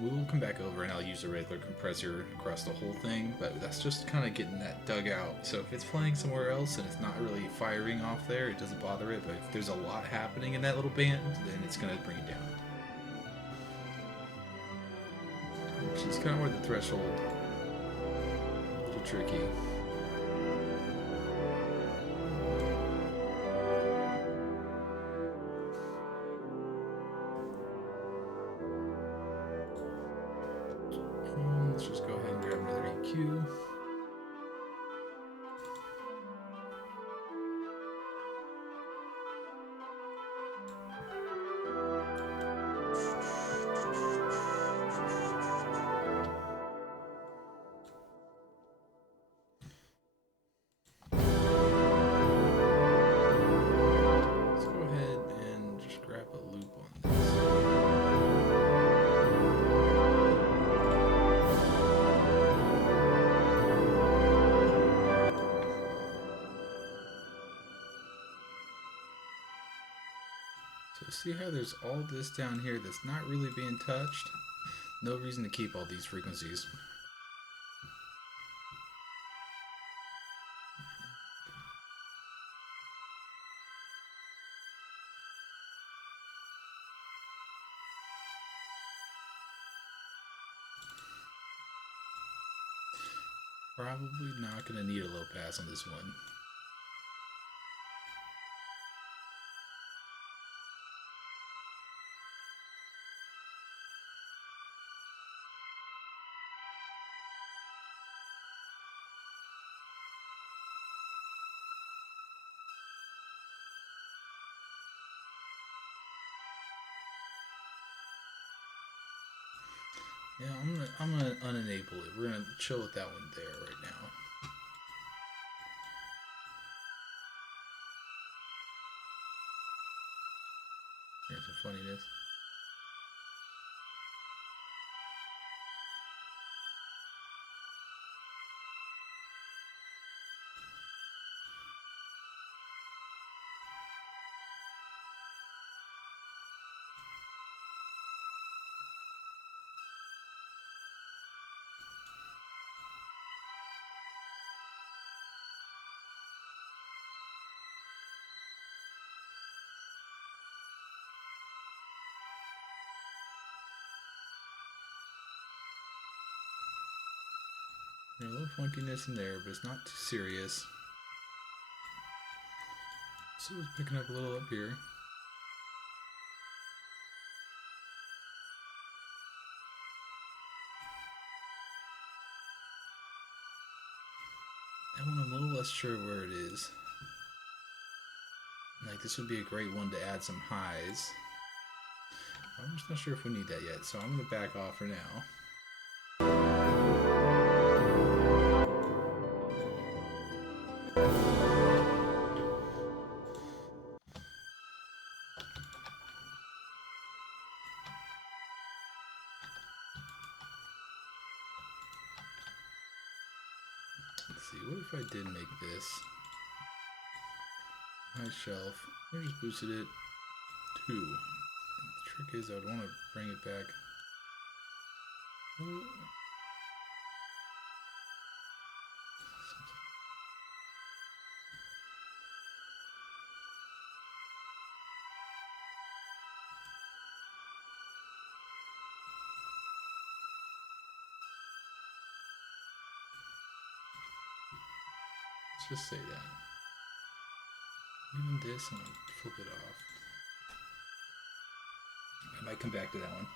We'll come back over and I'll use a regular compressor across the whole thing, but that's just kind of getting that dug out. So if it's playing somewhere else and it's not really firing off there, it doesn't bother it, but if there's a lot happening in that little band, then it's going to bring it down. Which is kind of where the threshold, a little tricky. EQ. Let's go ahead and just grab a loop on this. So see how there's all this down here that's not really being touched? No reason to keep all these frequencies. Probably not going to need a low pass on this one. Yeah, I'm gonna unenable it. We're gonna chill with that one there right now. Here's some funniness. There's a little funkiness in there, but it's not too serious. So it's picking up a little up here. That one I'm a little less sure where it is. Like, this would be a great one to add some highs. I'm just not sure if we need that yet, so I'm going to back off for now. Let's see, what if I did make this high shelf? We just boosted it 2. And the trick is I would want to bring it back. Ooh. Let's just say that. Even this, I'm gonna flip it off. I might come back to that one.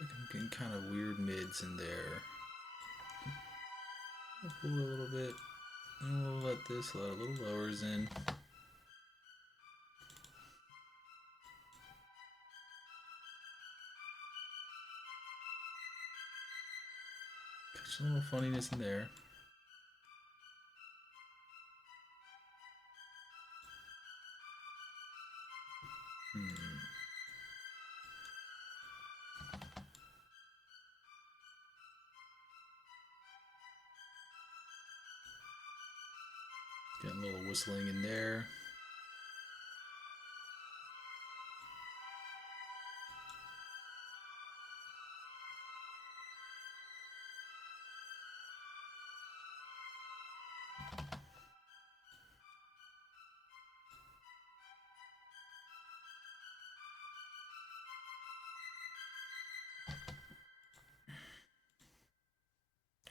Like I'm getting kind of weird mids in there. I'll pull a little bit, and we'll let this let a little lowers in. Catch a little funniness in there. Getting a little whistling in there.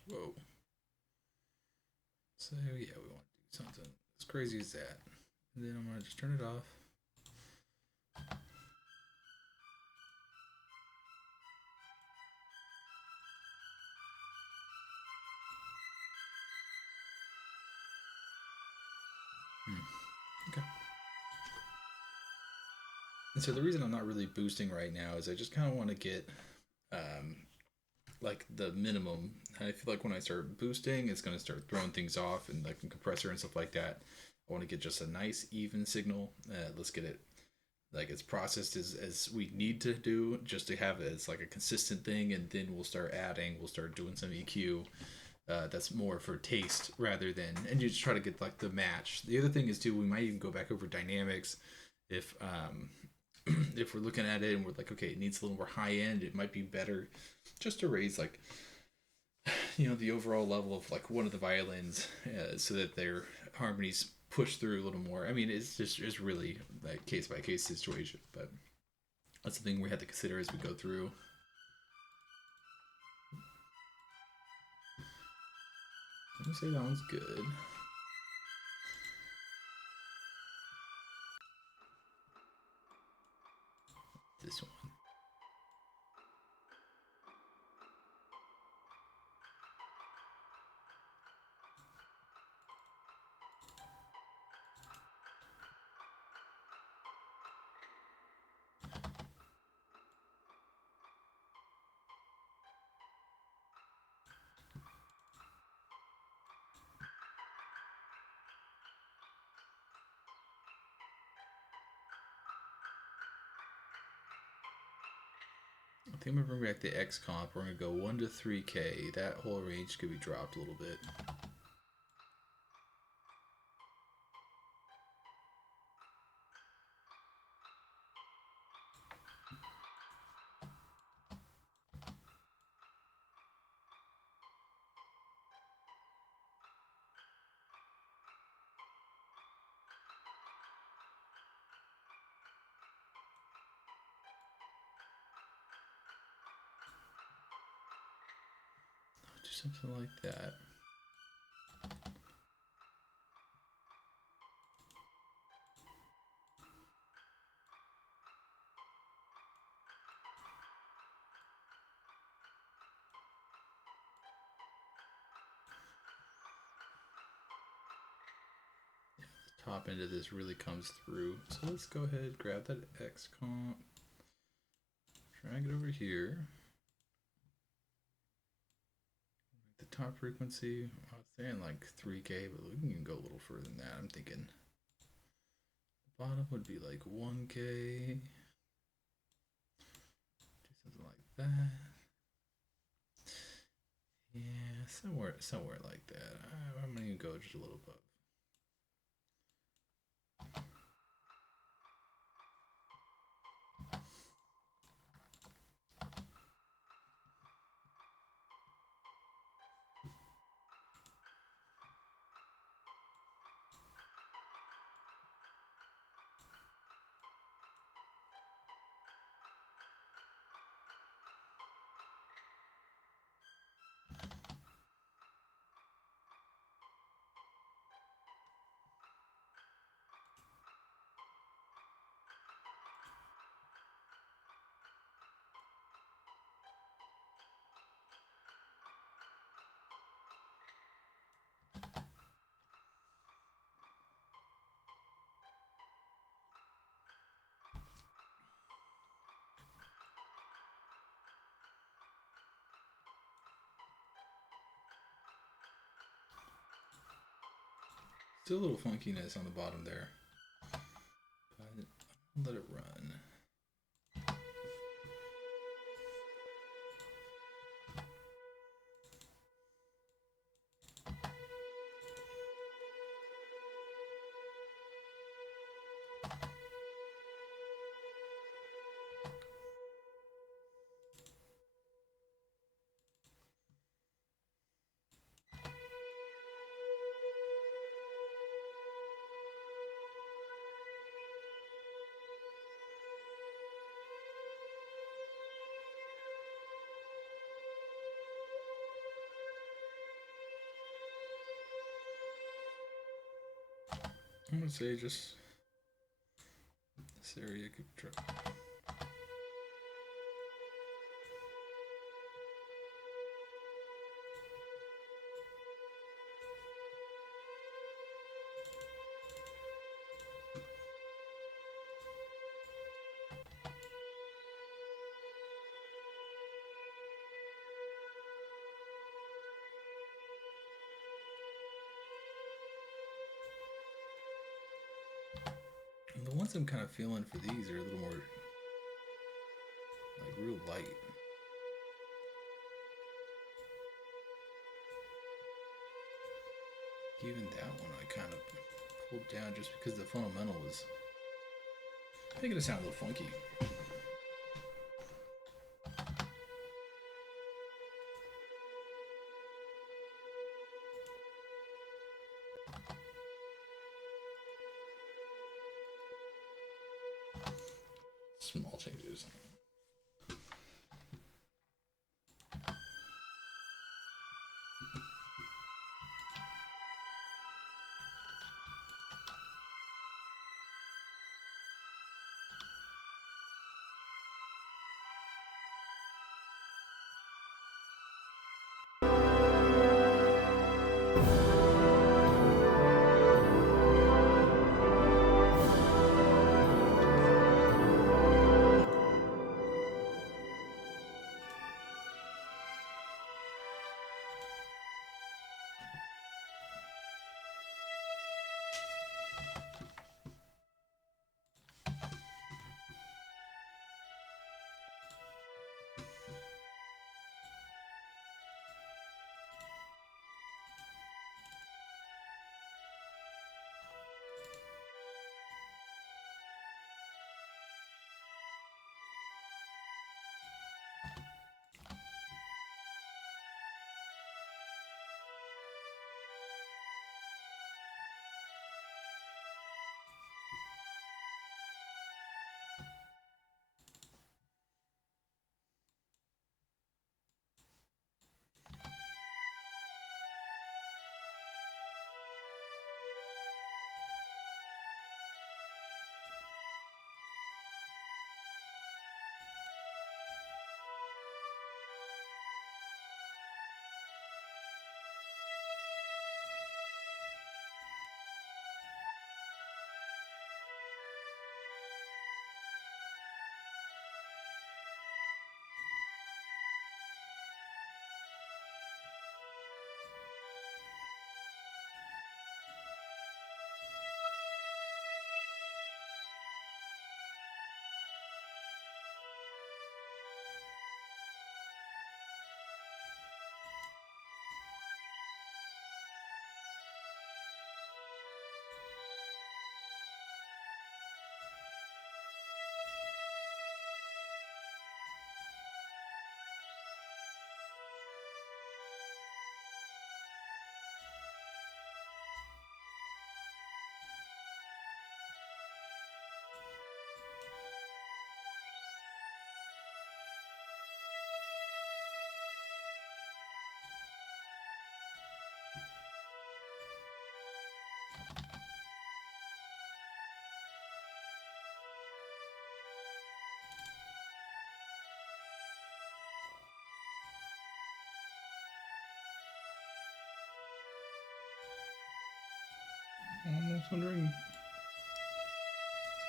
Whoa. So yeah, we want to do something as crazy as that. And then I'm gonna just turn it off. Okay. And so the reason I'm not really boosting right now is I just kind of want to get like the minimum. I feel like when I start boosting, it's going to start throwing things off and like the compressor and stuff like that. I want to get just a nice even signal. Let's get it like it's processed as we need to do just to have it as like a consistent thing, and then we'll start adding. We'll start doing some EQ. That's more for taste rather than, and you just try to get like the match. The other thing is too, we might even go back over dynamics if if we're looking at it and we're like, okay, it needs a little more high end. It might be better just to raise like the overall level of like one of the violins so that their harmonies push through a little more. I mean, it's really like case by case situation, but that's the thing we have to consider as we go through. Let me say that one's good. This one. I think I'm gonna bring back the XComp. We're gonna go 1 to 3K. That whole range could be dropped a little bit. Do something like that. Top end of this really comes through. So let's go ahead, grab that XComp, drag it over here. The top frequency, I was saying like 3K, but we can go a little further than that. I'm thinking the bottom would be like 1K. Do something like that. Yeah, somewhere like that. I'm gonna go just a little above. Still a little funkiness on the bottom there, but let it run. I'm gonna say just this area could try. The ones I'm kind of feeling for these are a little more like real light. Even that one I kind of pulled down just because the fundamental was making it sound a little funky. Small changes. I'm almost wondering,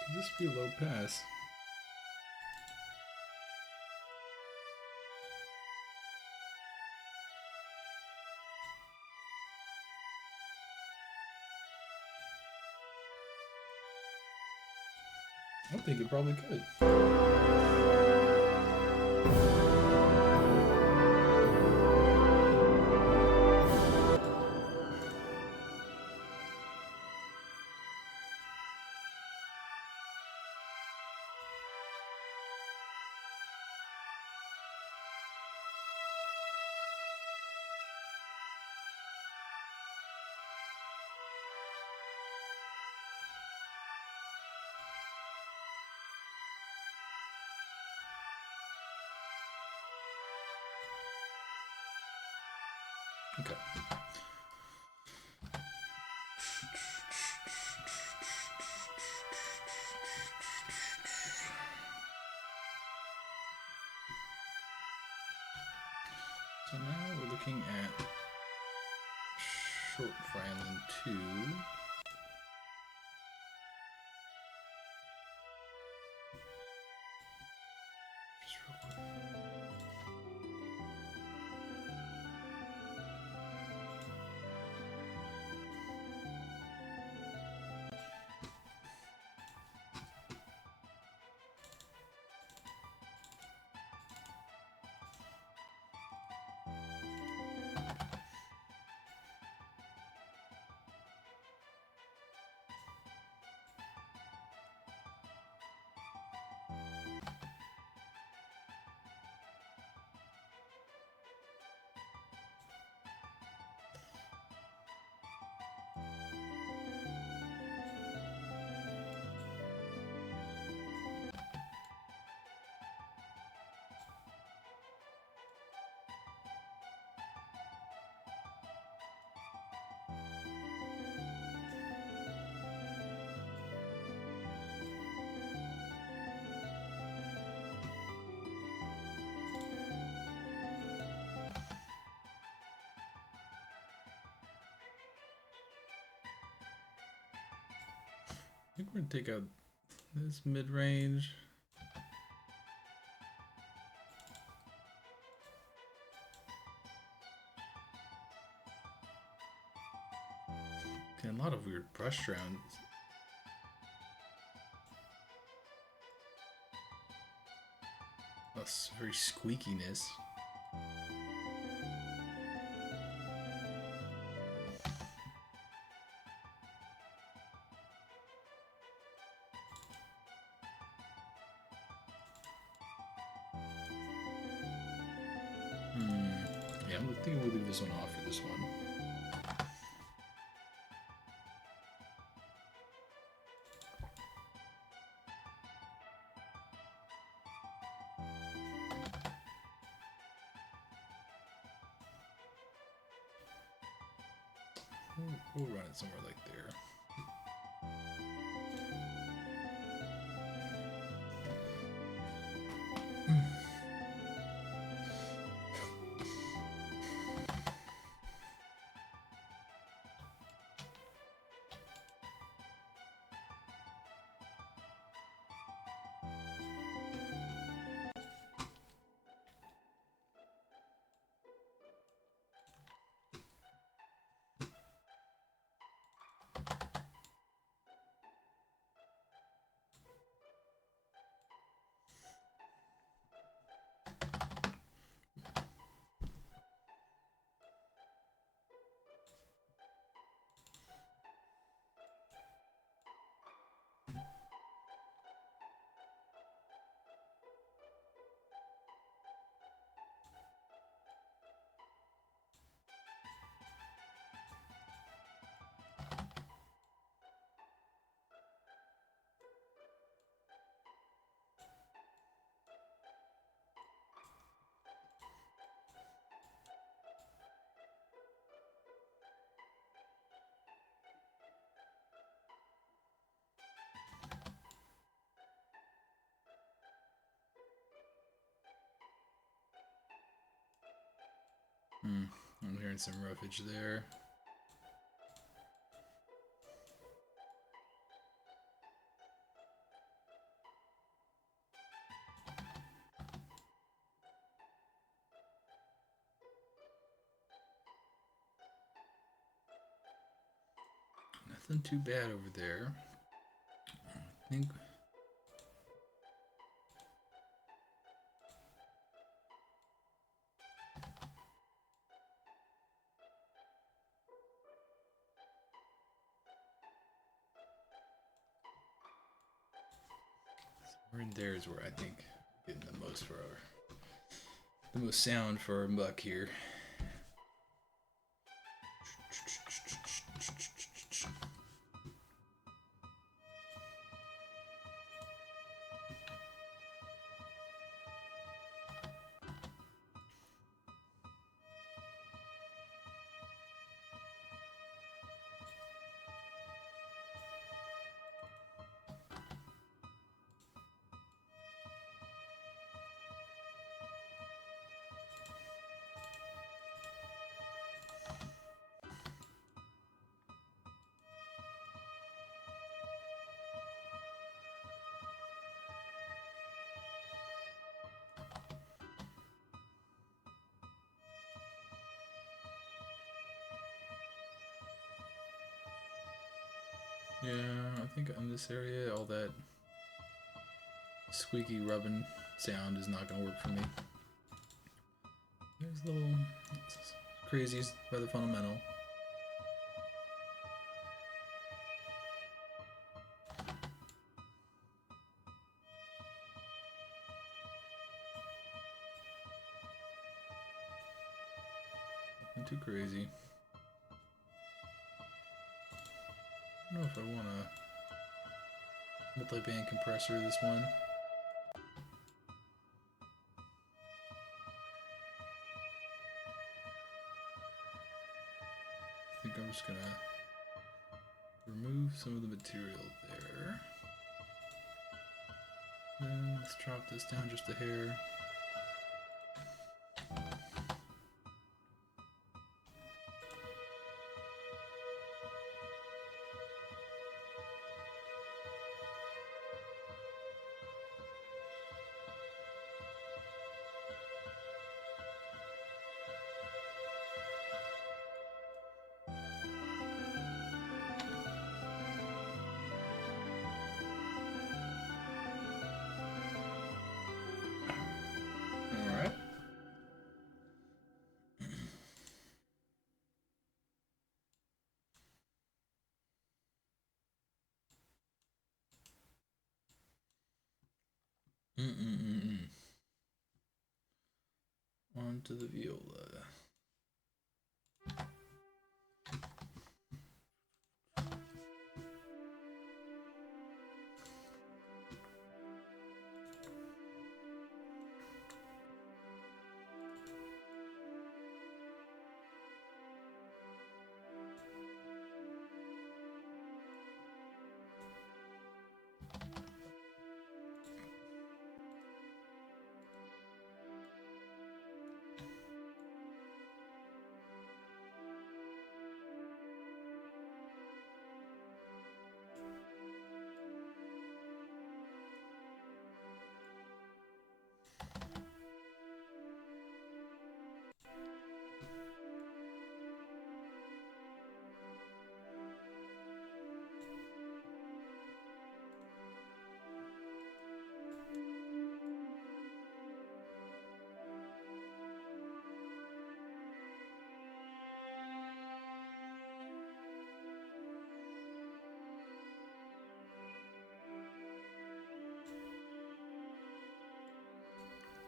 could this be a low pass? I think it probably could. Okay. So now we're looking at short violin 2. Just real quick. I think we're gonna take out this mid-range. Okay, a lot of weird brush rounds. That's very squeakiness. Yeah, I'm thinking we'll leave this one off for this one. We'll run it somewhere like there. I'm hearing some roughage there. Nothing too bad over there. I think we're in there is where I think we're getting the most for the most sound for our buck here. Yeah, I think in this area, all that squeaky rubbing sound is not going to work for me. There's a little crazy by the fundamental. Nothing too crazy. I don't know if I want a multi-band compressor this one. I think I'm just gonna remove some of the material there. And let's drop this down just a hair. Alright. On to the viola.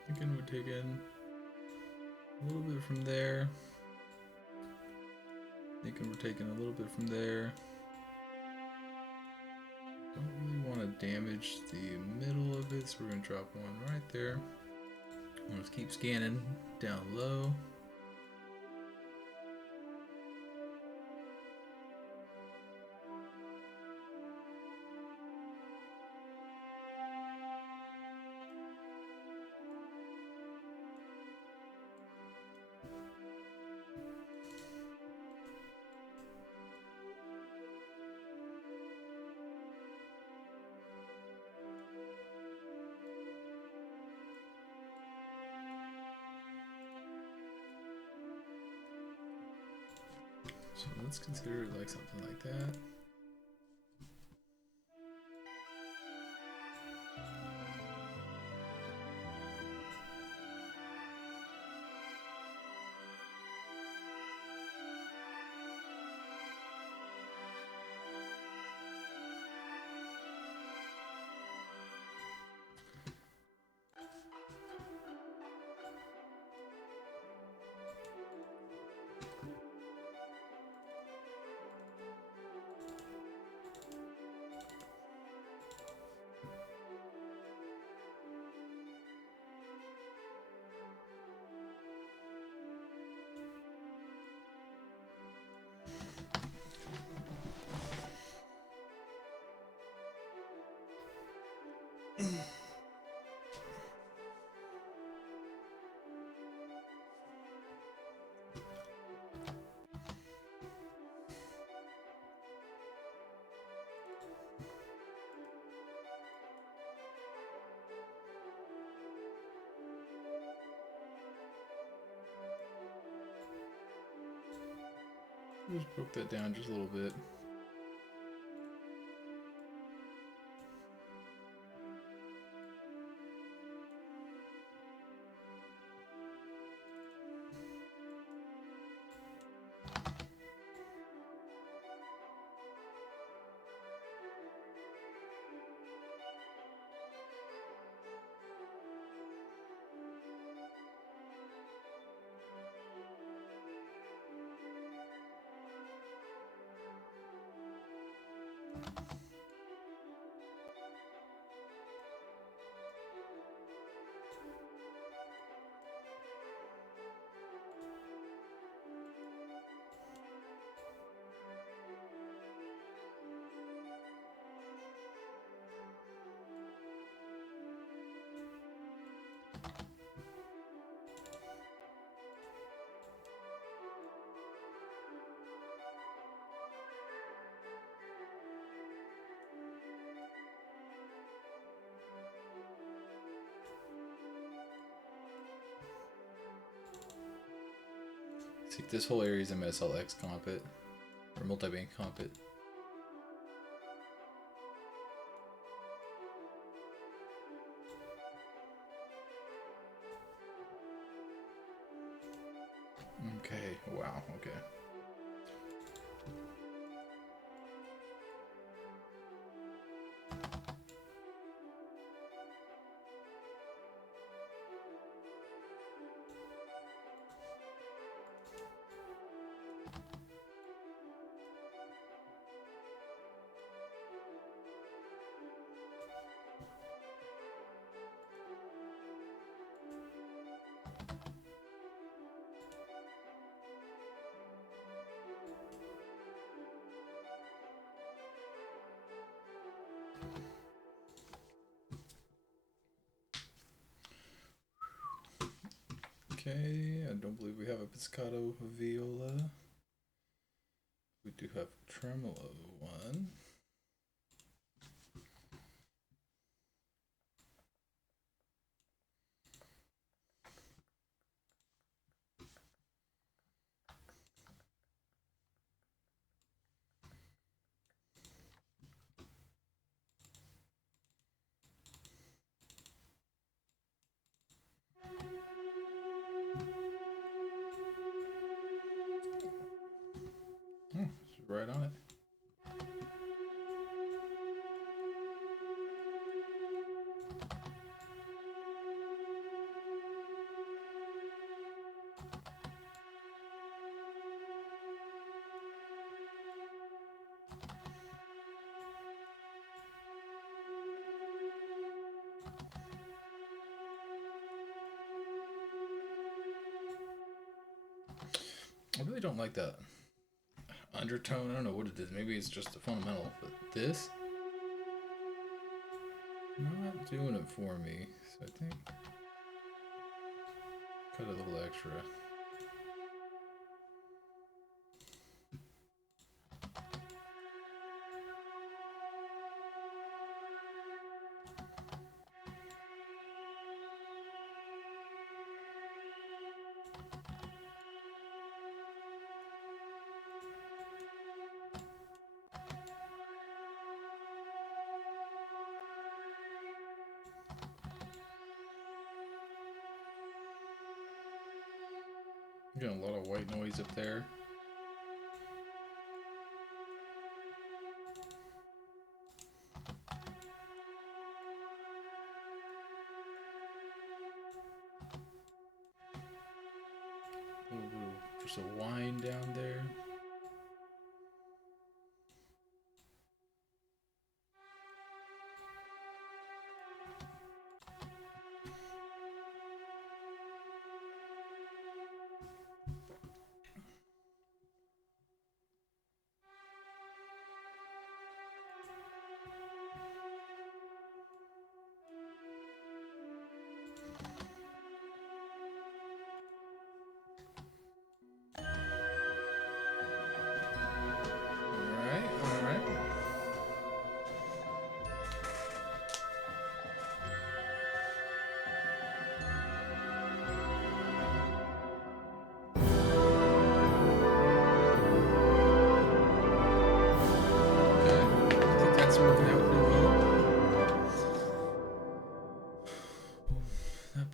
Thinking we're taking a little bit from there. Thinking we're taking a little bit from there. Don't really want to damage the middle of it, so we're going to drop one right there. Let's keep scanning down low. So let's consider it like something like that. Just broke that down just a little bit. See, this whole area is a mess. I'll XComp it. Or multi-bank comp it. Okay, wow, okay. Okay, I don't believe we have a pizzicato viola. We do have tremolo one. Oh, it's right on it. I really don't like that undertone. I don't know what it is. Maybe it's just a fundamental, but this not doing it for me. So I think cut a little extra. Getting a lot of white noise up there. Just a whine down there.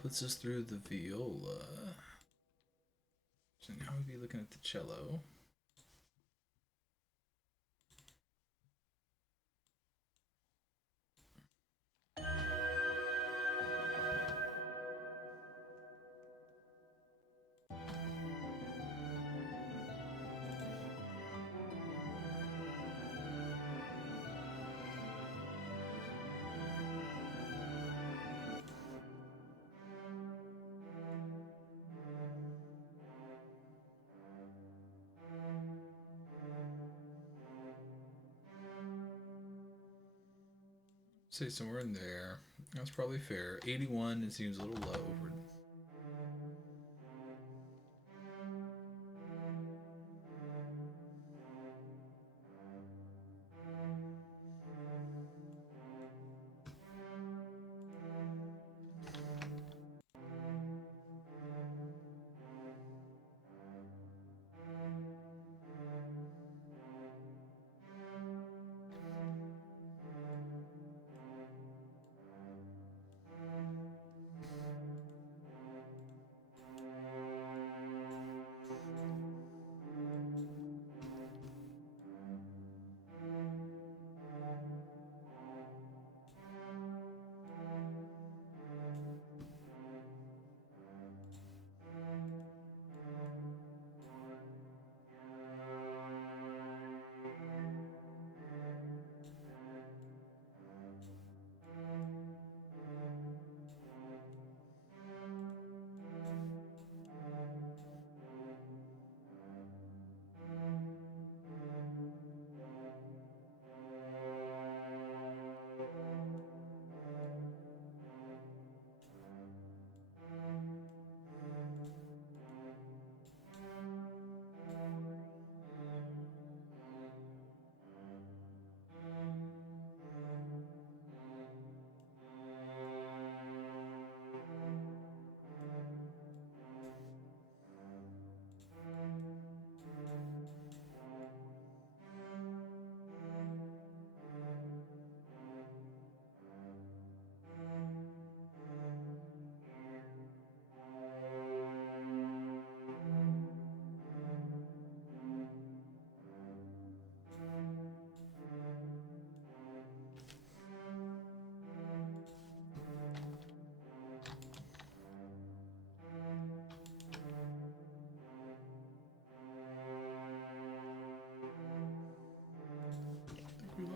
Puts us through the viola. So now we'd be looking at the cello. Say somewhere in there. That's probably fair. 81, it seems a little low.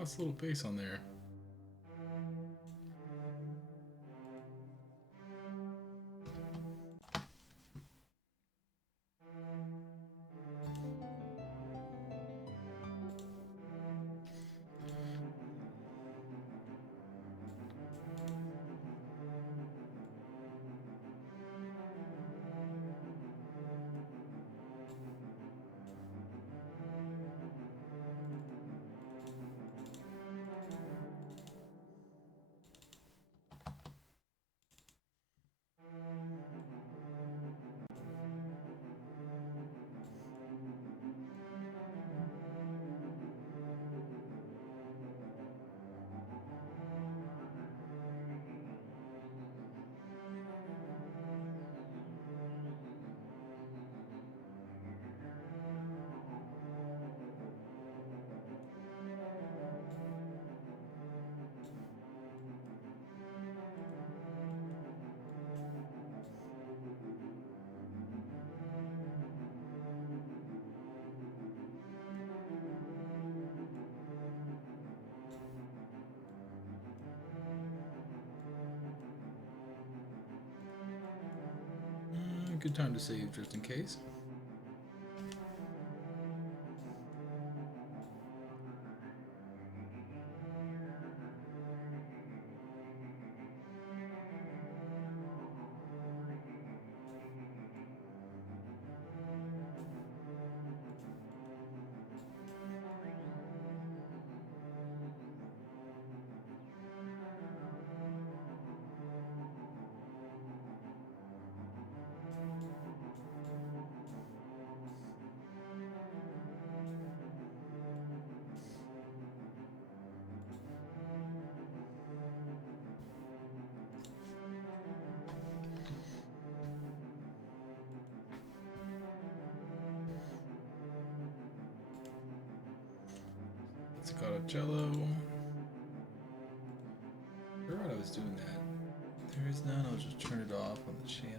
Nice little bass on there. Good time to save just in case. Staccato cello. I forgot I was doing that. There is none. I'll just turn it off on the channel.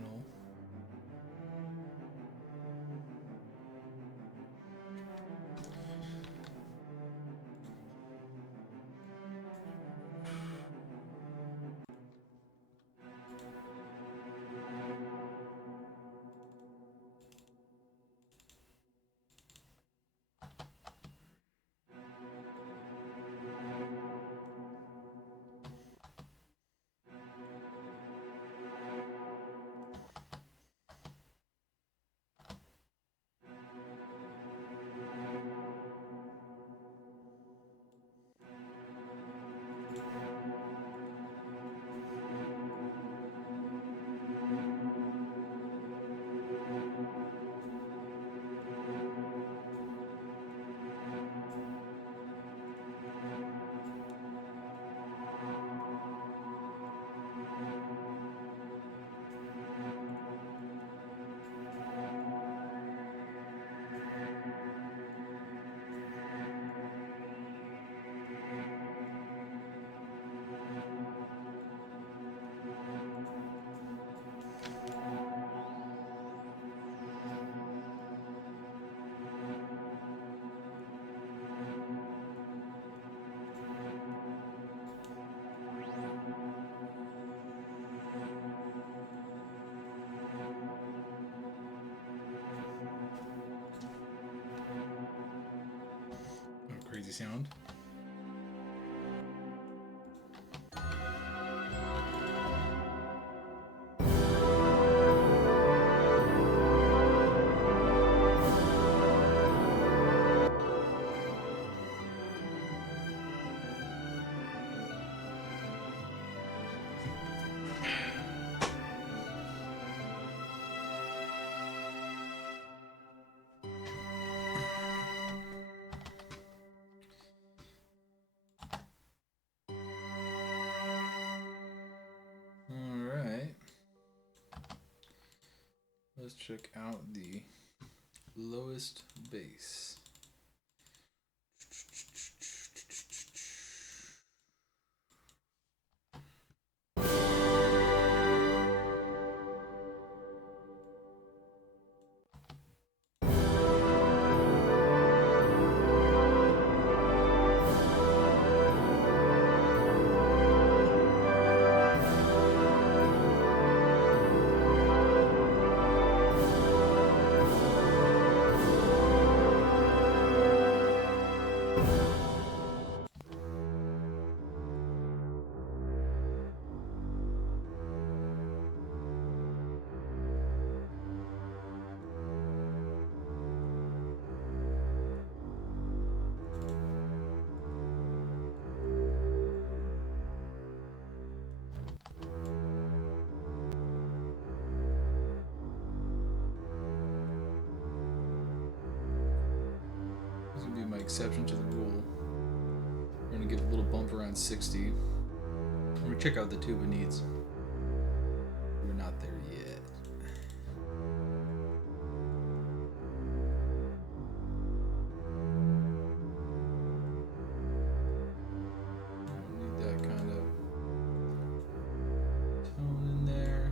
Crazy sound. Let's check out the lowest bass. gonna be my exception to the rule. We're gonna give a little bump around 60. I'm gonna check out the tuba needs. We're not there yet. Need that kind of tone in there.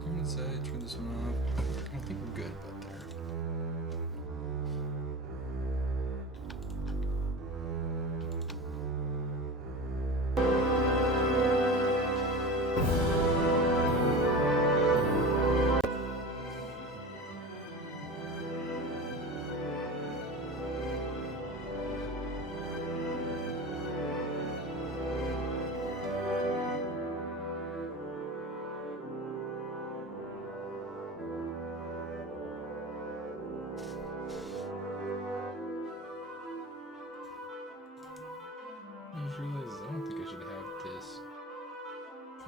I'm gonna say turn this one off. I think we're good about there. I just realized I don't think I should have this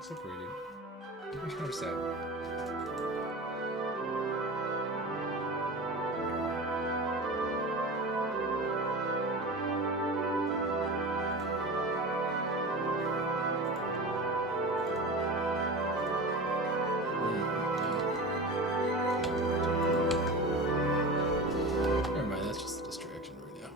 separated. I should notice that. Never mind, that's just a distraction right now.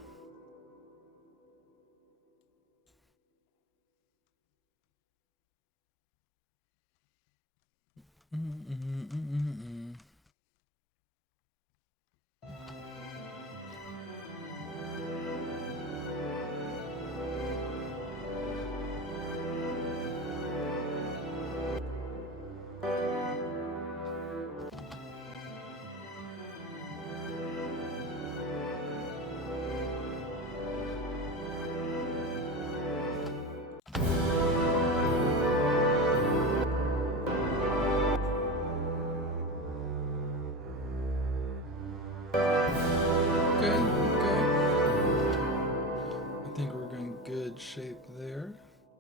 I think we're in good shape there.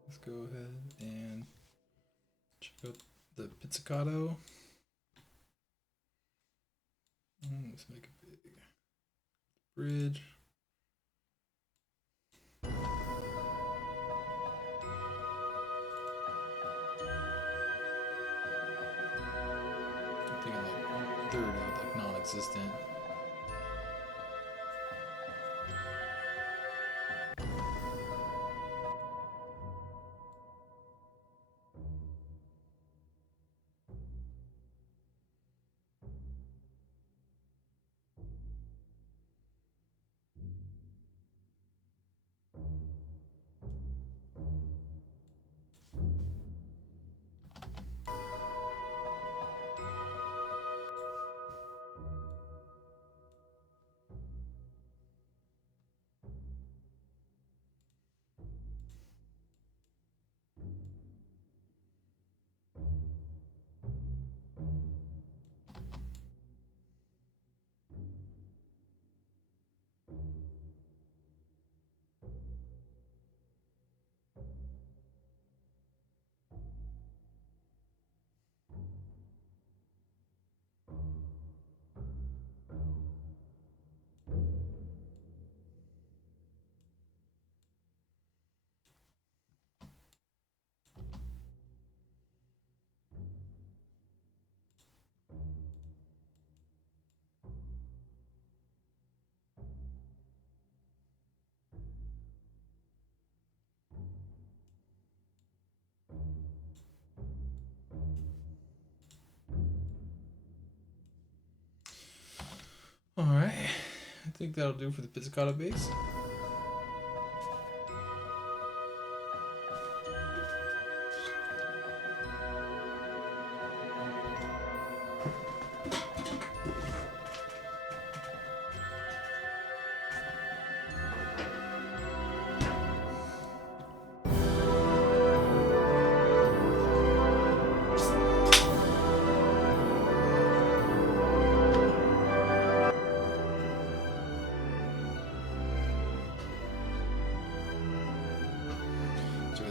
Let's go ahead and check out the pizzicato. Let's make a big bridge. I'm thinking like 30, like non-existent. think that'll do for the pizzicato bass.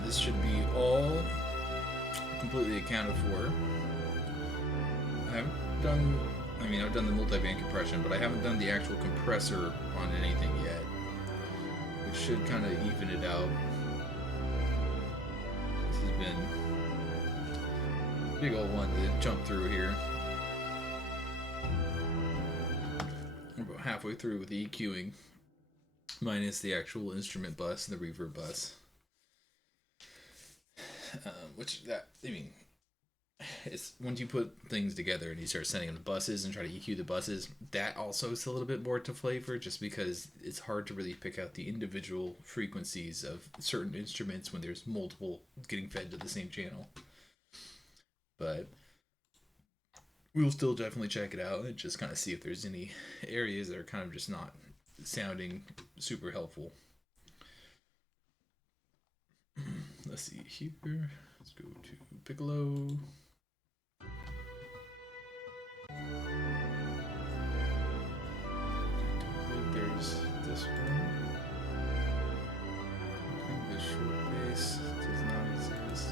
This should be all completely accounted for. I've done the multi-band compression, but I haven't done the actual compressor on anything yet, which should kind of even it out. This has been a big old one to jump through here. We're about halfway through with the EQing, minus the actual instrument bus and the reverb bus. It's once you put things together and you start sending them to buses and try to EQ the buses, that also is a little bit more to flavor, just because it's hard to really pick out the individual frequencies of certain instruments when there's multiple getting fed to the same channel. But we'll still definitely check it out and just kind of see if there's any areas that are kind of just not sounding super helpful. Let's see here. Let's go to piccolo. I don't believe there's this one. I think the short bass does not exist.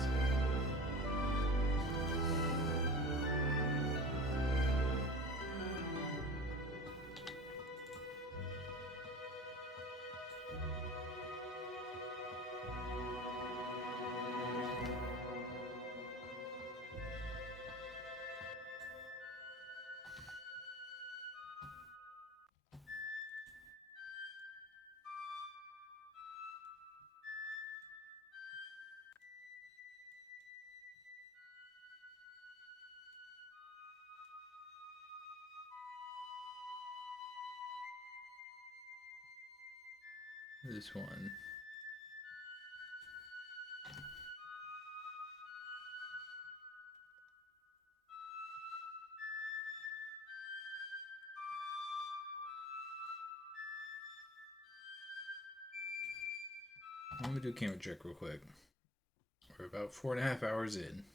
This one. I'm gonna do a camera check real quick. We're about 4.5 hours in.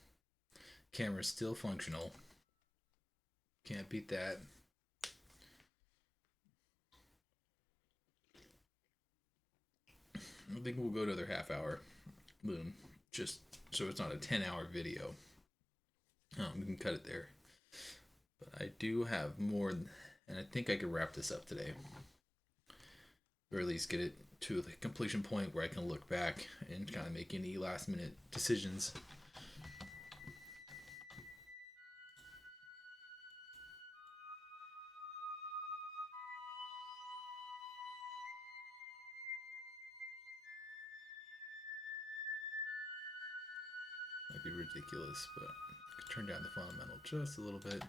Camera's still functional. Can't beat that. I think we'll go to another half hour. Boom. Just so it's not a 10-hour video. We can cut it there. But I do have more, and I think I could wrap this up today. Or at least get it to the completion point where I can look back and kind of make any last minute decisions. Might be ridiculous, but I could turn down the fundamental just a little bit.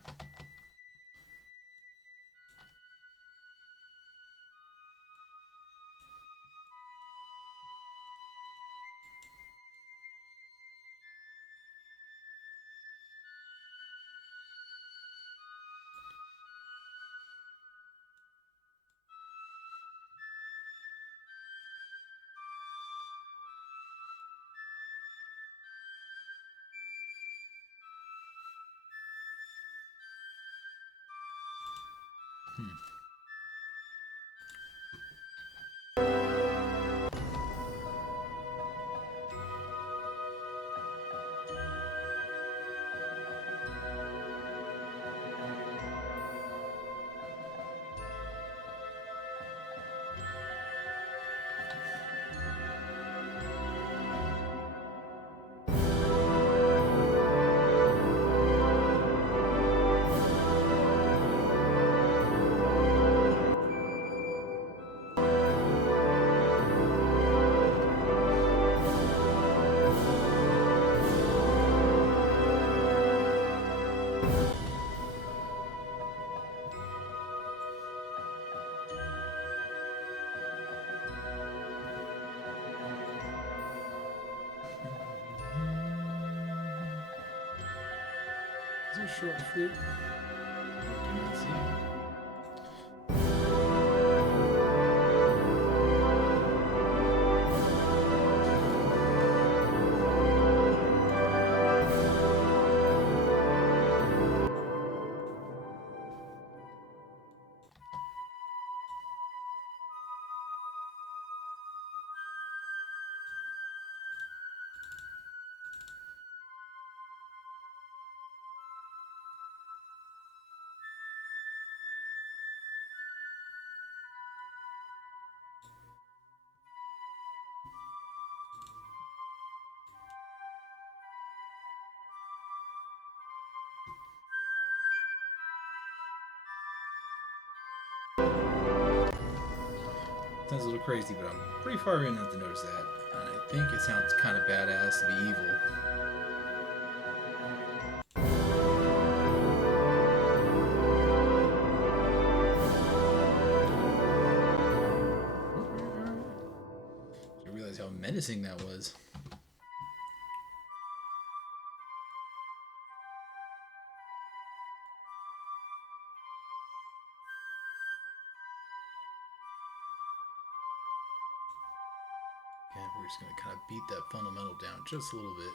short flute. Do not see. Sounds a little crazy, but I'm pretty far in enough to notice that. And I think it sounds kind of badass to be evil. I realize how menacing that was. And we're just going to kind of beat that fundamental down just a little bit.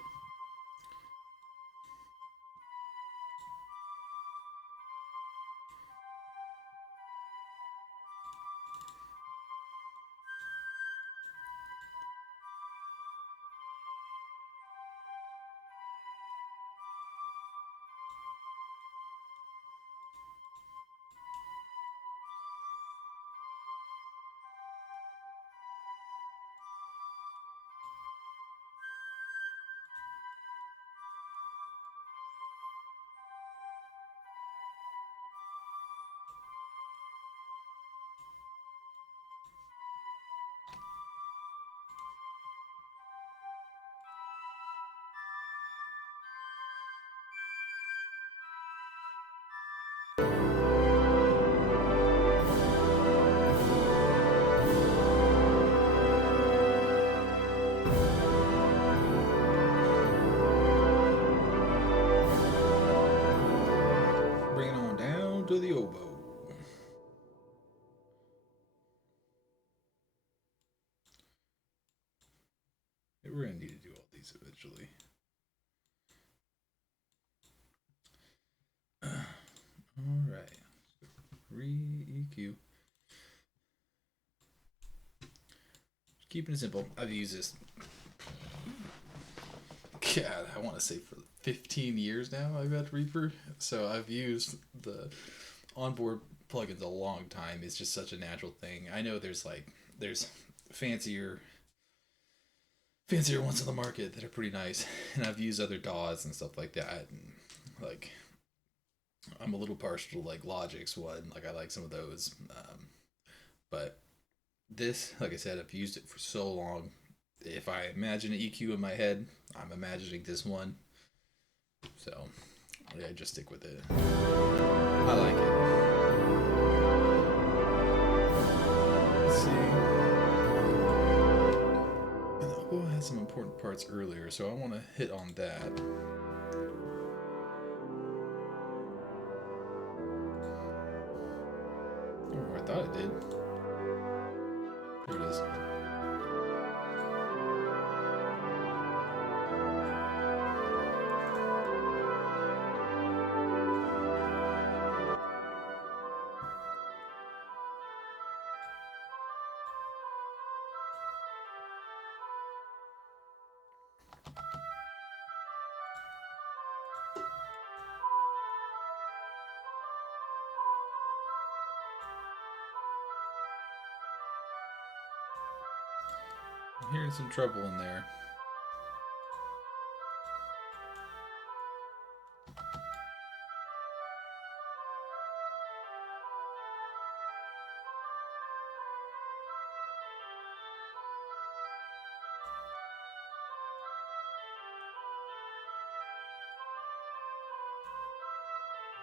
Bring it on down to the oboe. We're going to need to do all these eventually. All right. ReaEQ. Keeping it simple. I've used this. God, I want to say for 15 years now I've had Reaper. So I've used the onboard plugins a long time. It's just such a natural thing. I know there's fancier ones on the market that are pretty nice, and I've used other DAWs and stuff like that, and like I'm a little partial to like Logic's one. Like I like some of those, but this, like I said, I've used it for so long. If I imagine an EQ in my head, I'm imagining this one. So yeah, I just stick with it. I like it. Let's see. And the oboe has some important parts earlier, so I want to hit on that. Oh, I thought it did. Here it is. I'm hearing some trouble in there.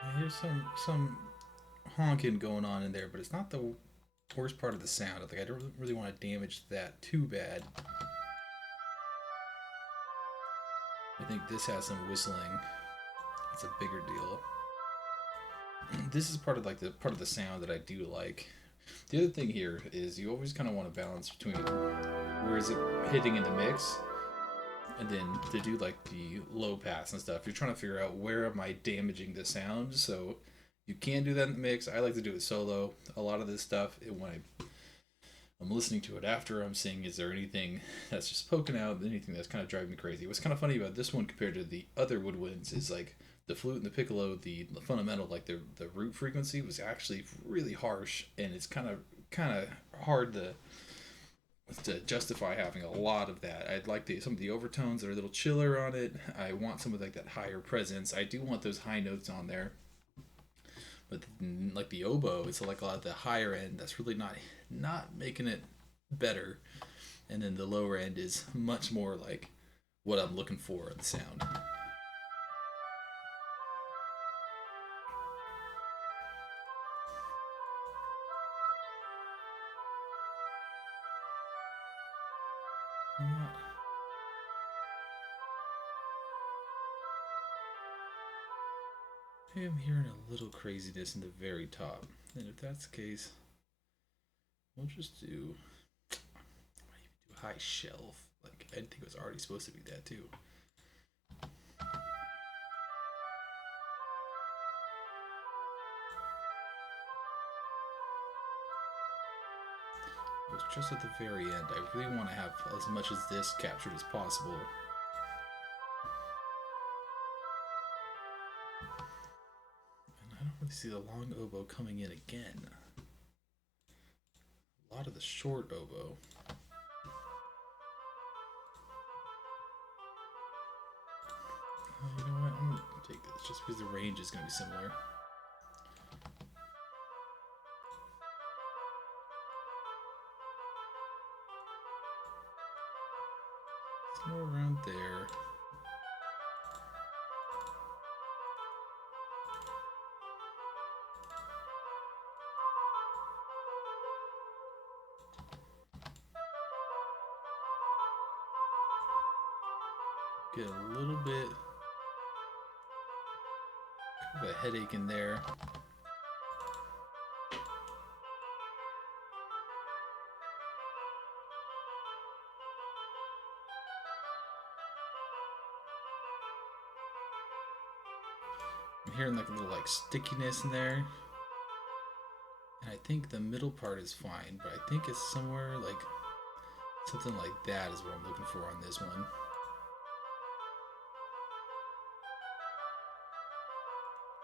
I hear some honking going on in there, but it's not the worst part of the sound. Like I don't really want to damage that too bad. I think this has some whistling. it's a bigger deal. This is part of the sound that I do like. The other thing here is you always kind of want to balance between where is it hitting in the mix, and then to do like the low pass and stuff. You're trying to figure out where am I damaging the sound. So you can do that in the mix. I like to do it solo. A lot of this stuff, when I'm listening to it after I'm seeing, is there anything that's just poking out, anything that's kind of driving me crazy. What's kind of funny about this one compared to the other woodwinds is like the flute and the piccolo, the fundamental, like the root frequency was actually really harsh, and it's kind of hard to justify having a lot of that. I'd like some of the overtones that are a little chiller on it. I want some of like that higher presence. I do want those high notes on there. But like the oboe, it's like a lot of the higher end that's really not making it better, and then the lower end is much more like what I'm looking for in the sound. Hey, I'm hearing a little craziness in the very top, and if that's the case, we'll just do high shelf. Like, I think it was already supposed to be that too. It was just at the very end. I really want to have as much as this captured as possible. And I don't really see the long oboe coming in again. A lot of the short oboe. You know what? I'm going to take this just because the range is going to be similar. Somewhere around there. Get a little bit of a headache in there. I'm hearing like a little like stickiness in there. And I think the middle part is fine, but I think it's somewhere like something like that is what I'm looking for on this one.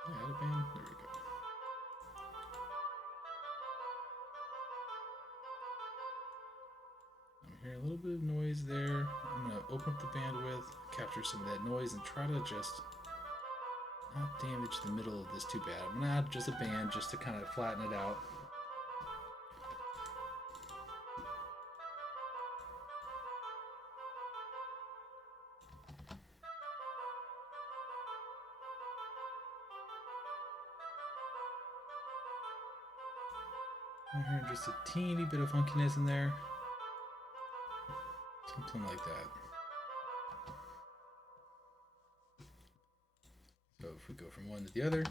Add a band. There we go. I'm hearing a little bit of noise there. I'm going to open up the bandwidth, capture some of that noise, and try to just not damage the middle of this too bad. I'm going to add just a band just to kind of flatten it out. I'm hearing just a teeny bit of funkiness in there. Something like that. So if we go from one to the other.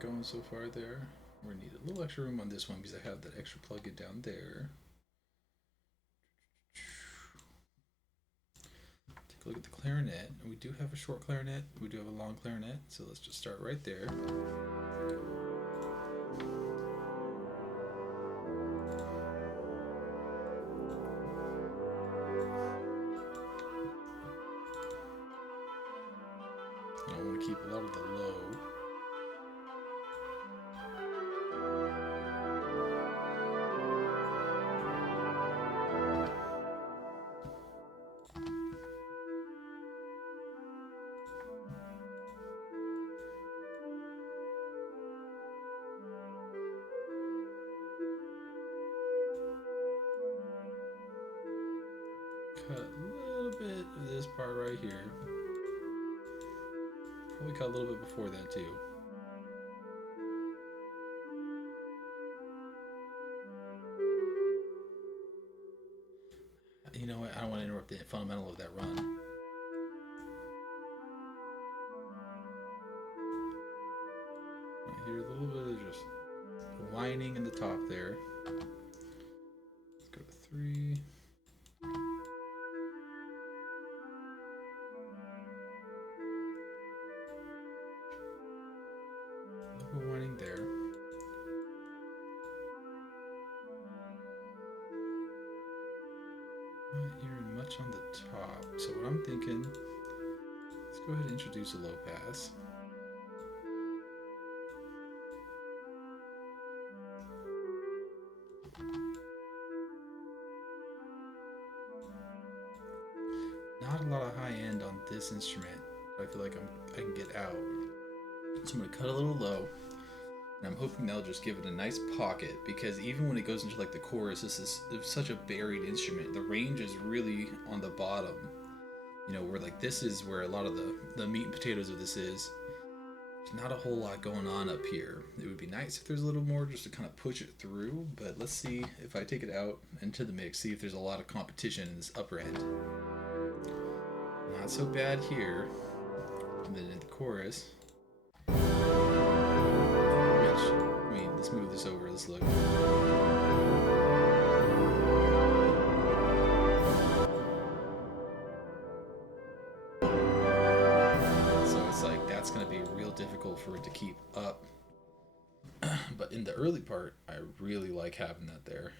Going so far there. We're gonna need a little extra room on this one because I have that extra plug-in down there. Take a look at the clarinet. We do have a short clarinet. We do have a long clarinet. So let's just start right there. cut a little bit of this part right here. Probably cut a little bit before that too. You know what? I don't want to interrupt the fundamental of that run. I hear a little bit of just whining in the top there. Let's go to 3. A little whining there. Not hearing much on the top. So what I'm thinking, let's go ahead and introduce a low pass. Not a lot of high end on this instrument, but I feel like I can get out. So I'm gonna cut a little low, and I'm hoping they'll just give it a nice pocket, because even when it goes into like the chorus, this is such a buried instrument. The range is really on the bottom. You know, where like this is where a lot of the meat and potatoes of this is. There's not a whole lot going on up here. It would be nice if there's a little more just to kind of push it through, but let's see if I take it out into the mix, see if there's a lot of competition in this upper end. Not so bad here. And then in the chorus, which, I mean, let's move this over, let's look. So it's like, that's going to be real difficult for it to keep up. But in the early part, I really like having that there.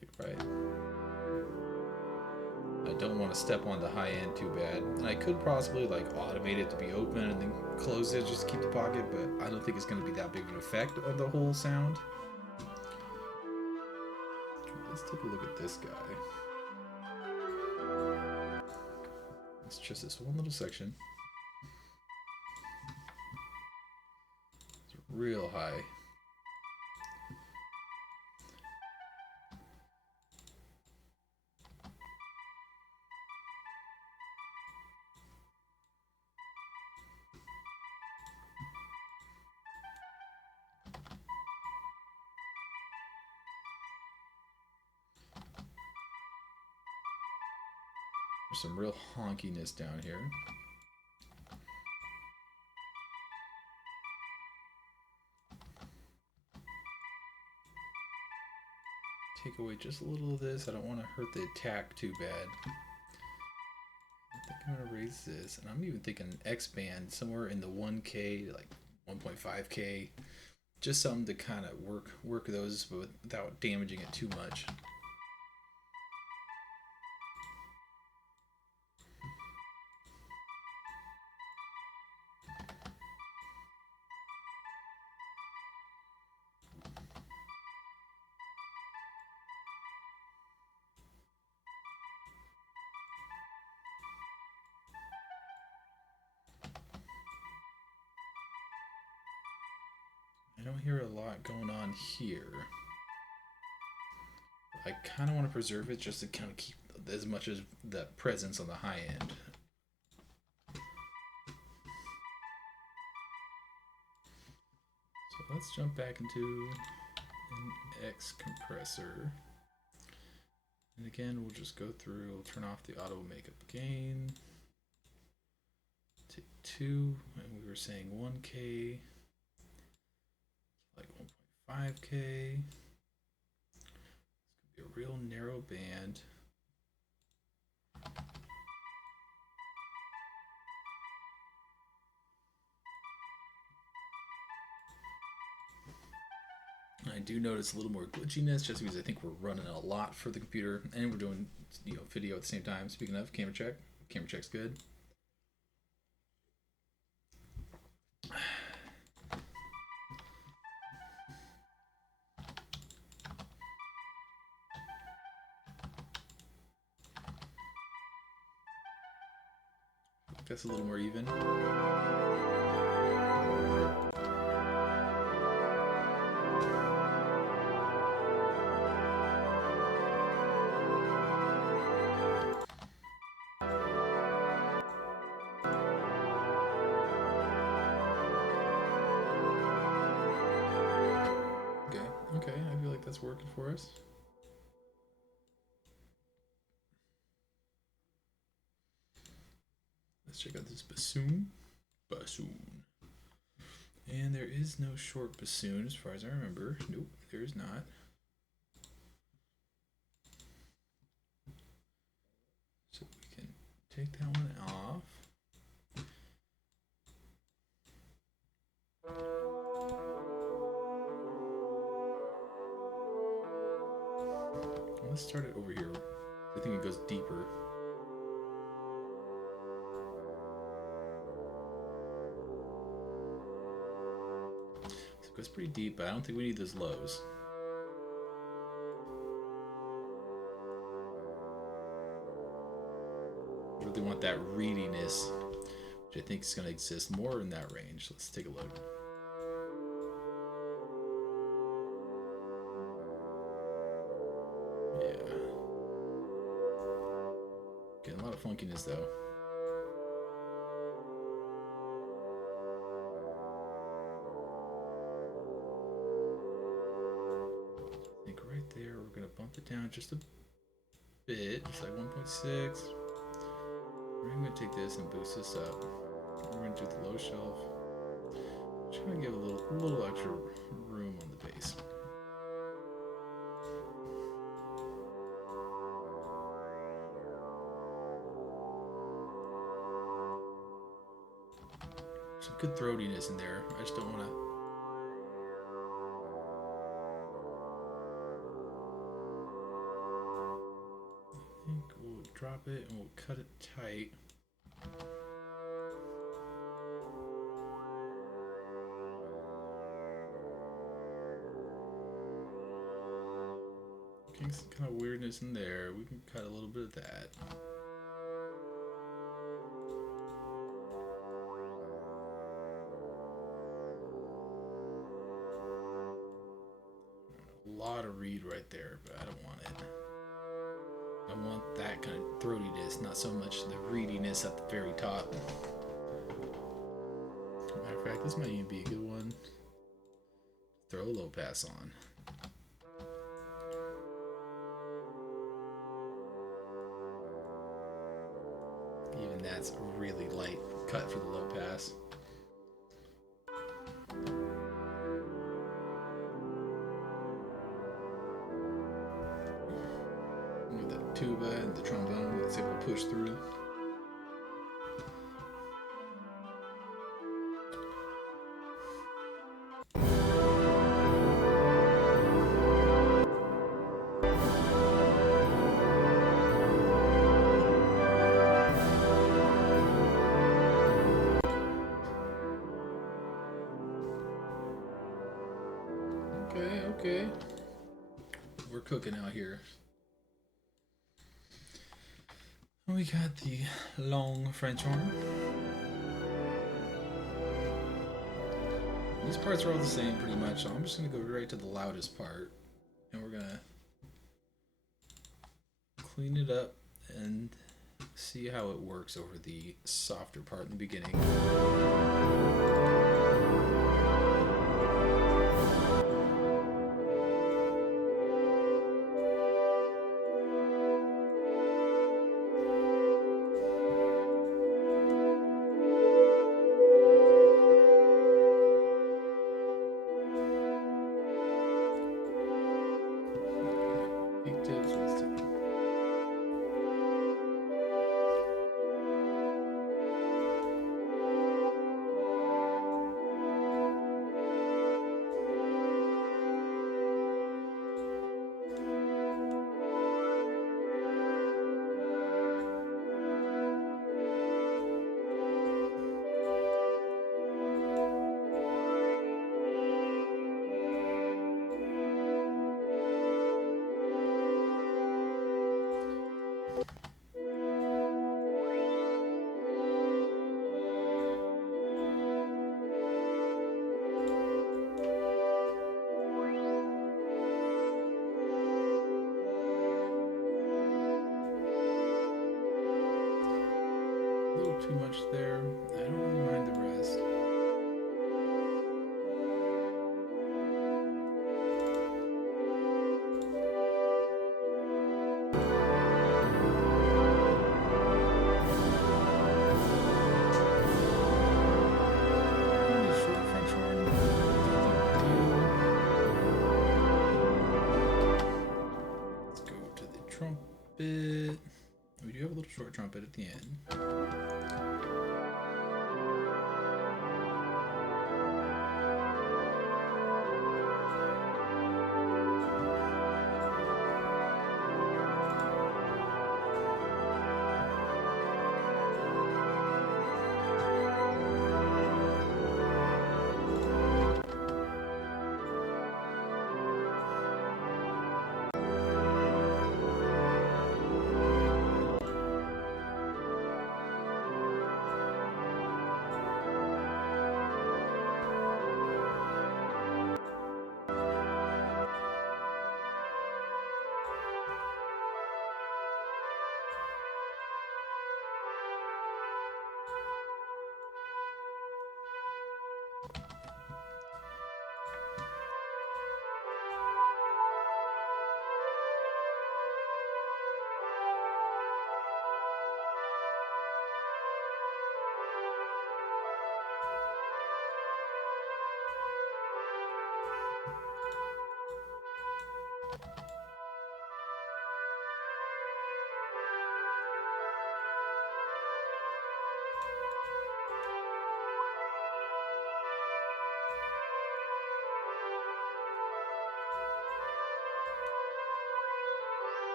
Like, right. I don't want to step on the high end too bad. And I could possibly like automate it to be open and then close it just to keep the pocket, but I don't think it's going to be that big of an effect on the whole sound. Let's take a look at this guy. It's just this one little section. It's real high. There's some real honkiness down here. Take away just a little of this. I don't want to hurt the attack too bad. I think I'm going to raise this. And I'm even thinking X band somewhere in the 1K, like 1.5K. Just something to kind of work those without damaging it too much. I don't hear a lot going on here. I kind of want to preserve it just to kind of keep as much as that presence on the high end. So let's jump back into an X compressor. And again, we'll just go through, we'll turn off the auto makeup gain. Take 2, and we were saying 1K. Like 1.5K. It's gonna be a real narrow band. I do notice a little more glitchiness just because I think we're running a lot for the computer and we're doing, you know, video at the same time. Speaking of camera check's good. That's a little more even. that's working for us. Let's check out this bassoon. And there is no short bassoon as far as I remember. Nope, there is not. So we can take that one off. Let's start it over here. I think it goes deeper. So it goes pretty deep, but I don't think we need those lows. I really want that readiness, which I think is going to exist more in that range. Let's take a look. Getting a lot of funkiness though. I think right there we're gonna bump it down just a bit, just like 1.6. We're gonna take this and boost this up. We're gonna do the low shelf. Just gonna give a little extra room on the bass. Some good throatiness in there. I just don't want to. I think we'll drop it and we'll cut it tight. Getting some kind of weirdness in there. We can cut a little bit of that. A lot of reed right there, but I don't want it. I want that kind of throatiness, not so much the reediness at the very top. Matter of fact, this might even be a good one. Throw a low pass on. Even that's a really light cut for the low pass. With the tuba and the trombone, it's able to push through. Okay. We're cooking out here. We got the long French horn. These parts are all the same pretty much, so I'm just going to go right to the loudest part. And we're going to clean it up and see how it works over the softer part in the beginning. Too much there. I don't really mind the rest. trumpet. We do have a little short trumpet at the end.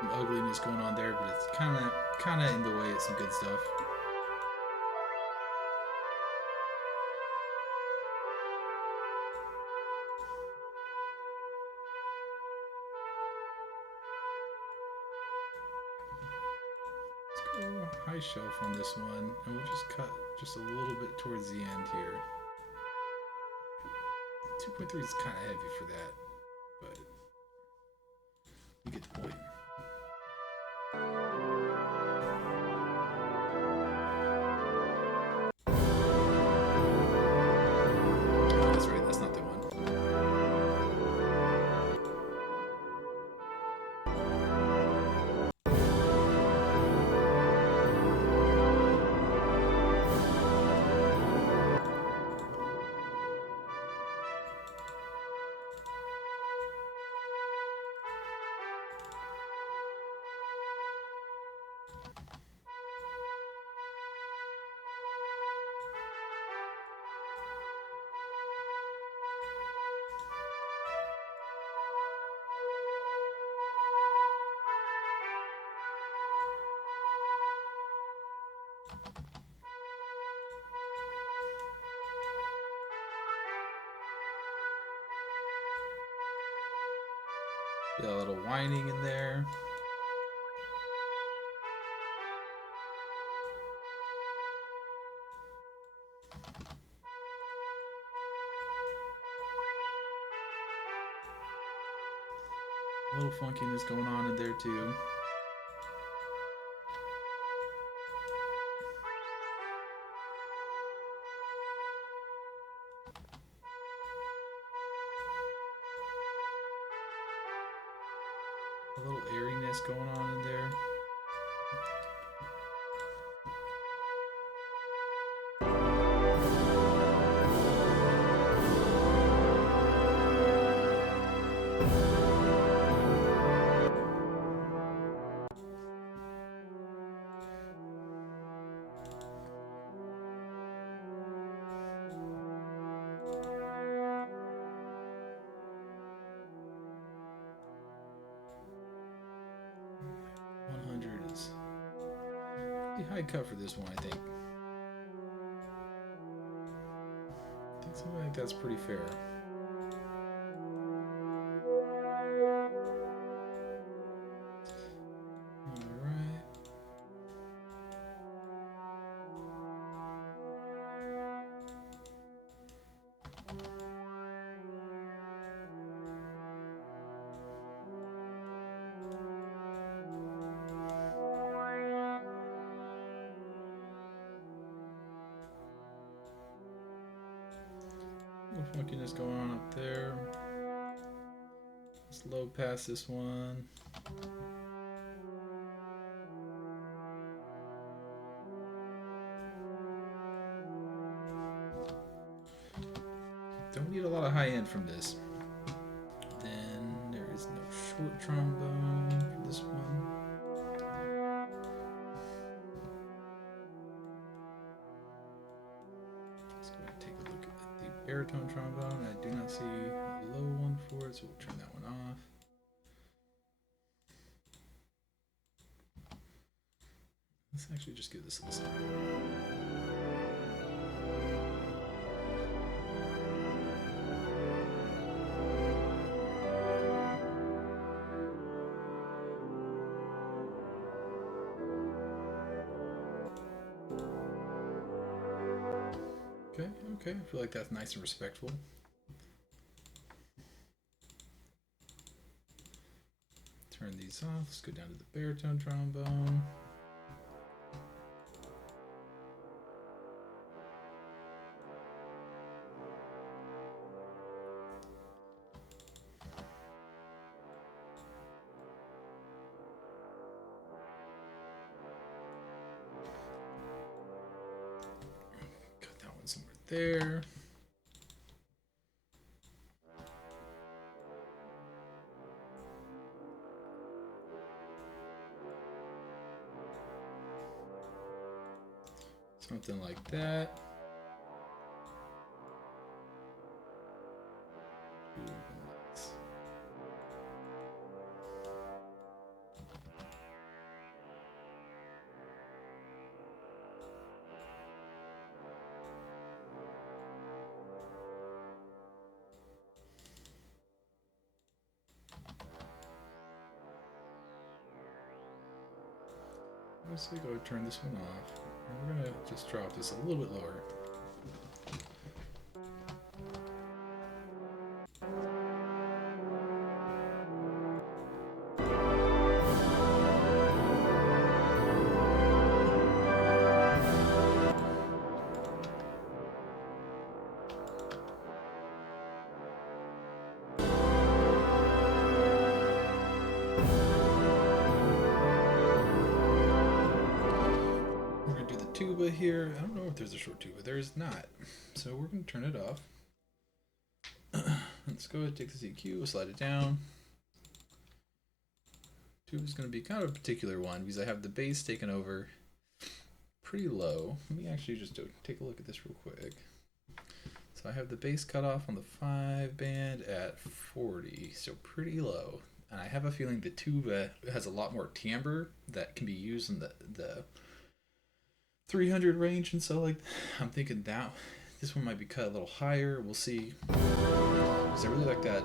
Some ugliness going on there, but it's kind of in the way of some good stuff. Let's go high shelf on this one, and we'll just cut just a little bit towards the end here. 2.3 is kind of heavy for that, but you get the point. That's right, that's not the one. Got a little whining in there. A little funkiness going on in there too. A little airiness going on in there. High cut for this one, I think. I think something like that's pretty fair. Alright. Funkiness going on up there. Let's low pass this one. Don't need a lot of high end from this. Then there is no short trombone for this one. Let's go ahead and take a look at the baritone trombone. I do not see a low one for it, so we'll turn that one off. Let's actually just give this a listen. Okay, I feel like that's nice and respectful. Turn these off. Let's go down to the baritone trombone. Cut that one somewhere there. Something like that. Let's go turn this one off. And we're gonna just drop this a little bit lower. Tuba here. I don't know if there's a short tuba. There is not. So we're going to turn it off. Let's go ahead and take this EQ, we'll slide it down. Tuba is going to be kind of a particular one because I have the bass taken over pretty low. Let me actually just take a look at this real quick. So I have the bass cut off on the 5 band at 40, so pretty low. And I have a feeling the tuba has a lot more timbre that can be used in the 300 range, and so like I'm thinking that this one might be cut a little higher. We'll see. Because I really like that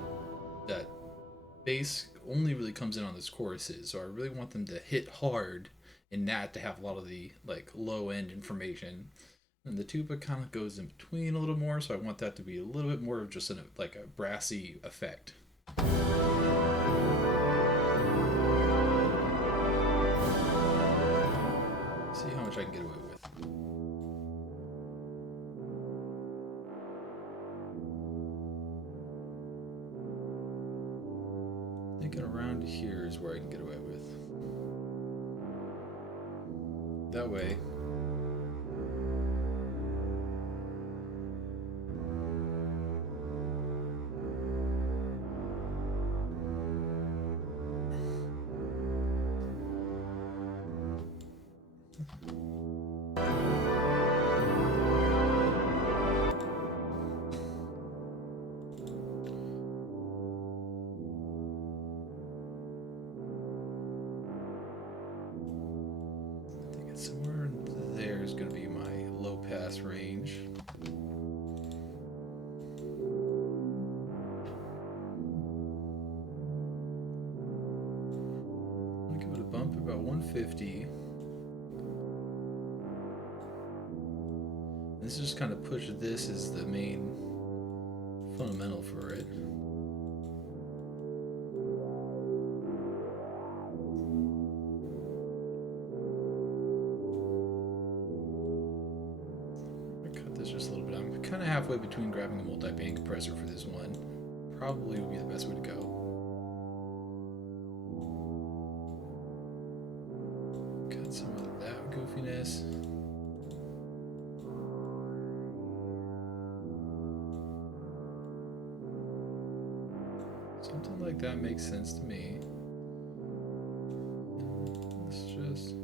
bass only really comes in on those choruses, so I really want them to hit hard and not to have a lot of the like low end information. And the tuba kind of goes in between a little more, so I want that to be a little bit more of just like a brassy effect. See how much I can get away with. Thinking around here is where I can get away with. That way. Somewhere there is going to be my low pass range. I'm going to give it a bump about 150. This is just kind of push this as the main fundamental for it. Halfway between grabbing a multi-band compressor for this one. Probably would be the best way to go. Cut some of that goofiness. Something like that makes sense to me. Let's just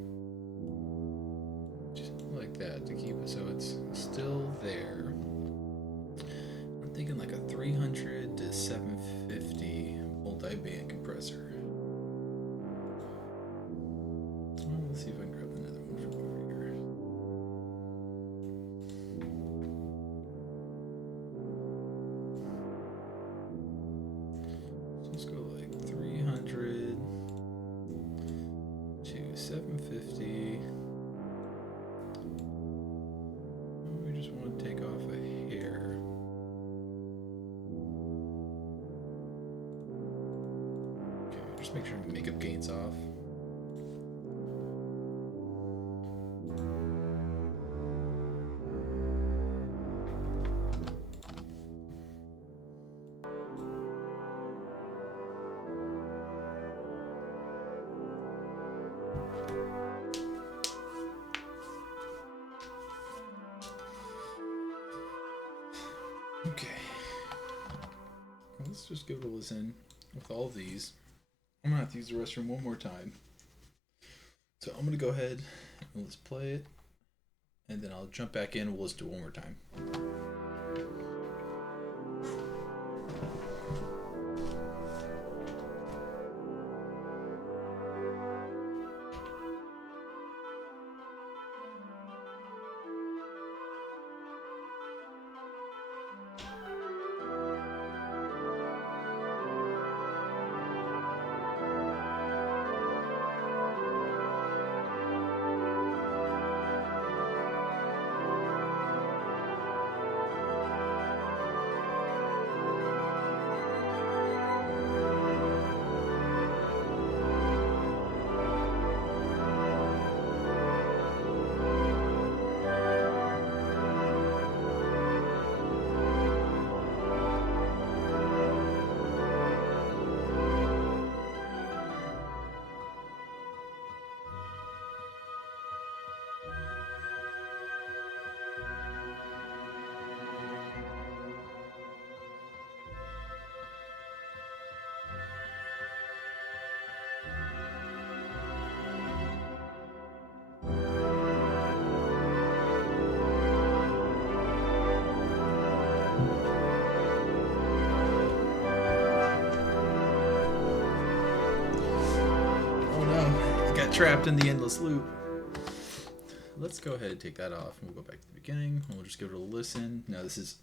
like that to keep it so it's still there. I'm thinking like a 300 to 750 multi-band compressor. Well, let's see if I can grab another one from over here. So let's go like 300 to 750. We just want to take off a hair. Okay, just make sure makeup gain's off. Okay, let's just give it a listen with all of these. I'm gonna have to use the restroom one more time. So I'm gonna go ahead and let's play it, and then I'll jump back in and we'll listen to it one more time. Trapped in the endless loop. Let's go ahead and take that off and we'll go back to the beginning and we'll just give it a listen. Now this is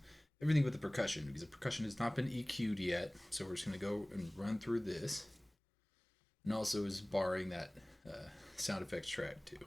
everything with the percussion because the percussion has not been EQ'd yet, so we're just going to go and run through this, and also is barring that sound effects track too.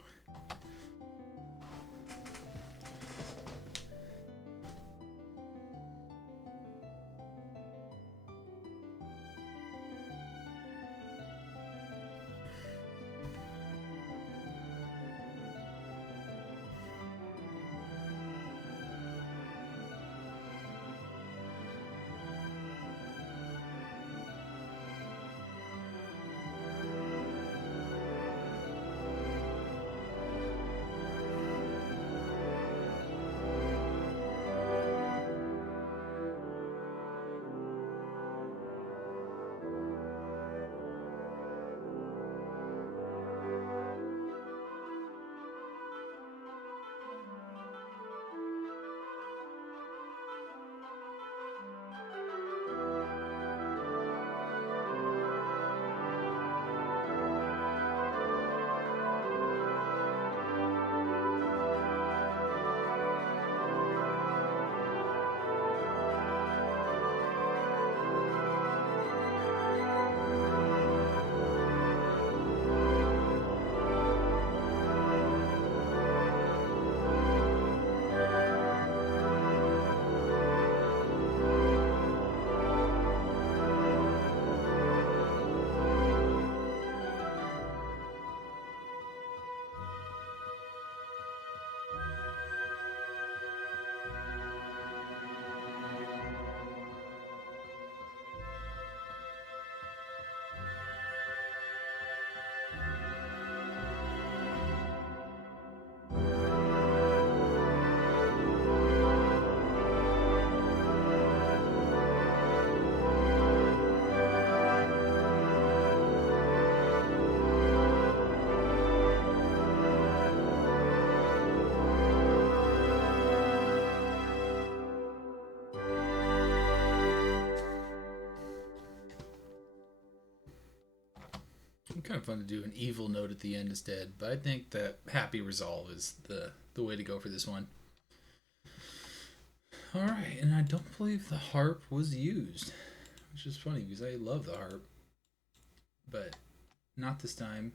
Kind of fun to do an evil note at the end instead, but I think that happy resolve is the way to go for this one. All right, and I don't believe the harp was used, which is funny because I love the harp, but not this time.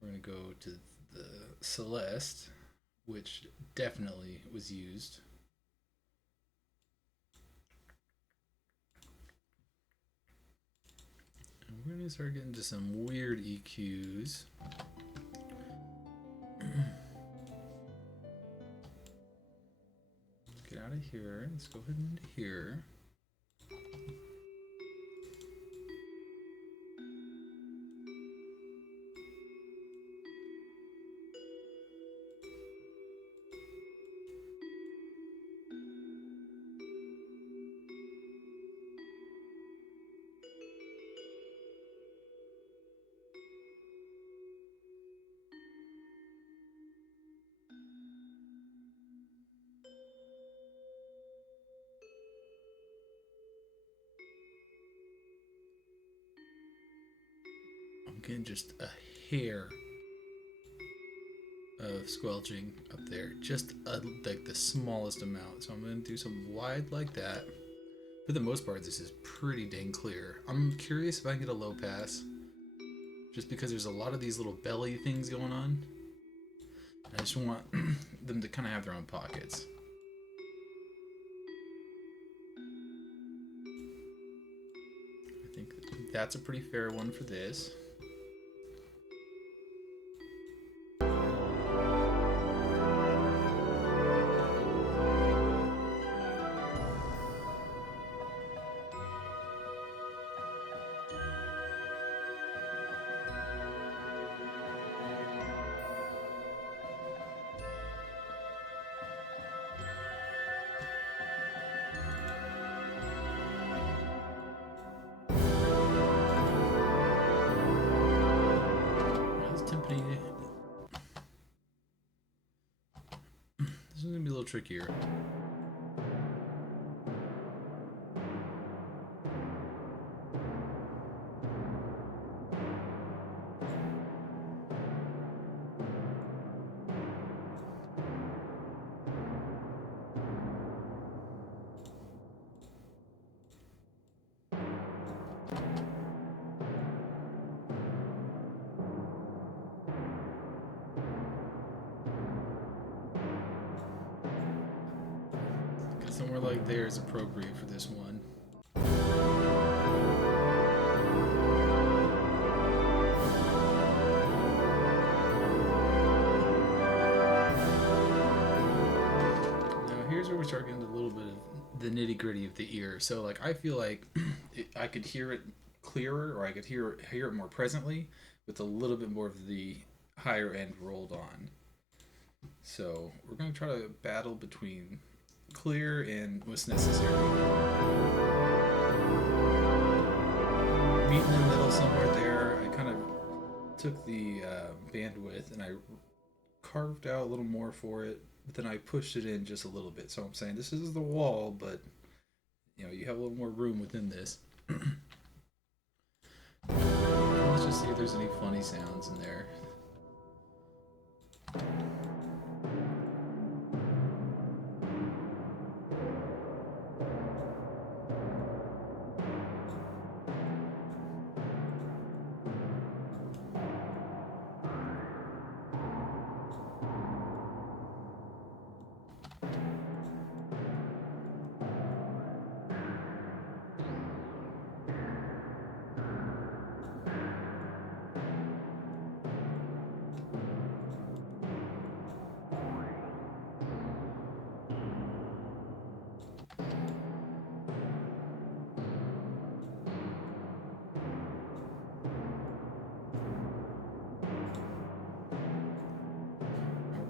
We're going to go to the Celeste, which definitely was used. And we're going to start getting to some weird EQs. Let's get out of here. Let's go ahead and into here. I'm getting just a hair of squelching up there, just like the smallest amount. So I'm going to do some wide like that. For the most part, this is pretty dang clear. I'm curious if I can get a low pass, just because there's a lot of these little belly things going on. I just want them to kind of have their own pockets. I think that's a pretty fair one for this. This is going to be a little trickier. Somewhere like there is appropriate for this one. Now here's where we start getting a little bit of the nitty-gritty of the ear. So like I feel like I could hear it clearer, or I could hear it more presently with a little bit more of the higher end rolled on. So we're going to try to battle between clear and what's necessary. Meet in the middle somewhere there. I kind of took the bandwidth and I carved out a little more for it, but then I pushed it in just a little bit. So I'm saying this is the wall, but you know, you have a little more room within this. Let's just see if there's any funny sounds in there.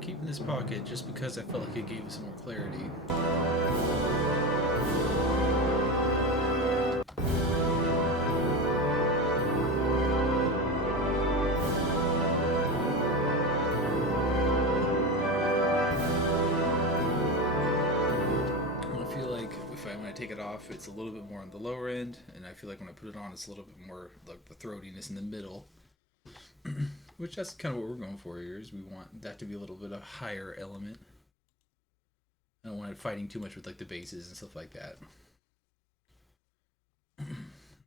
Keeping this pocket just because I felt like it gave us some more clarity. I feel like if I I take it off, it's a little bit more on the lower end, and I feel like when I put it on, it's a little bit more like the throatiness in the middle. Which that's kind of what we're going for here, is we want that to be a little bit of a higher element. I don't want it fighting too much with like the basses and stuff like that.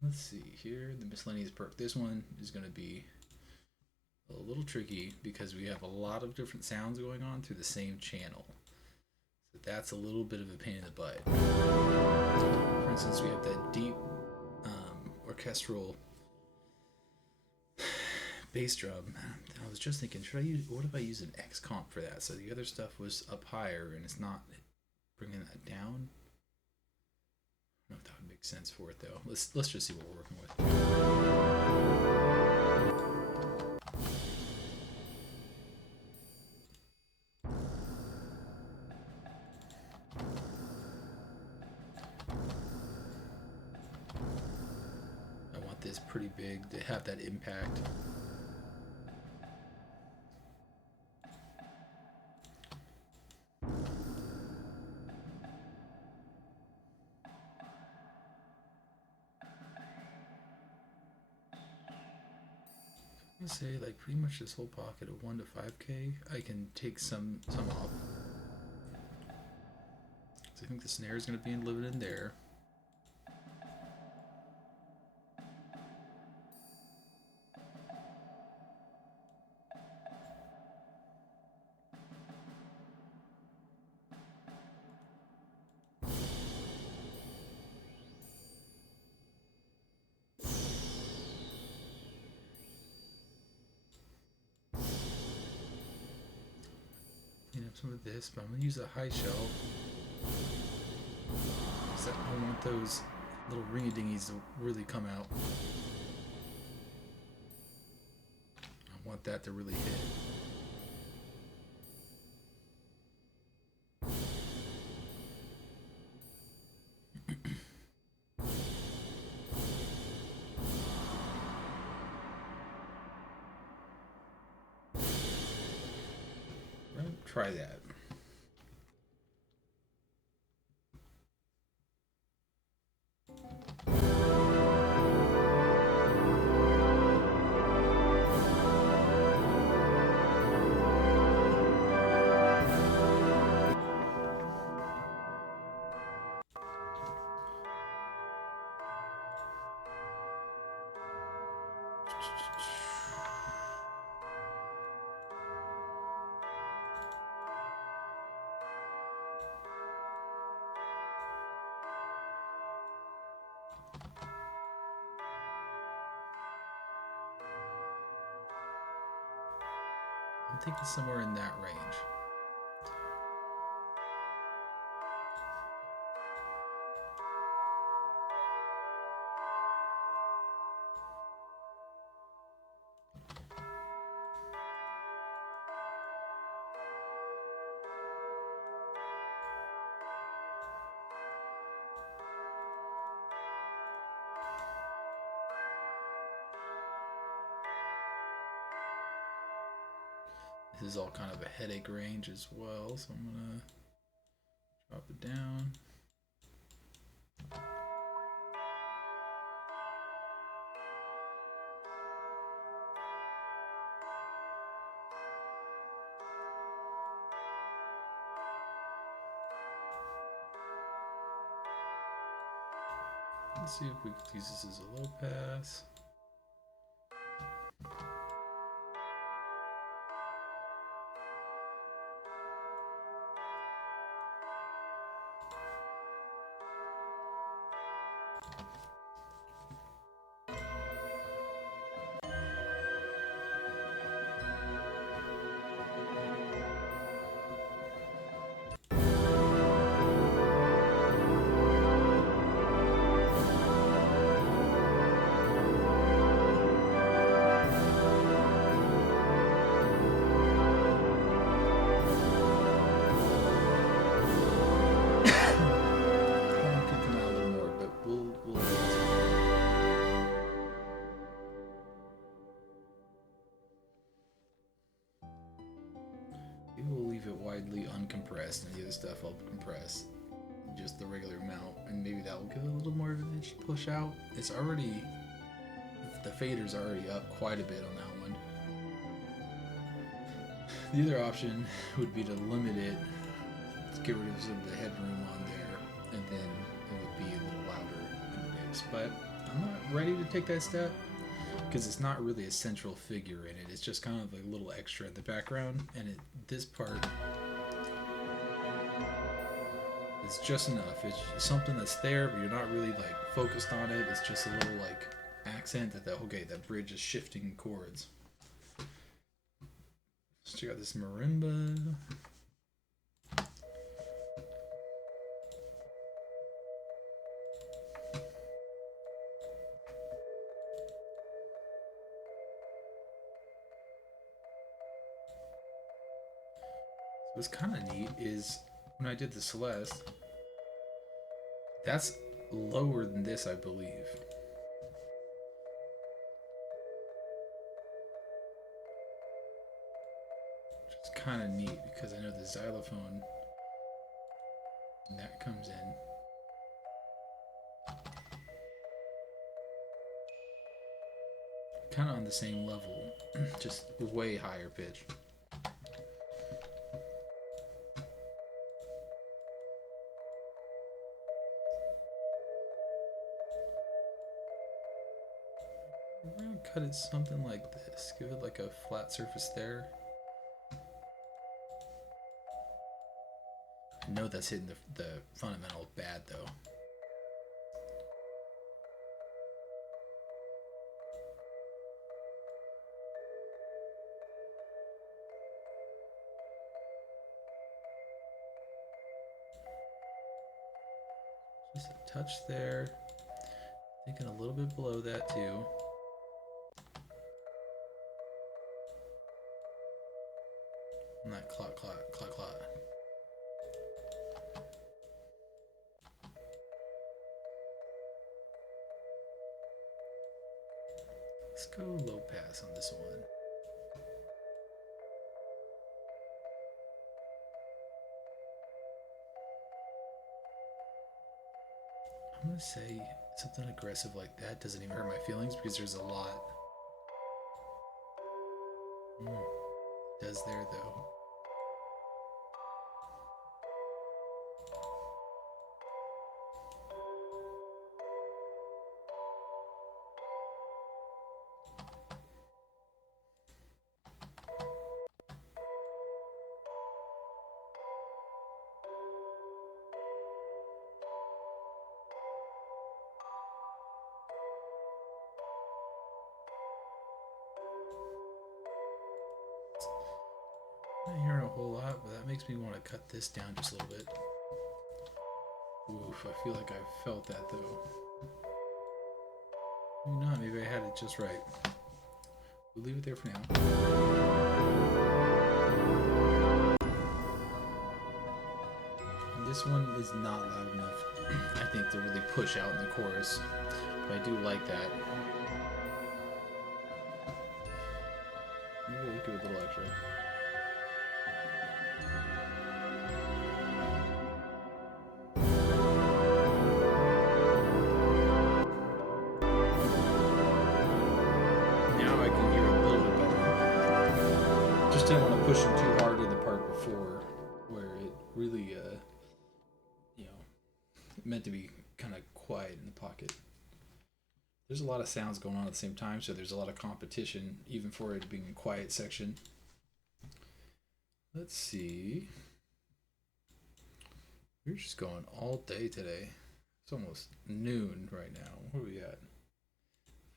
Let's see here, the miscellaneous perk. This one is going to be a little tricky because we have a lot of different sounds going on through the same channel. So that's a little bit of a pain in the butt. For instance, we have that deep orchestral bass drum. I was just thinking, what if I use an ReaXcomp for that? So the other stuff was up higher and it's not bringing that down. I don't know if that would make sense for it though. Let's just see what we're working with. I want this pretty big to have that impact. Say like pretty much this whole pocket of 1 to 5K. I can take some off. So I think the snare is going to be limited in there. Some of this, but I'm going to use a high shelf. So I want those little ring-a-dingies to really come out. I want that to really hit. Try that. I'm thinking somewhere in that range. This is all kind of a headache range as well, so I'm gonna drop it down. Let's see if we could use this as a low pass. Widely uncompressed, and the other stuff I'll compress. just the regular amount, and maybe that will give it a little more of an edge push out. It's already, the fader's already up quite a bit on that one. The other option would be to limit it, to get rid of some of the headroom on there, and then it would be a little louder than it is. But I'm not ready to take that step, because it's not really a central figure in it. It's just kind of like a little extra in the background, and this part is just enough. It's something that's there, but you're not really like focused on it. It's just a little like accent that that bridge is shifting chords. Let's check out this marimba. What's kind of neat is when I did the Celeste, that's lower than this, I believe. Which is kind of neat because I know the xylophone, and that comes in. Kind of on the same level, just way higher pitch. We're gonna cut it something like this. Give it like a flat surface there. I know that's hitting the fundamental bad though. Just a touch there. Thinking a little bit below that too. And that clot, clot, clot, clot. Let's go low pass on this one. I'm gonna say something aggressive like that doesn't even hurt my feelings because there's a lot. Does there though? Not hearing a whole lot, but that makes me want to cut this down just a little bit. Oof, I feel like I felt that though. Maybe not, maybe I had it just right. We'll leave it there for now. And this one is not loud enough, I think, to really push out in the chorus. But I do like that. Maybe we'll give it a little extra. Didn't want to push him too hard in the part before, where it really, meant to be kind of quiet in the pocket. There's a lot of sounds going on at the same time, so there's a lot of competition, even for it being a quiet section. Let's see. We're just going all day today. It's almost noon right now. What do we got?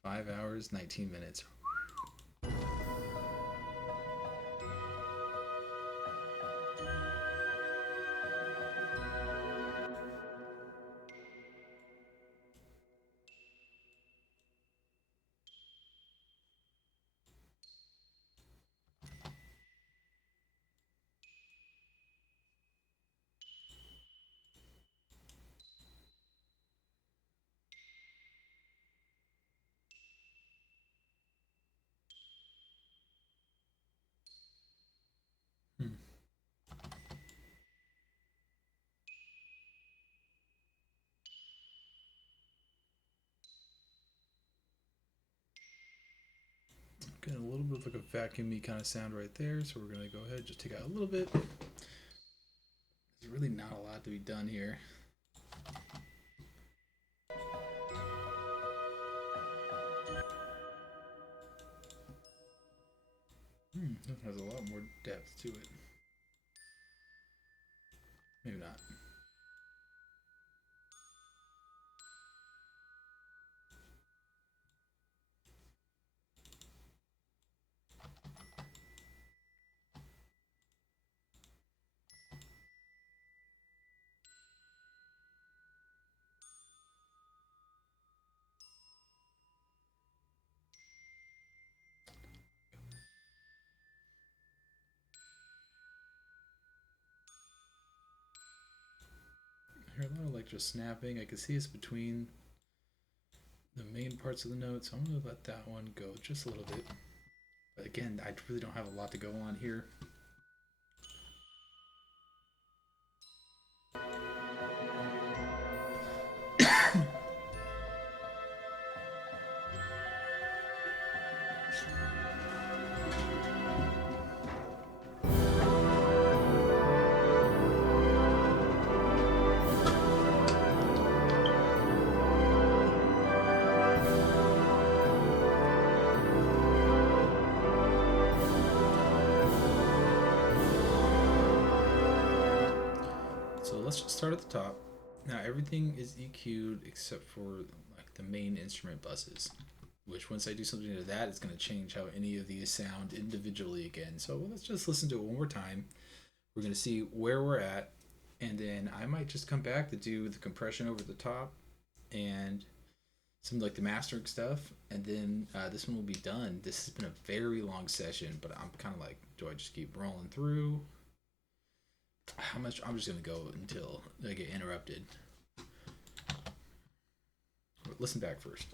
5 hours, 19 minutes. getting a little bit of like a vacuumy kind of sound right there, so we're gonna go ahead and just take out a little bit. There's really not a lot to be done here. That has a lot more depth to it. Maybe not. I hear a lot of like just snapping. I can see it's between the main parts of the notes. So I'm gonna let that one go just a little bit. But again, I really don't have a lot to go on here. So let's just start at the top. Now everything is EQ'd except for like the main instrument buses, which once I do something to that, it's going to change how any of these sound individually again. So let's just listen to it one more time. We're going to see where we're at, and then I might just come back to do the compression over the top and some like the mastering stuff, and then this one will be done. This has been a very long session, but I'm kind of like, do I just keep rolling through? How much? I'm just gonna go until I get interrupted. Listen back first.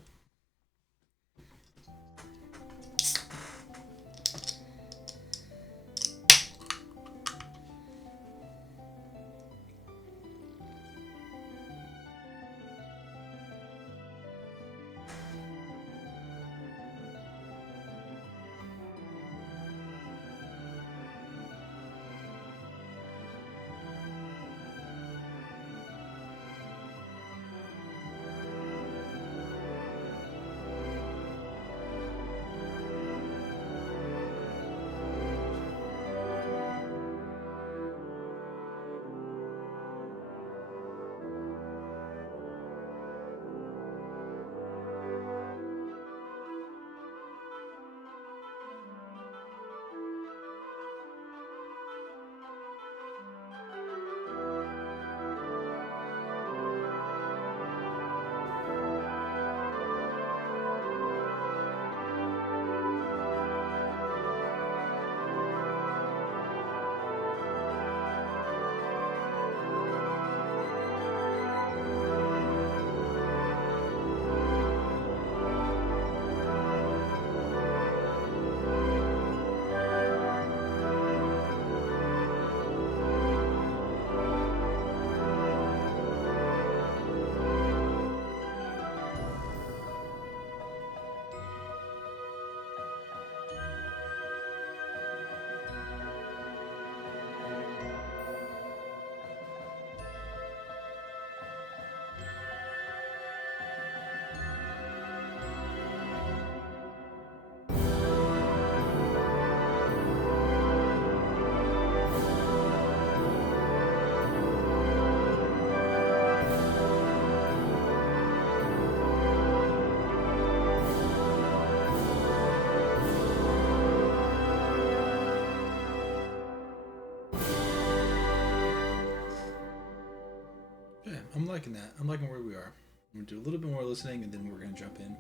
Yeah, I'm liking that. I'm liking where we are. I'm gonna do a little bit more listening, and then we're gonna jump in.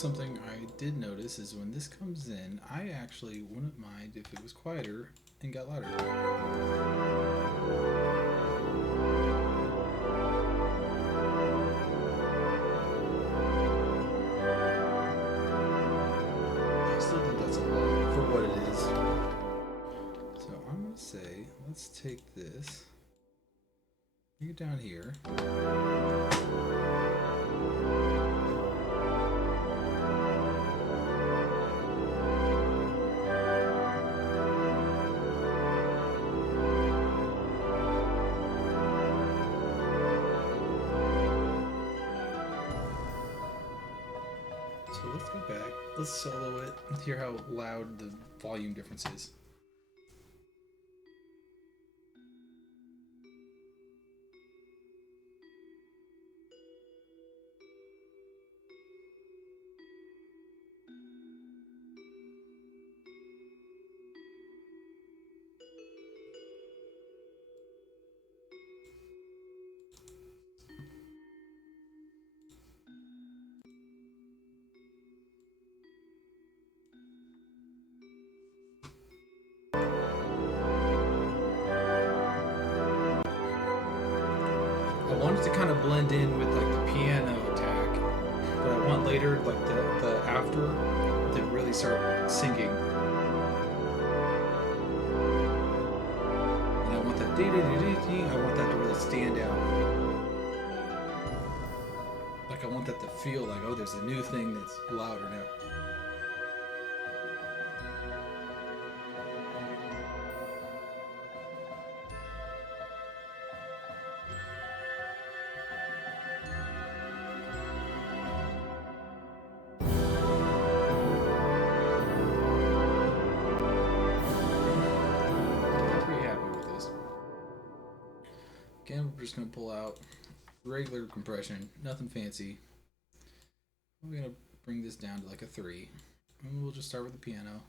Something I did notice is when this comes in, I actually wouldn't mind if it was quieter and got louder. I still think that's a lot for what it is. So I'm going to say, let's take this, bring it down here. So let's go back, let's solo it and hear how loud the volume difference is. I want it to kind of blend in with like the piano attack, but I want later like the after to really start singing. And I want that I want that to really stand out. Like I want that to feel like, oh, there's a new thing that's louder now. Again, we're just going to pull out regular compression, nothing fancy. We're going to bring this down to like a 3. And we'll just start with the piano.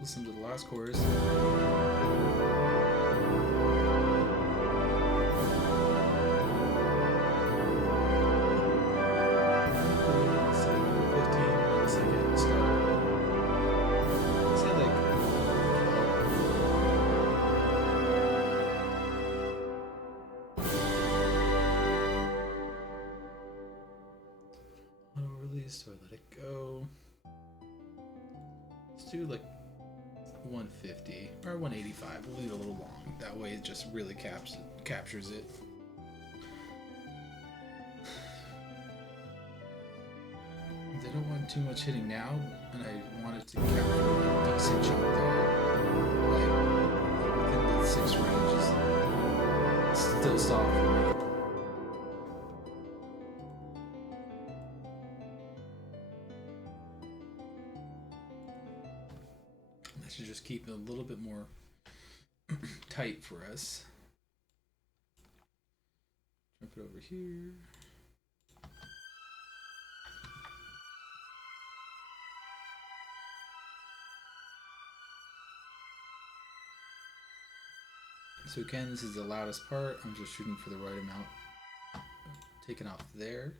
Listen to the last chorus. Or let it go. Let's do like 150 or 185. We'll leave it a little long. That way it just really captures it. I don't want too much hitting now, and I want it to capture a decent chunk there. Like within the 6 range is still soft for me. Should just keep it a little bit more tight for us. Jump it over here. So again, this is the loudest part. I'm just shooting for the right amount. Taking off there.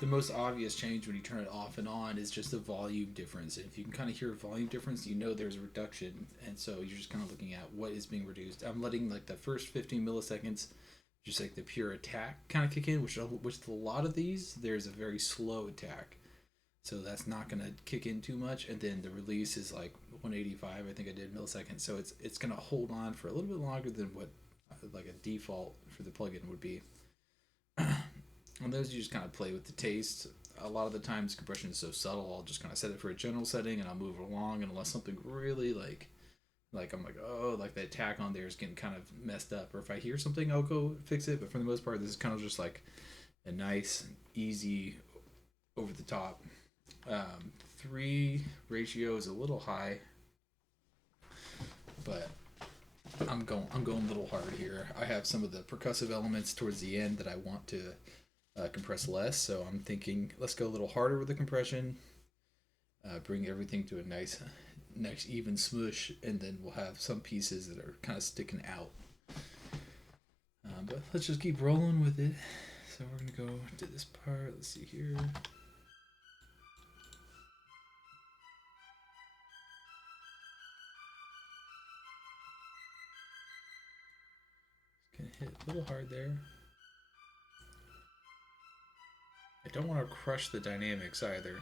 The most obvious change when you turn it off and on is just the volume difference. If you can kind of hear a volume difference, you know there's a reduction, and so you're just kind of looking at what is being reduced. I'm letting like the first 15 milliseconds, just like the pure attack kind of kick in, which a lot of these, there's a very slow attack. So that's not going to kick in too much, and then the release is like 185, I think I did milliseconds. So it's going to hold on for a little bit longer than what like a default for the plugin would be. On those, you just kind of play with the taste. A lot of the times, compression is so subtle, I'll just kind of set it for a general setting, and I'll move it along, and unless something really like Like I'm like, oh, like the attack on there is getting kind of messed up. Or if I hear something, I'll go fix it. But for the most part, this is kind of just like a nice, easy, over the top. 3 ratio is a little high, but I'm going a little hard here. I have some of the percussive elements towards the end that I want to compress less, so I'm thinking let's go a little harder with the compression. Bring everything to a nice even smush, and then we'll have some pieces that are kind of sticking out. But let's just keep rolling with it. So we're gonna go to this part. Let's see here. Gonna hit a little hard there. I don't want to crush the dynamics either.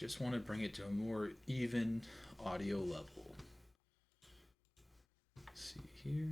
Just want to bring it to a more even audio level. Let's see here.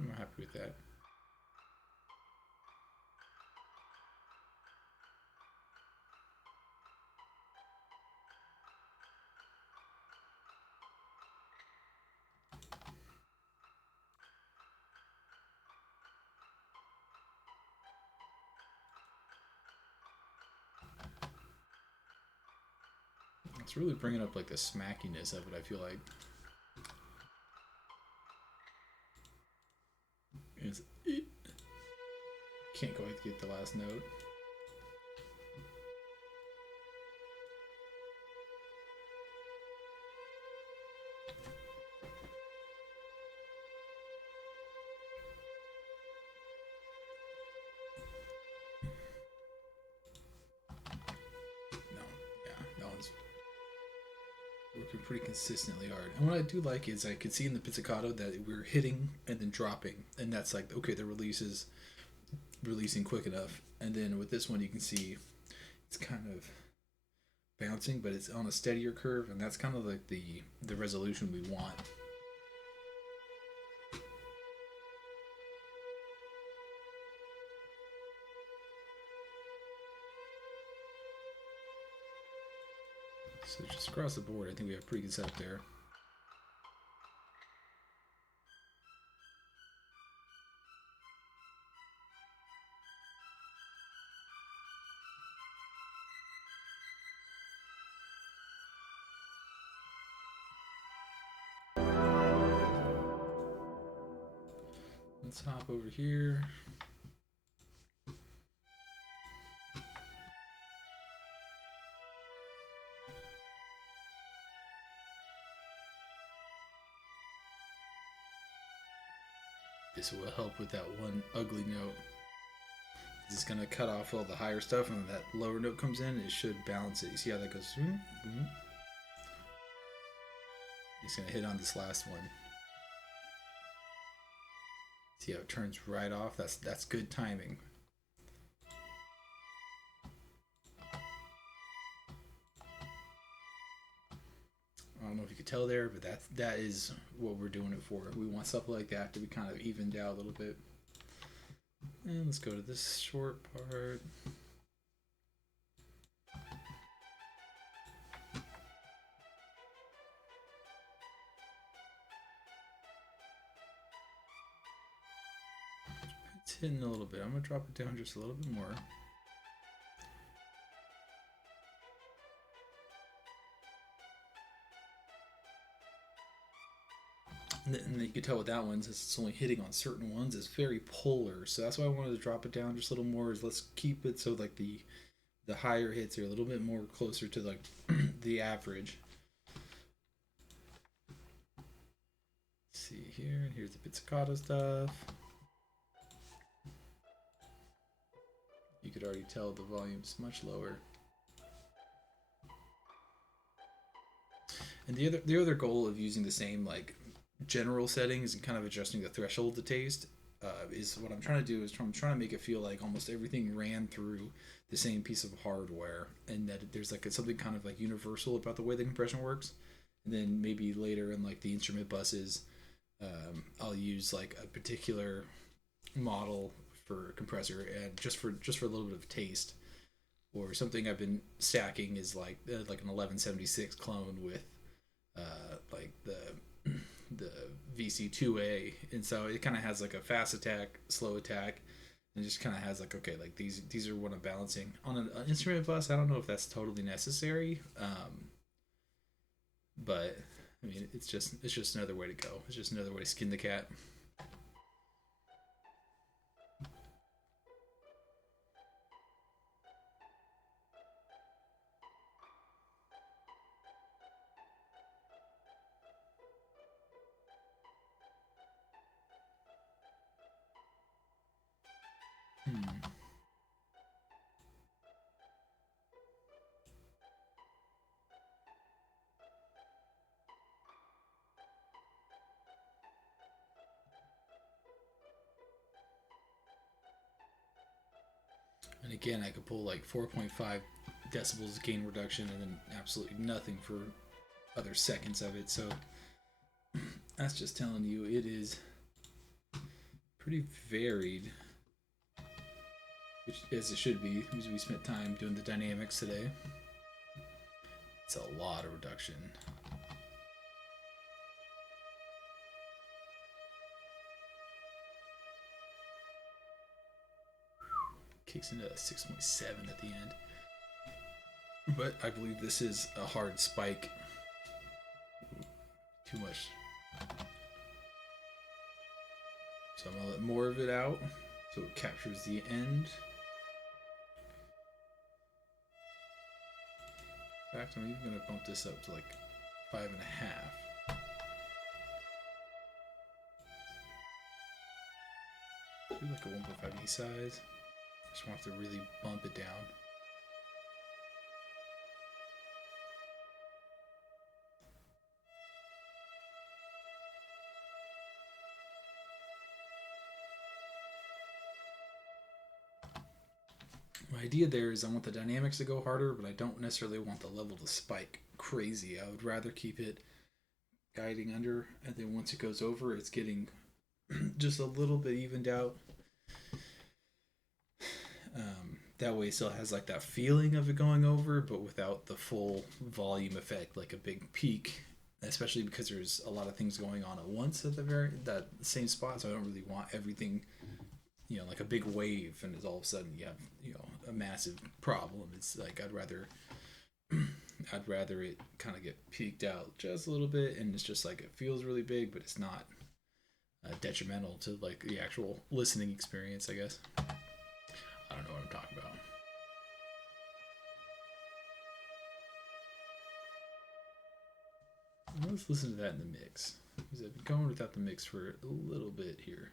I'm happy with that. It's really bringing up like the smackiness of it, I feel like. It's, can't quite get the last note. That one's working pretty consistently hard. And what I do like is I could see in the pizzicato that we're hitting and then dropping, and that's like, okay, the release is releasing quick enough. And then with this one, you can see it's kind of bouncing, but it's on a steadier curve, and that's kind of like the resolution we want. So just across the board, I think we have a pretty good setup there. Let's hop over here. This will help with that one ugly note. It's going to cut off all the higher stuff, and when that lower note comes in, it should balance it. You see how that goes? It's going to hit on this last one. See how it turns right off? That's good timing. I don't know if you could tell there, but that is what we're doing it for. We want stuff like that to be kind of evened out a little bit. And let's go to this short part. It's hitting a little bit. I'm going to drop it down just a little bit more. And you can tell with that one, since it's only hitting on certain ones, it's very polar. So that's why I wanted to drop it down just a little more. Is let's keep it so like the higher hits are a little bit more closer to like the average. see here, and here's the pizzicato stuff. You could already tell the volume's much lower. And the other goal of using the same like general settings and kind of adjusting the threshold to taste is what I'm trying to do. I'm trying to make it feel like almost everything ran through the same piece of hardware, and that there's like something kind of like universal about the way the compression works. And then maybe later in like the instrument buses, I'll use like a particular model for a compressor, and just for a little bit of taste. Or something I've been stacking is like an 1176 clone with like the VC2A, and so it kind of has like a fast attack, slow attack, and just kind of has like, okay, like these are what I'm balancing on an instrument bus. I don't know if that's totally necessary, but I mean it's just another way to go. It's just another way to skin the cat. And again, I could pull like 4.5 decibels gain reduction and then absolutely nothing for other seconds of it. So that's just telling you it is pretty varied, which as it should be, because we spent time doing the dynamics today. It's a lot of reduction. Kicks into a 6.7 at the end. But I believe this is a hard spike. Too much. So I'm going to let more of it out so it captures the end. In fact, I'm even going to bump this up to like 5.5. Do like a 1.5 E size. Just want to really bump it down. My idea there is I want the dynamics to go harder, but I don't necessarily want the level to spike crazy. I would rather keep it guiding under, and then once it goes over, it's getting just a little bit evened out. That way it still has like that feeling of it going over, but without the full volume effect, like a big peak, especially because there's a lot of things going on at once at that same spot. So I don't really want everything, like a big wave, and it's all of a sudden you have, a massive problem. It's like I'd rather it kind of get peaked out just a little bit, and it's just like it feels really big, but it's not detrimental to like the actual listening experience, I guess. I don't know what I'm talking about. Let's listen to that in the mix, because I've been going without the mix for a little bit here.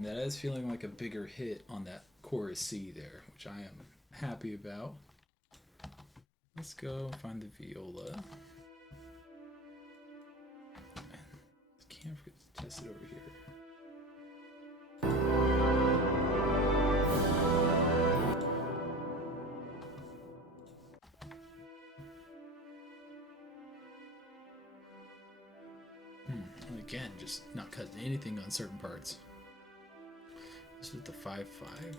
That is feeling like a bigger hit on that chorus C there, which I am happy about. Let's go find the viola. Can't forget to test it over here. And again, just not cutting anything on certain parts. This is the 5/5.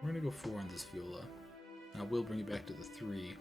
We're gonna go 4 on this viola. And I will bring it back to the 3.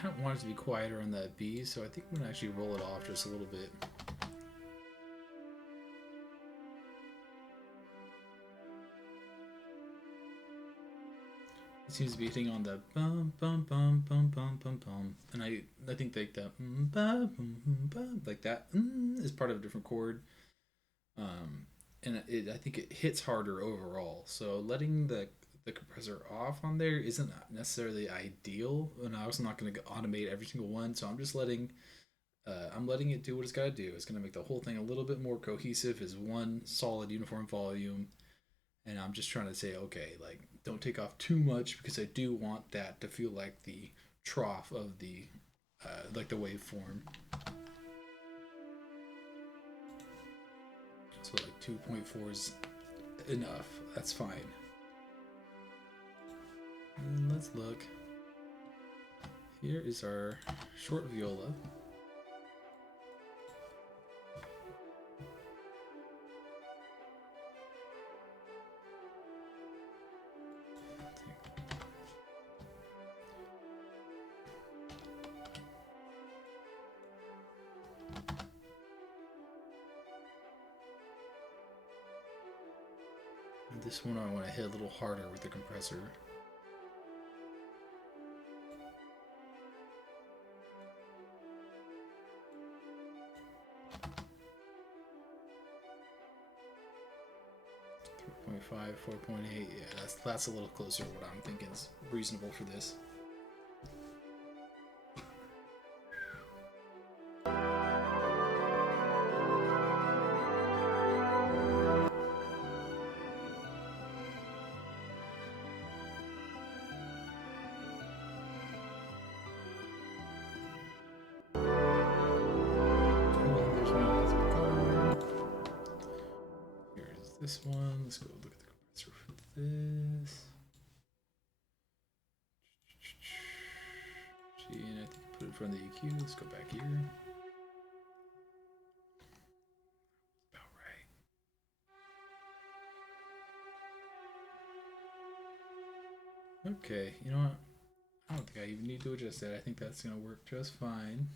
kind of want it to be quieter on that B, so I think I'm gonna actually roll it off just a little bit. It seems to be hitting on the bum bum bum bum bum bum bum, and I think like the like that is part of a different chord, and I think it hits harder overall. So letting the compressor off on there isn't necessarily ideal, and I'm also not going to automate every single one. So I'm just letting it do what it's got to do. It's going to make the whole thing a little bit more cohesive as one solid uniform volume. And I'm just trying to say, okay, like, don't take off too much, because I do want that to feel like the trough of the like the waveform. So like 2.4 is enough. That's fine. And let's look. Here is our short viola. And this one I want to hit a little harder with the compressor. .5, 4.8, yeah, that's a little closer to what I'm thinking is reasonable for this. Here's this one. Let's go look at the compressor for this. And I think put it in front of the EQ. Let's go back here. About right. Okay, you know what? I don't think I even need to adjust that. I think that's gonna work just fine.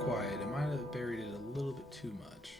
Quiet. I might have buried it a little bit too much.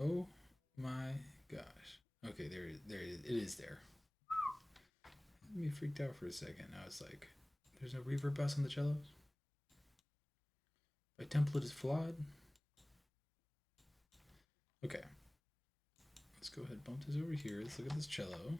Oh my gosh. Okay, there it is there. Me freaked out for a second. I was like, there's no reverb bus on the cellos? My template is flawed? Okay. Let's go ahead and bump this over here. Let's look at this cello.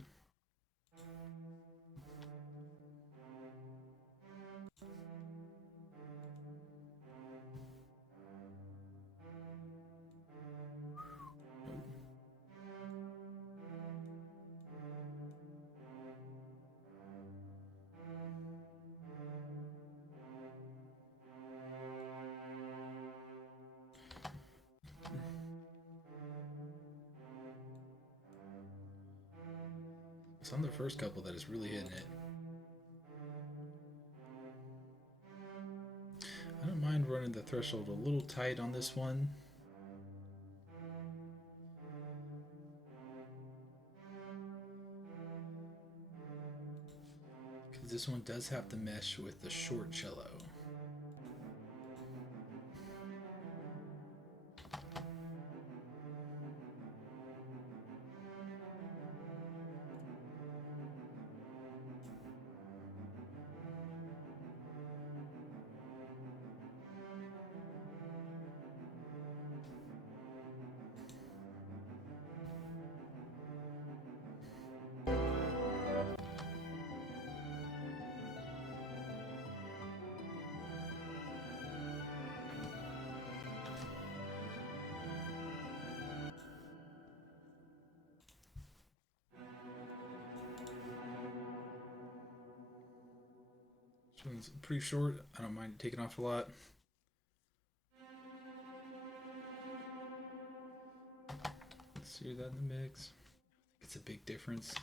It's on the first couple that is really hitting it. I don't mind running the threshold a little tight on this one. Because this one does have to mesh with the short cello. one's pretty short. I don't mind taking off a lot. Let's hear that in the mix. I think it's a big difference.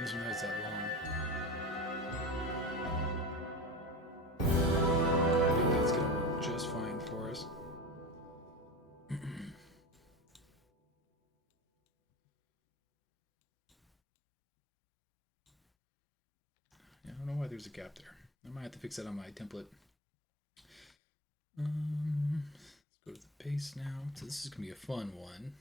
This one has that long. I think that's gonna work just fine for us. Yeah, I don't know why there's a gap there. I might have to fix that on my template. Let's go to the bass now. So this is gonna be a fun one.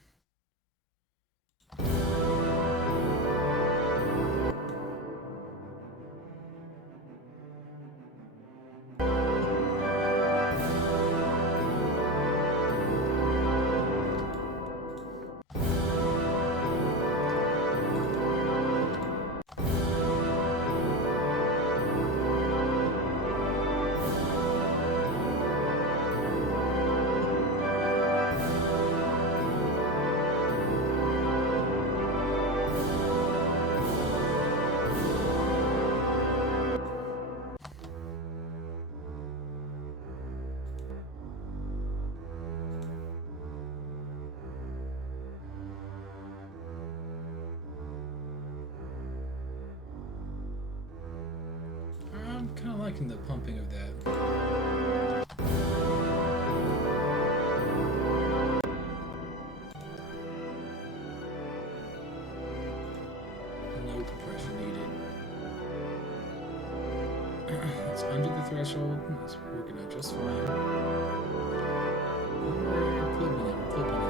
I'm kind of liking the pumping of that. No compression needed. It's under the threshold. It's working out just fine. We're clipping it. We're clipping it.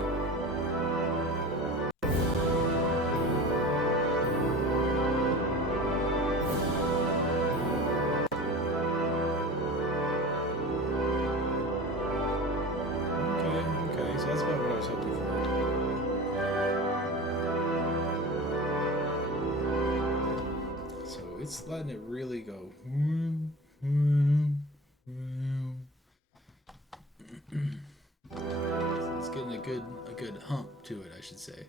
Okay, so that's about what I was hoping for. So it's letting it really go. It's getting a good hump to it, I should say.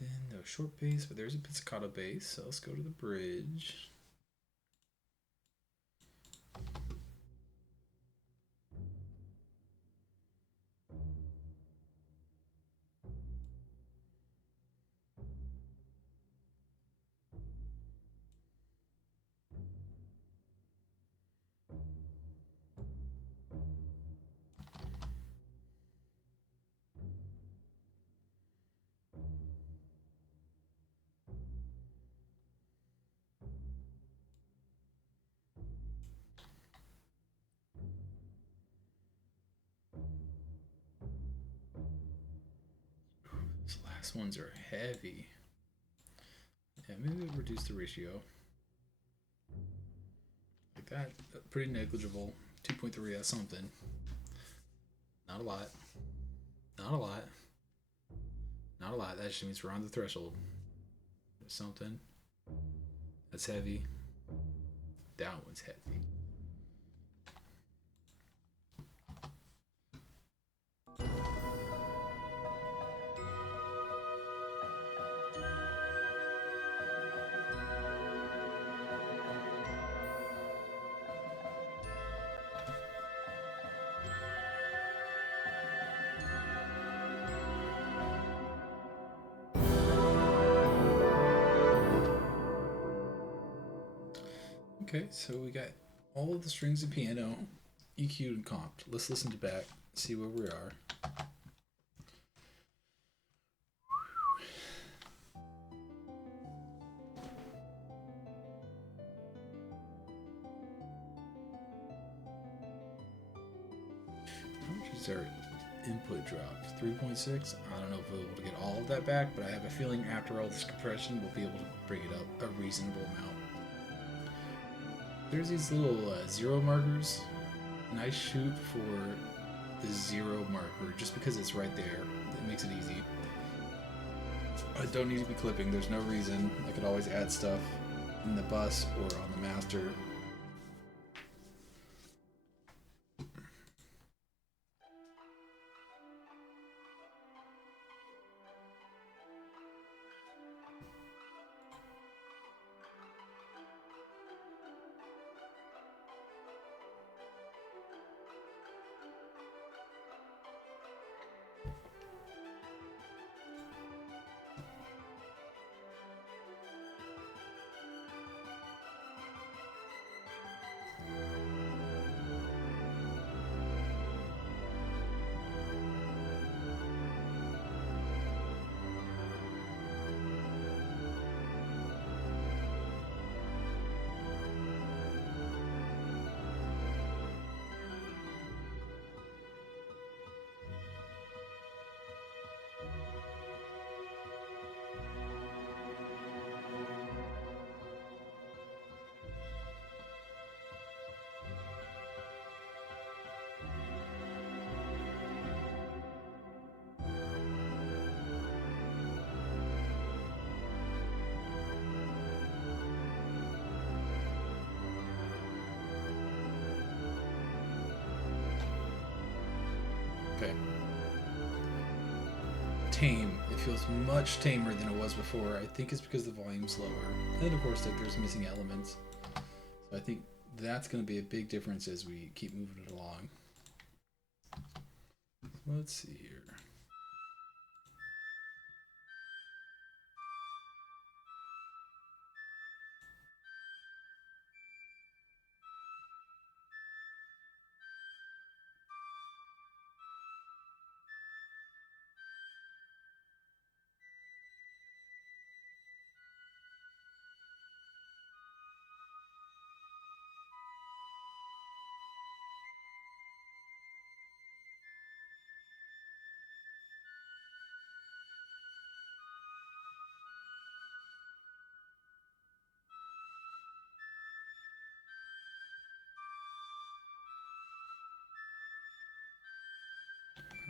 Then no short bass, but there's a pizzicato bass, so let's go to the bridge. These last ones are heavy. Yeah, maybe we'll reduce the ratio. Like that, pretty negligible. 2.3, that's something. Not a lot. Not a lot. Not a lot. That just means we're on the threshold. There's something. That's heavy. That one's heavy. Okay, so we got all of the strings of piano EQ'd and comped. Let's listen to back, see where we are. How much is our input drop? 3.6? I don't know if we'll be able to get all of that back, but I have a feeling after all this compression, we'll be able to bring it up a reasonable amount. There's these little zero markers, and I shoot for the zero marker just because it's right there. It makes it easy. I don't need to be clipping, there's no reason. I could always add stuff in the bus or on the master. Okay. Tame. It feels much tamer than it was before. I think it's because the volume's lower. And of course, like, there's missing elements. So I think that's going to be a big difference as we keep moving it along. Let's see here.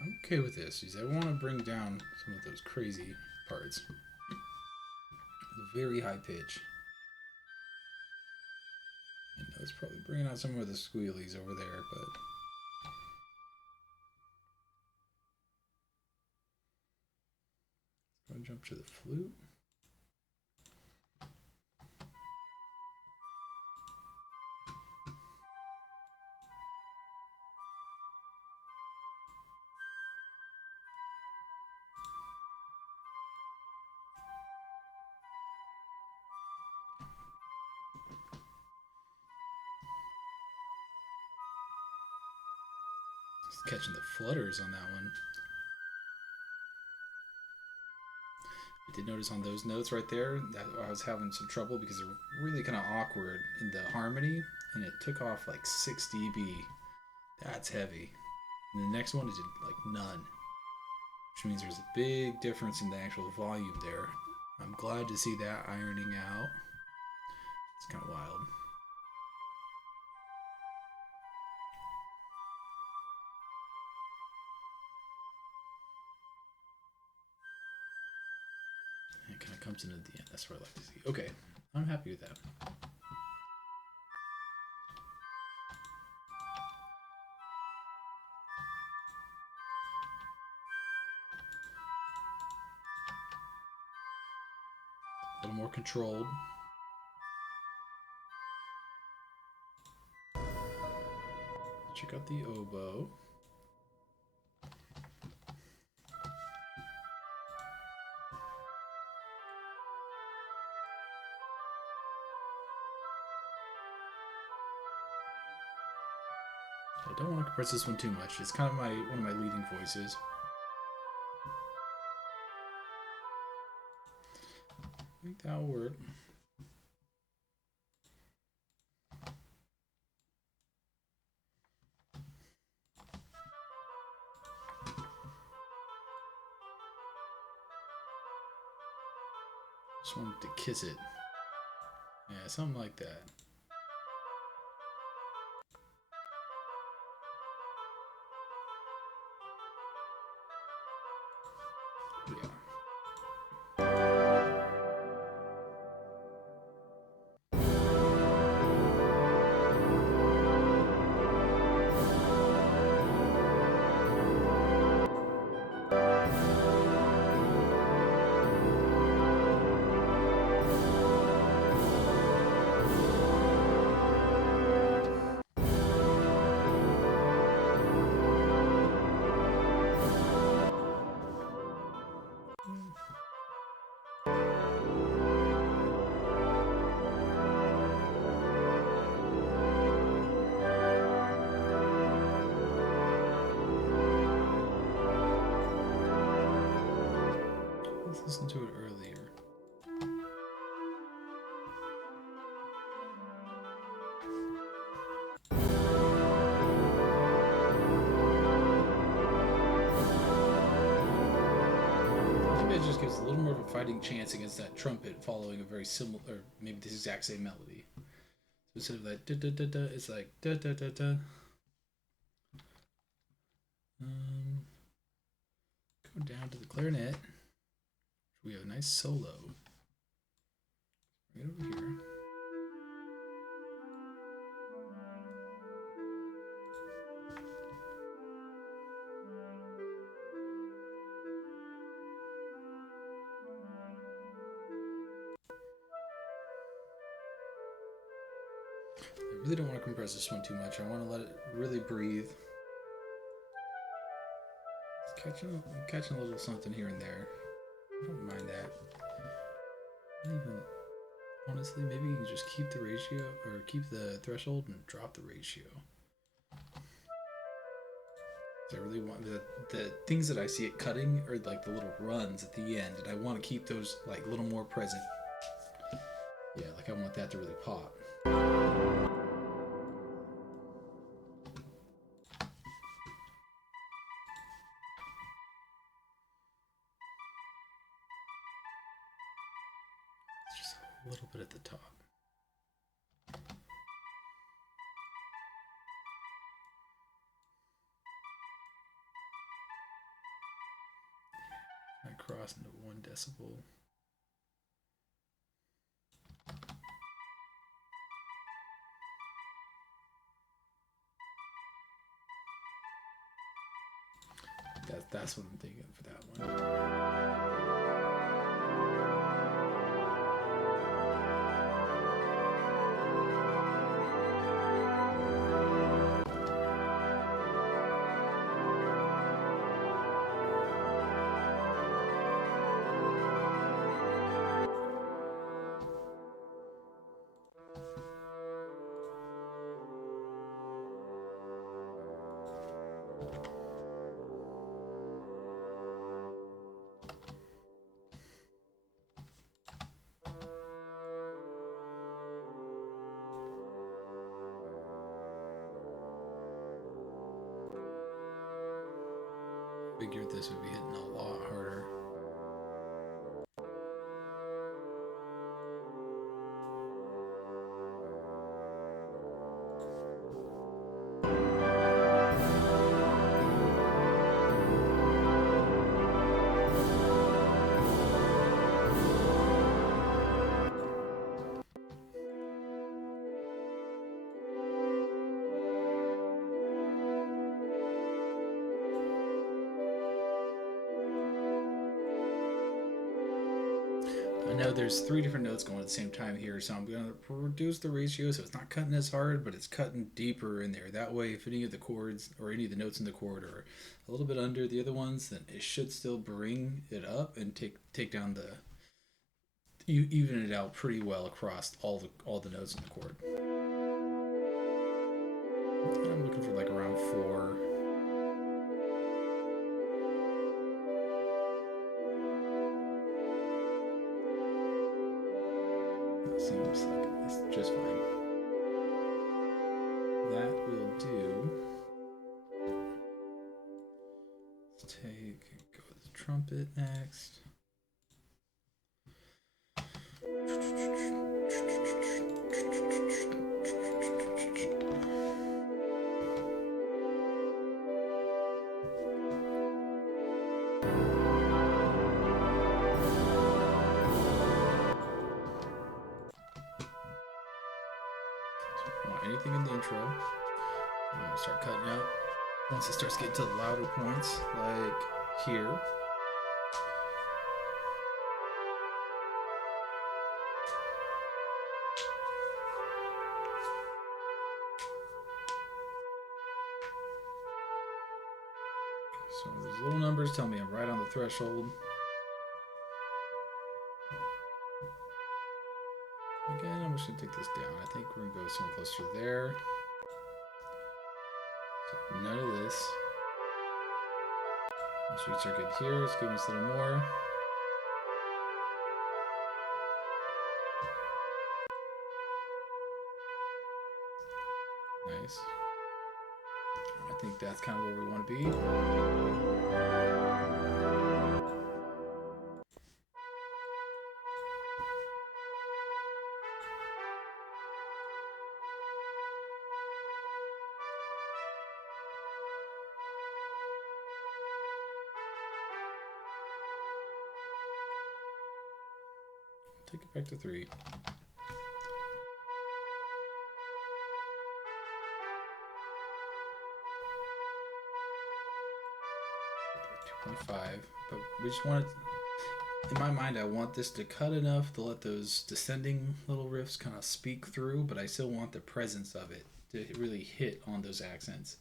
I'm okay with this, because I want to bring down some of those crazy parts. The very high pitch. I know it's probably bringing out some of the squealies over there, but... I'll jump to the flute. Just catching the flutters on that one. I did notice on those notes right there that I was having some trouble because they're really kind of awkward in the harmony, and it took off like 6 dB. That's heavy. And the next one is like none, which means there's a big difference in the actual volume there. I'm glad to see that ironing out. It's kind of wild. It kind of comes into the end. That's what I like to see. Okay, I'm happy with that. A little more controlled. Check out the oboe. I don't want to compress this one too much. It's kind of one of my leading voices. I think that'll work. Just wanted to kiss it. Yeah, something like that. Yeah. Let's listen to it earlier. I think that just gives a little more of a fighting chance against that trumpet following a very similar, or maybe the exact same melody. So instead of that da da da da, it's like da da da da. Go down to the clarinet. We have a nice solo. Right over here. I really don't want to compress this one too much. I want to let it really breathe. I'm catching a little something here and there. I don't mind that. Even honestly, maybe you can just keep the ratio or keep the threshold and drop the ratio. I really want the things that I see it cutting are like the little runs at the end, and I want to keep those like a little more present. Yeah, like I want that to really pop. Just a little bit at the top. I cross into 1 decibel. That's what I'm thinking for that one. Figured this would be hitting a lot harder. I know there's 3 different notes going at the same time here, so I'm going to reduce the ratio so it's not cutting as hard, but it's cutting deeper in there. That way, if any of the chords or any of the notes in the chord are a little bit under the other ones, then it should still bring it up and take down the even it out pretty well across all the notes in the chord. And I'm looking for like around 4. Seems like it's just fine. That will do. Let's go with the trumpet next. Anything in the intro. I'm going to start cutting out once it starts getting to the louder points, like here. So those little numbers tell me I'm right on the threshold. Again, I'm just going to take this down. I think we're going to go somewhere closer to there. So none of this. Once we start getting here, let's give us a little more. Nice. I think that's kind of where we want to be. Take it back to 3. 2.5, but we just want it. in my mind, I want this to cut enough to let those descending little riffs kind of speak through, but I still want the presence of it to really hit on those accents.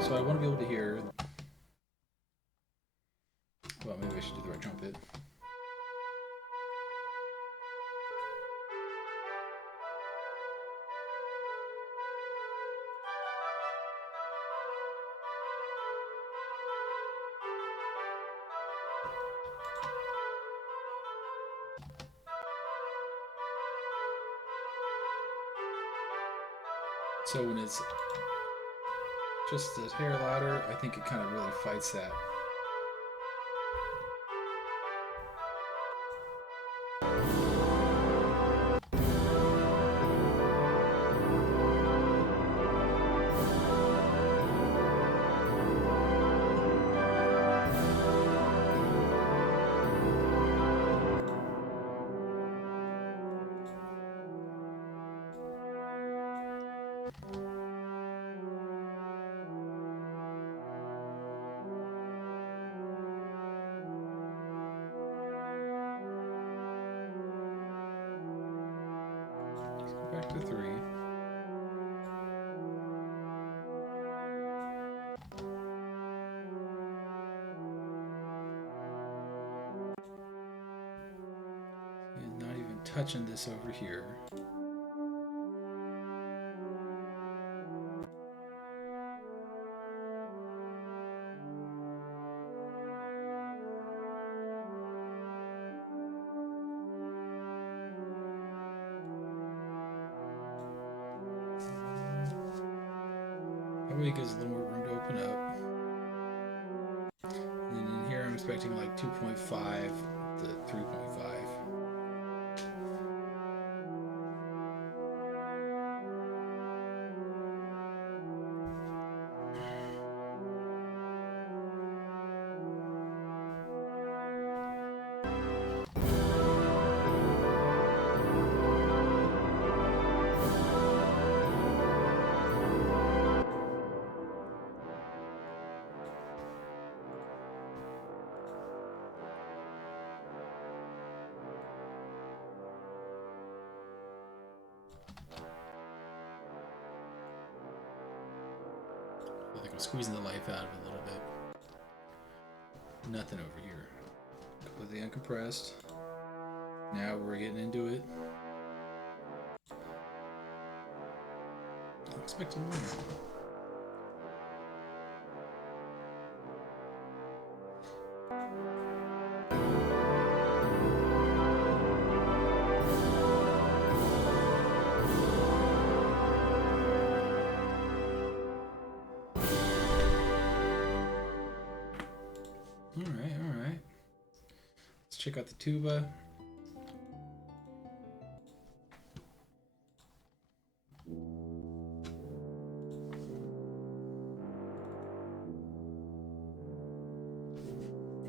So I want to be able to hear. Well, maybe I should do the right trumpet. So when it's just a hair louder, I think it kind of really fights that. Back to 3. And not even touching this over here. That way it gives a little more room to open up. And then in here I'm expecting like 2.5 to 3.5. I think I'm squeezing the life out of it a little bit. Nothing over here. Completely uncompressed. Now we're getting into it. I'm expecting more. Alright. Let's check out the tuba.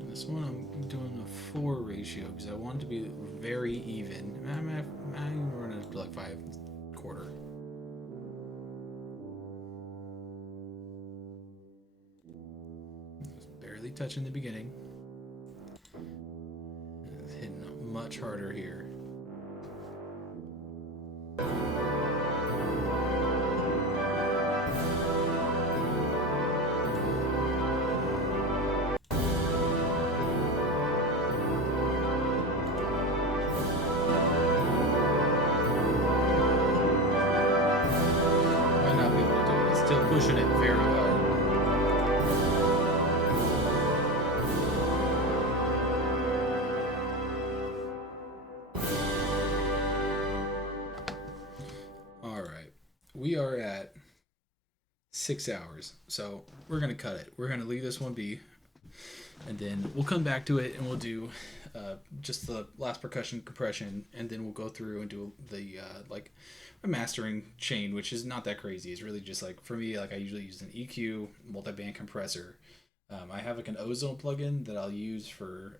This one I'm doing a 4 ratio because I want it to be very even. I'm even running it to like 5/4. Just barely touching the beginning. It's hitting much harder here. Still pushing it very hard. All right, we are at 6 hours, so we're gonna cut it. We're gonna leave this one be, and then we'll come back to it and we'll do just the last percussion compression, and then we'll go through and do the like a mastering chain, which is not that crazy. It's really just like, for me, like I usually use an EQ multi-band compressor. I have like an ozone plugin that I'll use for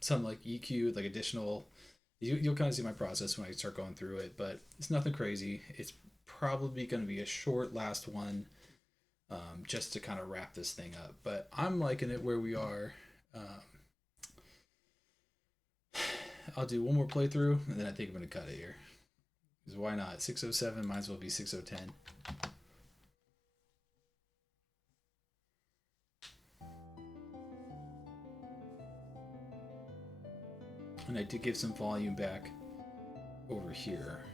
some like EQ, like additional. You'll kind of see my process when I start going through it, but it's nothing crazy. It's probably going to be a short last one, just to kind of wrap this thing up. But I'm liking it where we are. I'll do one more playthrough, and then I think I'm going to cut it here. Because why not? 6:07 might as well be 6:10. And I did give some volume back over here.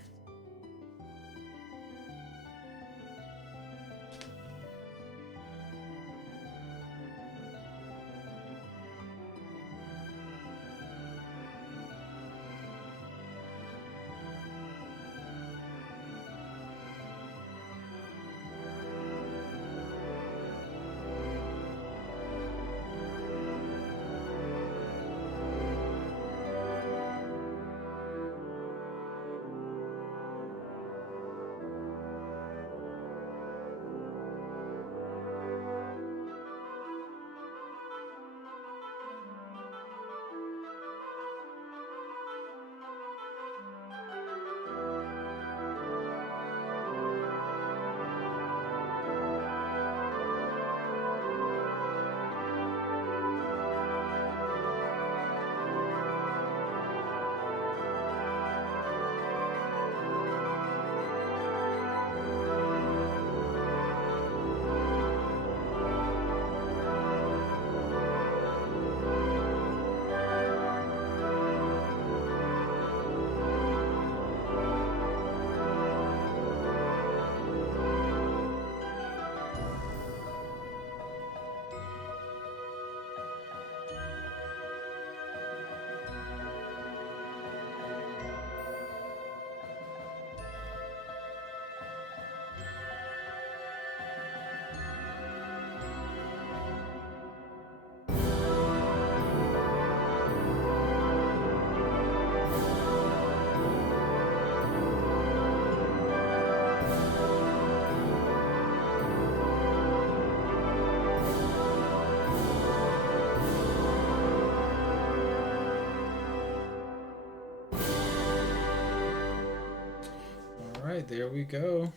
There we go.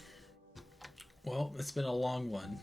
Well, it's been a long one.